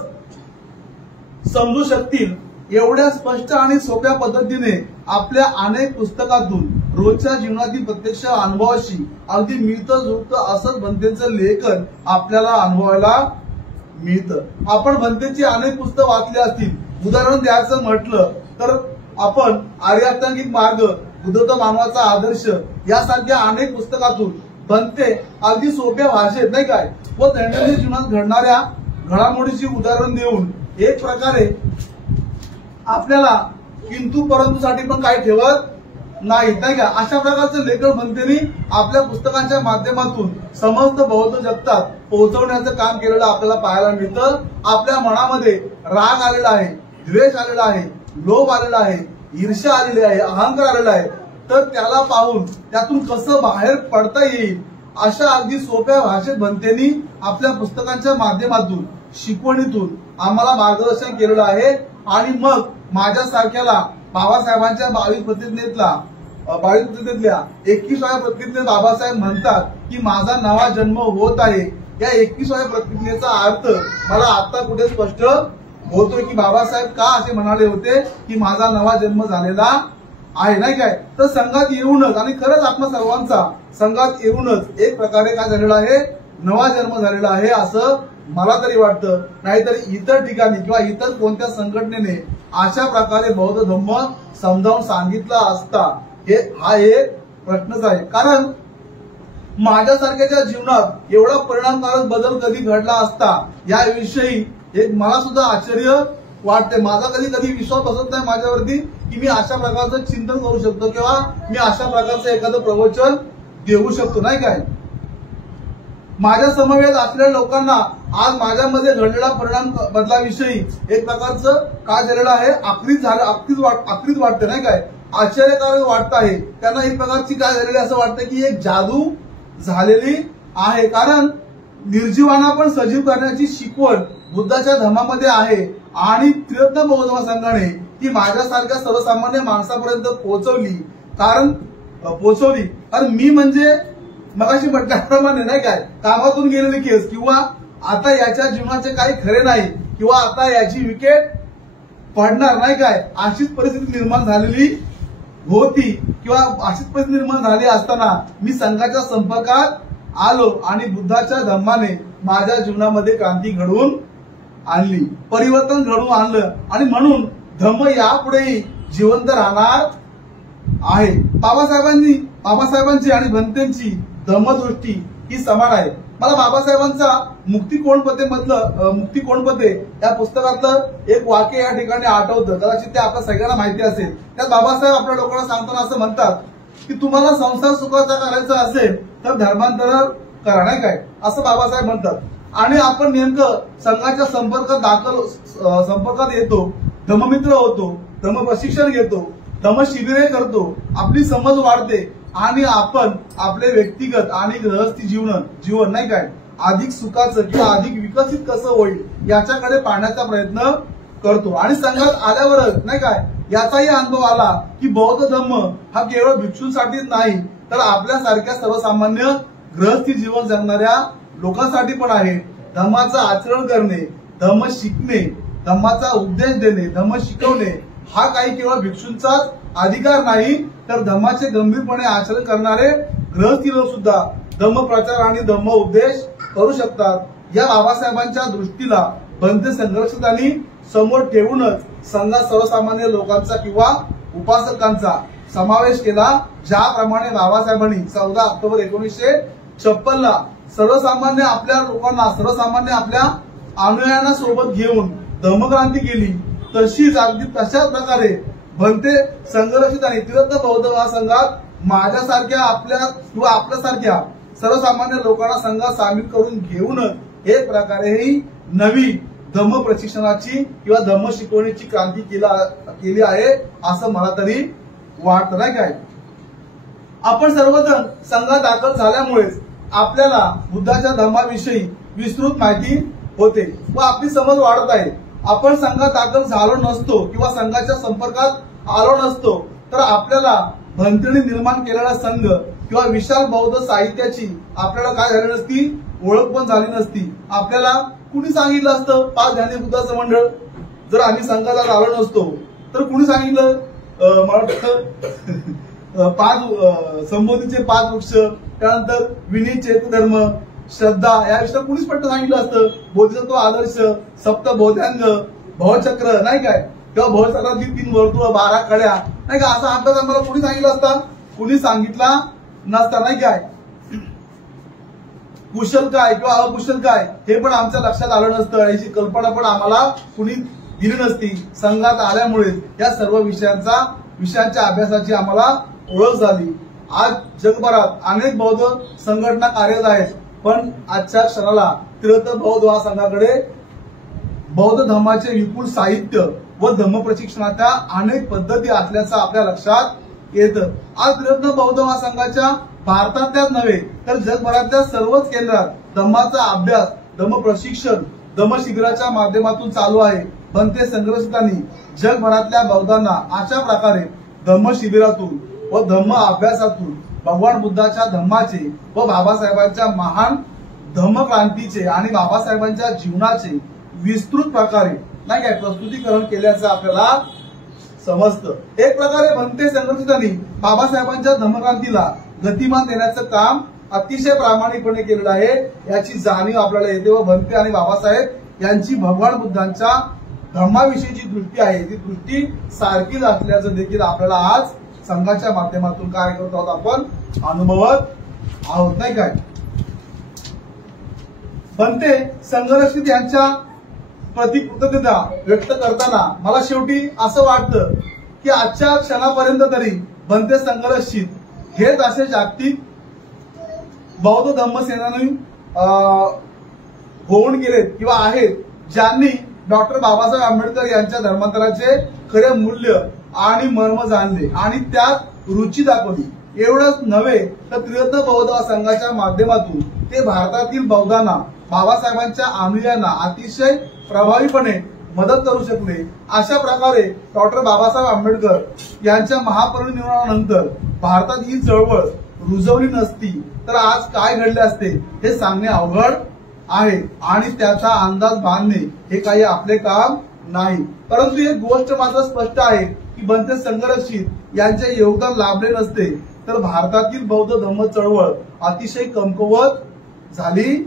समजू शकतील एवढ्या स्पष्ट आणि सोप्या पद्धतीने आपल्या अनेक पुस्तकातून रोजच्या जीवनातील प्रत्यक्ष अनुभवाशी अगदी मिळतं जुळतं असंच भंतेंचं लेखन आपल्याला अनुभवायला मिळतं. आपण भंतेची अनेक पुस्तकं वाचली असतील. उदाहरण द्यायचं म्हटलं तर आपण आर्याष्टांगिक मार्ग, बुद्ध मानवाचा आदर्श यासारख्या अनेक पुस्तकातून भंते अगदी सोप्या भाषेत नाही काय व दैनंदिन जीवनात घडणाऱ्या घडामोडीची उदाहरण देऊन एक प्रकारे आपल्याला किंतु परंतु साठी पण काही ठेवत नाही का. अशा प्रकारचं लेखन भंतेनी आपल्या पुस्तकांच्या माध्यमातून समस्त बौद्ध जगतात पोहोचवण्याचं काम केलेलं आपल्याला पाहायला मिळतं. आपल्या मनामध्ये राग आलेला आहे, द्वेष आलेला आहे, लोभ आलेला आहे, ईर्ष्या आलेली आहे, अहंकार आलेला आहे, तर त्याला पाहून त्यातून कसं बाहेर पडता येईल अशा अगदी सोप्या भाषेत भंतेनी आपल्या पुस्तकांच्या माध्यमातून शिकवणीतून आम्हाला मार्गदर्शन केलेलं आहे. आणि मग माझ्यासारख्याला बाबासाहेबांच्या 22 प्रतिज्ञेतल्या 21व्या प्रतिज्ञेत बाबासाहेब म्हणतात की माझा नवा जन्म होत आहे. या 21व्या प्रतिज्ञेचा अर्थ मला आता कुठे स्पष्ट होतोय की बाबासाहेब का असे म्हणाले होते की माझा नवा जन्म झालेला आहे नाही काय. तर संघात येऊनच आणि खरंच आपल्या सर्वांचा संघात येऊनच एक प्रकारे काय झालेला आहे, नवा जन्म झालेला आहे असं मला तरी वाटतं. नाहीतर इतर ठिकाणी किंवा इतर कोणत्या संघटनेने अशा प्रकारे बौद्ध धर्म समजावून सांगितला असता हा एक प्रश्नच आहे. कारण माझ्यासारख्याच्या जीवनात एवढा परिणामकारक बदल कधी घडला असता याविषयी एक मला सुद्धा आश्चर्य वाटते. माझा कधी विश्वास बसत नाही माझ्यावरती की मी अशा प्रकारचं चिंतन करू शकतो किंवा मी अशा प्रकारचं एखादं प्रवचन देऊ शकतो नाही काय. माझ्या समवेत असलेल्या लोकांना आज माझ्यामध्ये घडलेला परिणाम बदलाविषयी एक प्रकारचं काय झालेलं आहे, आकृत वाटते नाही काय, आश्चर्यकारक वाटत आहे. त्यांना एक प्रकारची काय झालेली असं वाटतं की एक जादू झालेली आहे. कारण निर्जीवांना पण सजीव करण्याची शिकवण बुद्धाच्या धर्मामध्ये आहे आणि त्रिरत्न बौद्ध संघाने ती माझ्यासारख्या सर्वसामान्य माणसापर्यंत पोहोचवली. कारण मी म्हणजे मगाशी म्हटल्याप्रमाणे नाही काय कामातून गेलेली केस किंवा आता याच्या जीवनाचे काही खरे नाही किंवा आता याची विकेट पडणार नाही काय अशीच परिस्थिती निर्माण झालेली होती किंवा अशीच परिस्थिती निर्माण झाली असताना मी संघाच्या संपर्कात आलो आणि बुद्धाच्या धम्माने माझ्या जीवनामध्ये क्रांती घडवून आणली, परिवर्तन घडवून आणलं आणि म्हणून धम्म यापुढेही जिवंत राहणार आहे. बाबासाहेबांची आणि भंतेंची धम्मदृष्टी ही समान आहे. मला बाबासाहेबांचा मुक्ती कोणपते या पुस्तकातलं एक वाक्य या ठिकाणी आठवतं. कदाचित ते आपल्या सगळ्यांना माहिती असेल. त्यात बाबासाहेब आपल्या लोकांना सांगताना असं म्हणतात की तुम्हाला संसार सुखाचा करायचा असेल तर धर्मांतर करा नाही काय असं बाबासाहेब म्हणतात. आणि आपण नेमकं संघाच्या संपर्कात येतो, धम्ममित्र होतो, धम्म प्रशिक्षण घेतो, धम्म शिबिरे करतो, आपली समज वाढते आणि आपण आपले व्यक्तिगत आणि गृहस्थी जीवन नाही काय अधिक सुखाचं किंवा अधिक विकसित कसं होईल याच्याकडे पाहण्याचा प्रयत्न करतो. आणि संघात आल्यावरच नाही काय याचाही अनुभव आला की बौद्ध धम्म हा केवळ भिक्षूंसाठीच नाही तर आपल्यासारख्या सर्वसामान्य गृहस्थी जीवन जगणाऱ्या लोकांसाठी पण आहे. धम्माचं आचरण करणे, धम्म शिकणे, धम्माचा उपदेश देणे, धम्म शिकवणे हा काही केवळ भिक्षूंचाच अधिकार नाही, तर धम्माचे गंभीरपणे आचरण करणारे गृहस्थी लोक सुद्धा धम्म प्रचार आणि धम्म उपदेश करू शकतात. या बाबासाहेबांच्या दृष्टीला भंते संघर्षकांनी समोर ठेवूनच संघात सर्वसामान्य लोकांचा किंवा उपासकांचा समावेश केला. ज्याप्रमाणे बाबासाहेबांनी 14 ऑक्टोबर 1956 ला सर्वसामान्य आपल्या लोकांना, सर्वसामान्य आपल्या अनुयायांना सोबत घेऊन धम्मक्रांती केली, तशीच अगदी तशाच प्रकारे भंते संघर्षितांनी तीर्थ बौद्ध महासंघात माझ्यासारख्या आपल्या किंवा आपल्यासारख्या सर्वसामान्य लोकांना संघात सामील करून घेऊनच एक प्रकारे ही नवी धम्म प्रशिक्षणाची किंवा धम्म शिकवणीची क्रांती केली आहे असं मला तरी वाटतं. नाही काय, आपण सर्वजण संघात दाखल झाल्यामुळेच आपल्याला बुद्धाच्या धम्माविषयी विस्तृत माहिती होते व आपली समज वाढत आहे. आपण संघात दाखल झालो नसतो किंवा संघाच्या संपर्कात आलो नसतो तर आपल्याला भंतेने निर्माण केलेला संघ किंवा विशाल बौद्ध साहित्याची आपल्याला काय झाली नसती, ओळख पण झाली नसती. आपल्याला कुणी सांगितलं असतं 5 ध्यानी बुद्धाचं मंडळ, जर आम्ही संघात आलो नसतो तर कुणी सांगितलं, मला वाटतं 5 संबोधीचे 5 वृक्ष, त्यानंतर विनय, चेतधर्म, श्रद्धा या विषयावर कुणीच पट्ट सांगितलं असतं. बोधिसत्व आदर्श, सप्तबोध्यांग, भवचक्र नाही काय, किंवा भवचक्रातील 3 वर्तुळ, 12 कड्या नाही का, असा अभ्यास आम्हाला कुणी सांगितलं असता, कुणी सांगितला नसता. नाही काय, कुशल काय किंवा अकुशल काय हे पण आमच्या लक्षात आलं नसतं, याची कल्पना पण आम्हाला कुणी दिली नसती. संघात आल्यामुळे या सर्व विषयांच्या अभ्यासाची आम्हाला ओळख झाली. आज जगभरात अनेक बौद्ध संघटना कार्यरत आहेत, पण आजच्या क्षणाला तीर्थ बौद्ध महासंघाकडे बौद्ध धम्माचे विपुल साहित्य व धम्म प्रशिक्षणाच्या अनेक पद्धती असल्याचं आपल्या लक्षात येतं. आज तीर्थ बौद्ध महासंघाच्या भारतातल्याच नव्हे तर जगभरातल्या सर्वच केंद्रात धम्माचा अभ्यास, धम्म प्रशिक्षण, धम्म शिबिराच्या माध्यमातून चालू आहे. भंते संघर्षितांनी जगभरातल्या बौद्धांना अशा प्रकारे धम्म शिबिरातून व धम्म अभ्यासातून भगवान बुद्धाच्या धम्माचे व बाबासाहेबांच्या महान धम्मक्रांतीचे आणि बाबासाहेबांच्या जीवनाचे विस्तृत प्रकारे नाही काय प्रस्तुतीकरण केल्याचं आपल्याला समजतं. एक प्रकारे भंते संघर्षितांनी बाबासाहेबांच्या धम्मक्रांतीला गतिमान देण्याचं काम अतिशय प्रामाणिकपणे केलेलं आहे, याची जाणीव आपल्याला येते. व भंते आणि बाबासाहेब यांची भगवान बुद्धांच्या धम्माविषयीची दृष्टी आहे ती दृष्टी सारखीच असल्याचं देखील आपल्याला आज संघाच्या माध्यमातून काय करत आहोत, आपण अनुभवत आहोत. नाही काय, भंते संघर्षित यांच्या प्रति कृतज्ञता व्यक्त करताना मला शेवटी असं वाटतं की आजच्या क्षणापर्यंत तरी भंते संघर्षित हेच असे जागतिक बौद्ध धम्मसेनानी होऊन गेलेत किंवा आहेत ज्यांनी डॉक्टर बाबासाहेब आंबेडकर यांच्या धर्मांतराचे खरे मूल्य आणि मर्म जाणले आणि त्यात रुची दाखवली. एवढंच नव्हे तर तीर्थ बौद्ध संघाच्या माध्यमातून ते भारतातील बौद्धांना, बाबासाहेबांच्या अनुयायांना अतिशय प्रभावीपणे मदत करू शकले. अशा प्रकारे डॉक्टर बाबासाहेब आंबेडकर यांच्या महापरिनिर्वाणानंतर भारतात ही चळवळ रुजवली नसती तर आज काय घडले असते हे सांगणे अवघड आहे आणि त्याचा अंदाज बांधणे हे काही आपले काम नाही. परंतु एक गोष्ट मात्र स्पष्ट आहे की भंते संघर्षित यांचे योगदान लाभले नसते तर भारतातील बौद्ध धम्म चळवळ अतिशय कमकुवत झाली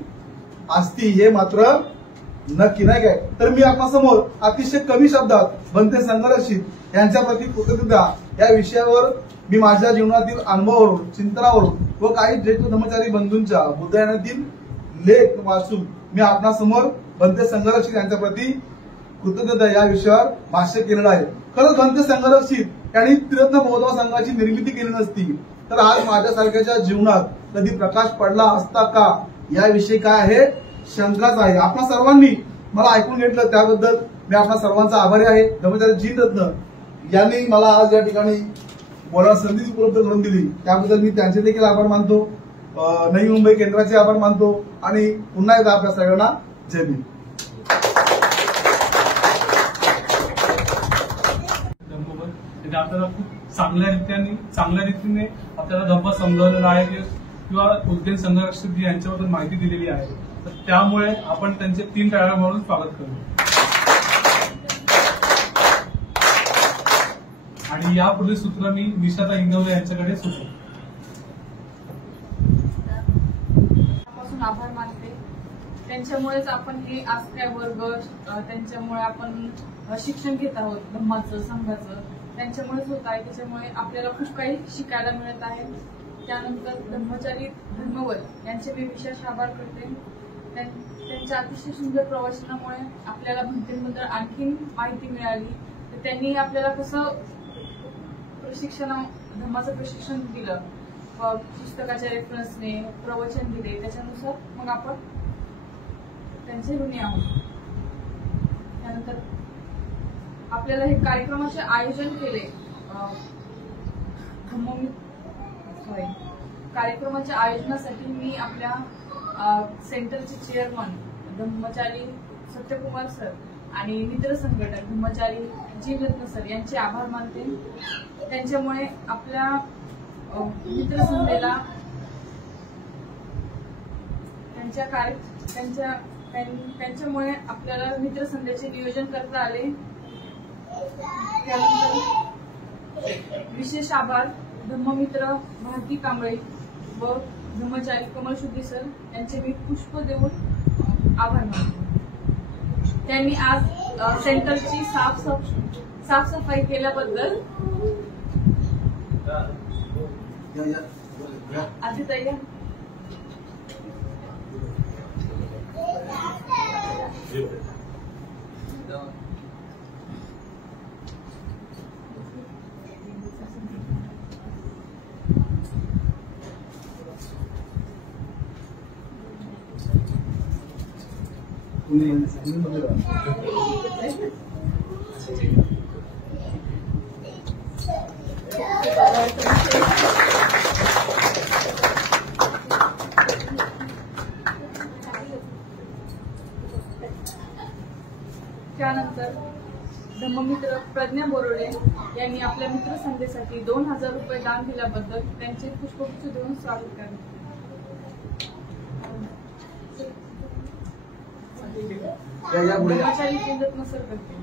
असती, हे मात्र नक्की. नाही काय, तर मी आपल्यासमोर अतिशय कमी शब्दात भंते संघर्षित यांच्या प्रति कृतज्ञता या विषयावर मी माझ्या जीवनातील अनुभवावरून, चिंतनावरून व काही ज्येष्ठ धर्मचारी बंधूंच्या बुद्धायनातील लेख वाचून मी आपणासमोर भंते संघर्षित यांच्या प्रति कृतज्ञता या विषयावर भाष्य केलेलं आहे. खरंच भंते संघर्षित यांनी तीर्थ बौद्ध संघाची निर्मिती केली नसती तर आज माझ्यासारख्याच्या जीवनात कधी प्रकाश पडला असता का याविषयी काय आहे, शंकाच आहे. आपणा सर्वांनी मला ऐकून घेतलं त्याबद्दल मी आपणा सर्वांचा आभारी आहे. धर्मचारी जी रत्न यांनी मला आज या ठिकाणी बोलायला संधी उपलब्ध करून दिली त्याबद्दल मी त्यांचे देखील आभार मानतो. नवी मुंबई केंद्राचे आभार मानतो आणि पुन्हा एकदा आपल्या सगळ्यांना जय भीम. आपल्याला खूप चांगल्या रीतीने आपल्याला धम्म समजावलेला आहे की किंवा उद्गीन संघरक्षक यांच्याबद्दल माहिती दिलेली आहे, तर त्यामुळे आपण त्यांचे 3 टाळ्या म्हणून स्वागत करू. आणि यापुढील सूत्र मी निशाता इंगवले यांच्याकडे सुचवतो. आभार मानते. त्यांच्यामुळेच आपण हे आज काय वर्ग, त्यांच्यामुळे आपण शिक्षण घेत आहोत धम्माचं, संघाचं, त्यांच्यामुळेच होत आहे. त्याच्यामुळे आपल्याला खूप काही शिकायला मिळत आहे. त्यानंतर ब्रह्मचारी धर्मवर यांचे मी विशेष आभार करते. त्यांच्या अतिशय सुंदर प्रवचनामुळे आपल्याला भक्तीबद्दल आणखी माहिती मिळाली. तर त्यांनी आपल्याला कसं धम्माचं प्रशिक्षण दिलं, पुस्तकाच्या रेफरन्सने प्रवचन दिले, त्याच्यानुसार मग आपण त्यांचे ऋणी आहोत. त्यानंतर आपल्याला हे कार्यक्रमाचे आयोजन केले. कार्यक्रमाच्या आयोजनासाठी मी आपल्या सेंटरचे चेअरमन धम्मचारी सत्यकुमार सर आणि मित्र संघटक धम्मचारी जीवरत्न सर यांचे आभार मानते. त्यांच्यामुळे आपल्या मित्रसंघेला त्यांच्यामुळे आपल्याला मित्रसंघाचे नियोजन करता आले. त्यानंतर विशेष आभार धम्ममित्र भारती कांबळे व धम्मचारी कमलशुद्धी सर यांचे मी पुष्प देऊन आभार मानते. त्यांनी आज सेंटरची साफसफाई केल्याबद्दल आधी तयार. त्यानंतर धम्ममित्र प्रज्ञा बोरोडे यांनी आपल्या मित्रसंघेसाठी 2000 रुपये दान दिल्याबद्दल त्यांचे पुष्पगुच्छ देऊन स्वागत करणे. धम्मचारी जीवरत्न सर करते.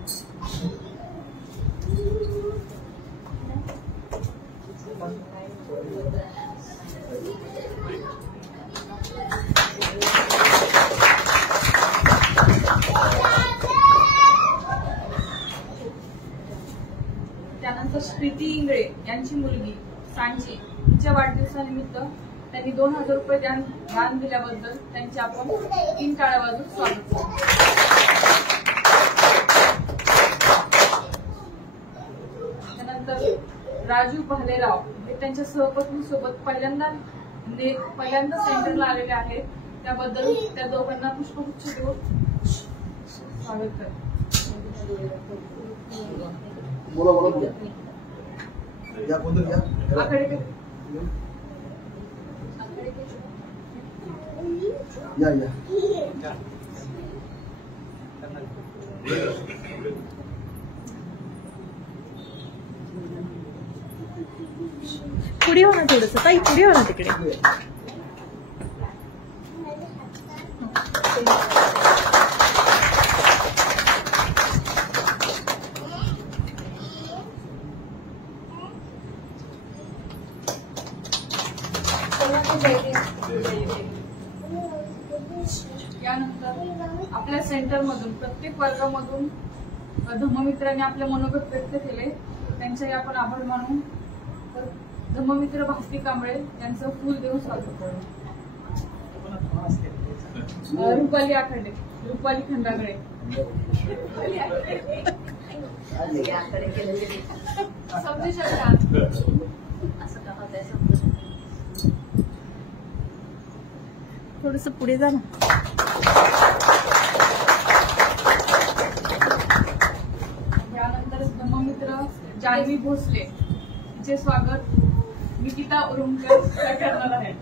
त्यानंतर प्रीती इंगळे यांची मुलगी सांची तिच्या वाढदिवसानिमित्त त्यांनी 2000 रुपये दान दिल्याबद्दल त्यांचे आपण 3 टाळ्या वाजवून स्वागत करतो. त्यानंतर राजू भालेराव हे त्यांच्या सहपत्नी सोबत पहिल्यांदा सेंटरला आलेले आहेत. त्याबद्दल त्या दोघांना पुष्पगुच्छ देऊन स्वागत करतो. बोला बोला या कोणतं घ्या या या पुढे हो ना थोडंसं ताई, पुढे हो ना तिकडे. यानंतर आपल्या सेंटरमधून प्रत्येक वर्गामधून धम्ममित्रांनी आपले मनोगत व्यक्त केले. त्यांचाही आपण आभार मानू. तर धम्ममित्र भारती कांबळे यांचं फूल देऊन स्वागत करू. रुपाली आखंडे, रुपाली खंडागळे, समजू शकता असं का होतंय. थोडस पुढे जा ना. यानंतर धम्ममित्र जान्हवी भोसले तिचे स्वागत निकिता उरुमकर करणार आहे.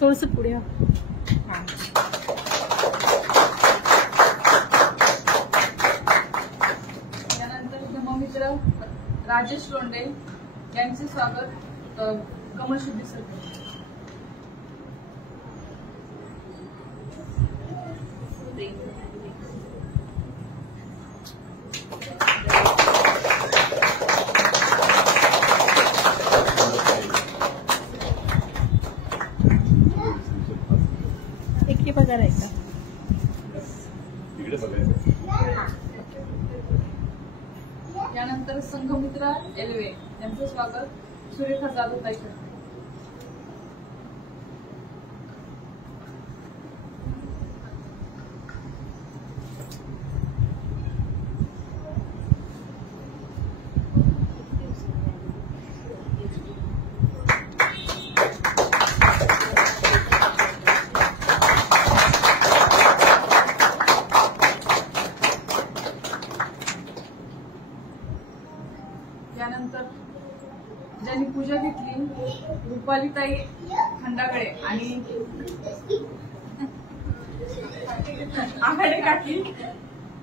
थोडस पुढे. राजेश लोंढे यांचे स्वागत कमलशुद्धी सर. इकडे बघायचं. यानंतर संघमित्रा एलवे यांचं स्वागत सुरेखा जाधव ताई करते. यानंतर ज्यांनी पूजा घेतली रुपालीताई खंडागळे आणि आघाडे काकी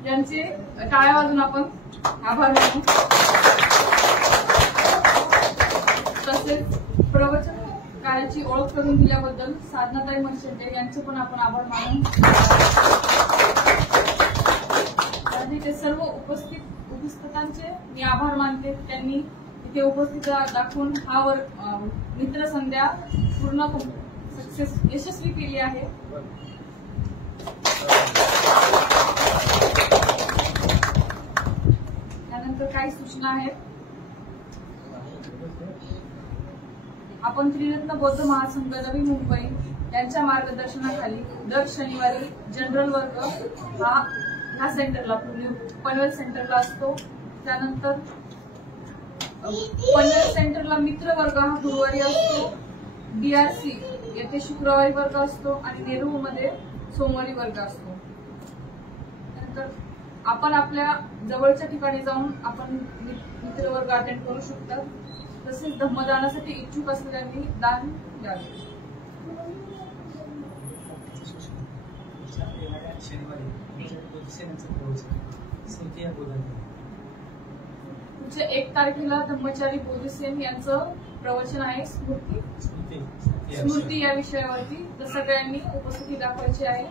यांचे टाळ्या वाजून आपण आभार मानू. तसेच प्रवचन कार्याची ओळख करून दिल्याबद्दल साधनाताई मनशेटे यांचे पण आपण आभार मानू. ते सर्व उपस्थितांचे मी आभार मानते. त्यांनी इथे उपस्थित दाखवून हा मित्र संध्या पूर्ण यशस्वी केली आहे. त्यानंतर काही सूचना आहेत. आपण त्रिरत्न बौद्ध महासंघ नवी मुंबई यांच्या मार्गदर्शनाखाली दर शनिवारी जनरल वर्ग ह्या सेंटरला पनवेल सेंटरला असतो. त्यानंतर पनवेल सेंटरला मित्र वर्ग हा गुरुवारी असतो. DRC येथे शुक्रवारी वर्ग असतो आणि नेरूमध्ये सोमवारी वर्ग असतो. त्यानंतर आपण आपल्या जवळच्या ठिकाणी जाऊन आपण मित्र वर्ग अटेंड करू शकतात. तसेच धम्मदानासाठी इच्छुक असलेल्यांनी दान द्यावे. पुढच्या 1 तारखेला धम्मचारी बोधिसेन यांचं प्रवचन आहे स्मृती या विषयावरती. तर सगळ्यांनी उपस्थिती दाखवायची आहे.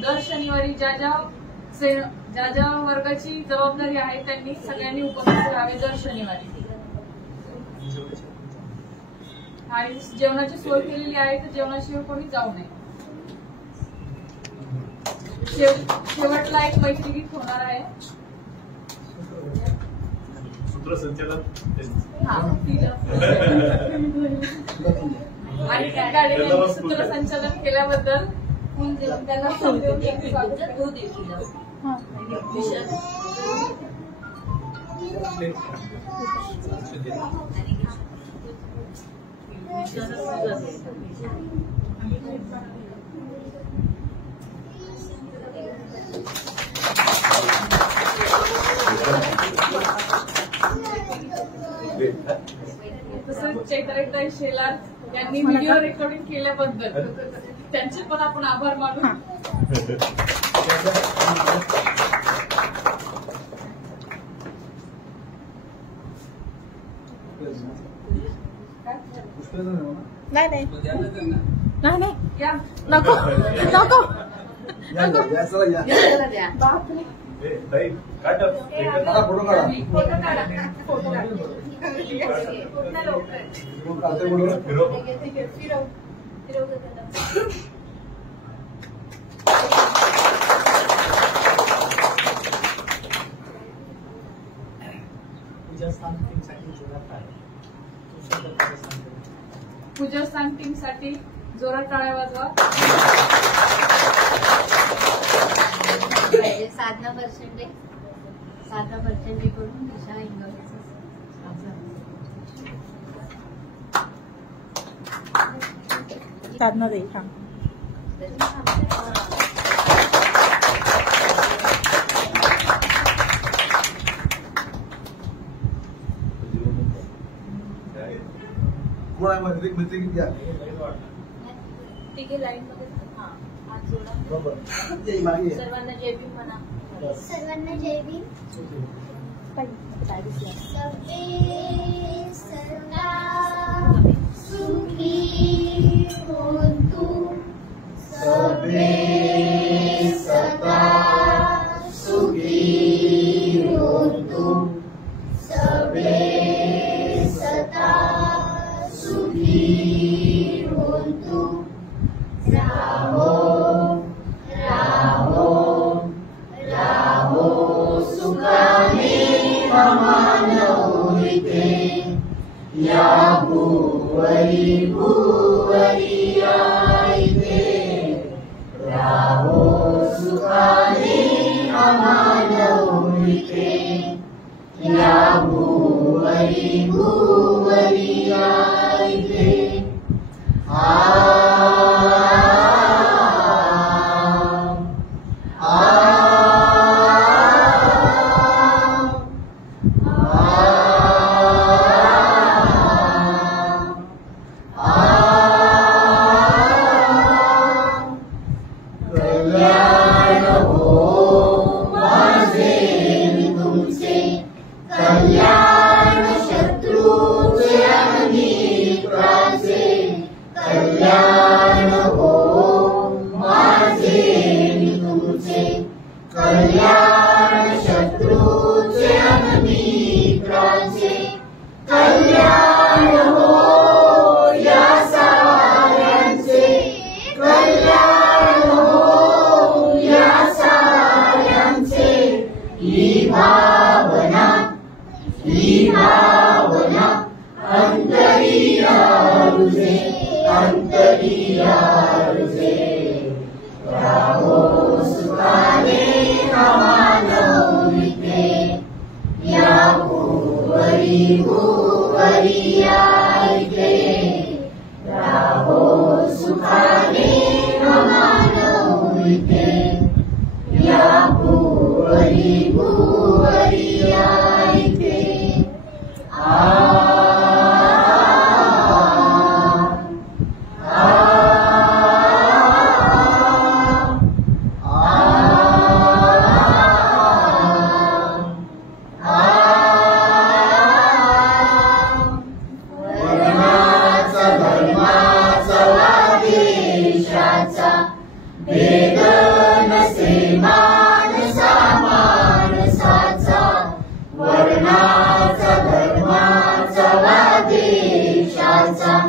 दर शनिवारी ज्या ज्या वर्गाची जबाबदारी आहे त्यांनी सगळ्यांनी उपस्थित राहावे दर शनिवारी. आणि जेवणाची सोय केलेली आहे तर जेवणाशिवाय कोणी जाऊ नये. शेवटला एक मैत्रिगीत होणार आहे. सूत्रसंचालन आणि त्या गाडीने सूत्रसंचालन केल्याबद्दल त्यांना तसंच चैत्राताई शेलार यांनी व्हिडिओ रेकॉर्डिंग केल्याबद्दल त्यांचे पण आपण आभार मानू. नाही नाही नाही या नको नको बापरे. पूजास्थान टीमसाठी जोरात टाळ्या वाजवा. साधना पर्सेंटे करून दिशा इंगवलेचं साधना दे. तिघे लाईन मध्ये हा हात जोडा. सर्वांना जय भीम म्हणा. सर्वांना जय भीम. सबे सदा सुखी होतु. सबे सदा सुखी होतु. सबे सदा सुखी होतु. राहो राहो राहो सुखाने मानविते. या भुवरी भुवरी आईते. राहो सुखाने मानविते. या भुवरी भुवरी आईते. कल्याण हो माझे तुमचे. कल्याण शत्रूचे आणि मित्राचे. कल्याण हो माझे तुमचे. कल्याण शत्रूचे आणि मित्राचे. कल्याण हो या साऱ्यांचे. कल्याण हो या साऱ्यांचे. ही भावना अंतरिया रुजे. अंतरिया रुजे. राहो सुखाने मानविते. या भुवरी भुवरी आईते. राहो सुखाने मानविते. या भुवरी भुवरी आईते. वर्णाचा धर्माचा देशाचा भेद नसे माणसा माणसाचा. वर्णाचा धर्माचा देशाचा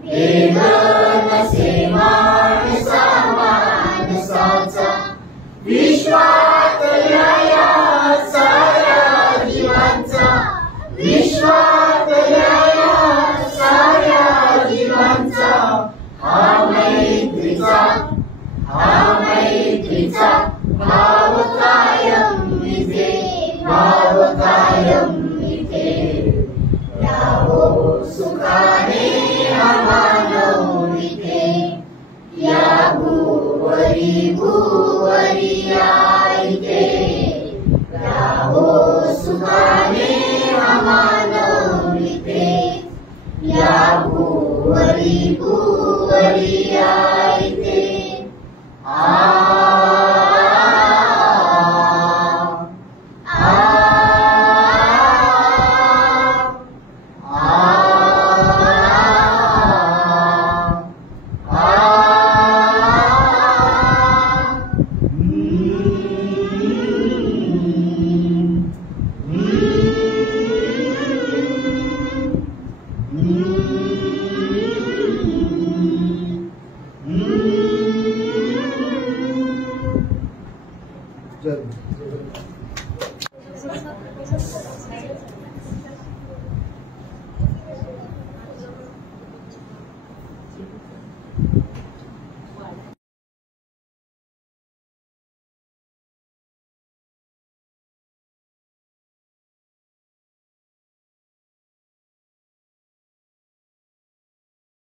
भेद नसे माणसा माणसाचा. विश्वातल्या या साऱ्या जीवांचा. विश्वातल्या या साऱ्या जीवांचा. हा मैत्रीचा भाव कायम इथे. भाव कायम इथे. राहो सुखाने मानविते. या भुवरी भुवरी आईते. राहो सुखाने मानविते. या भुवरी भुवरी आईते. जय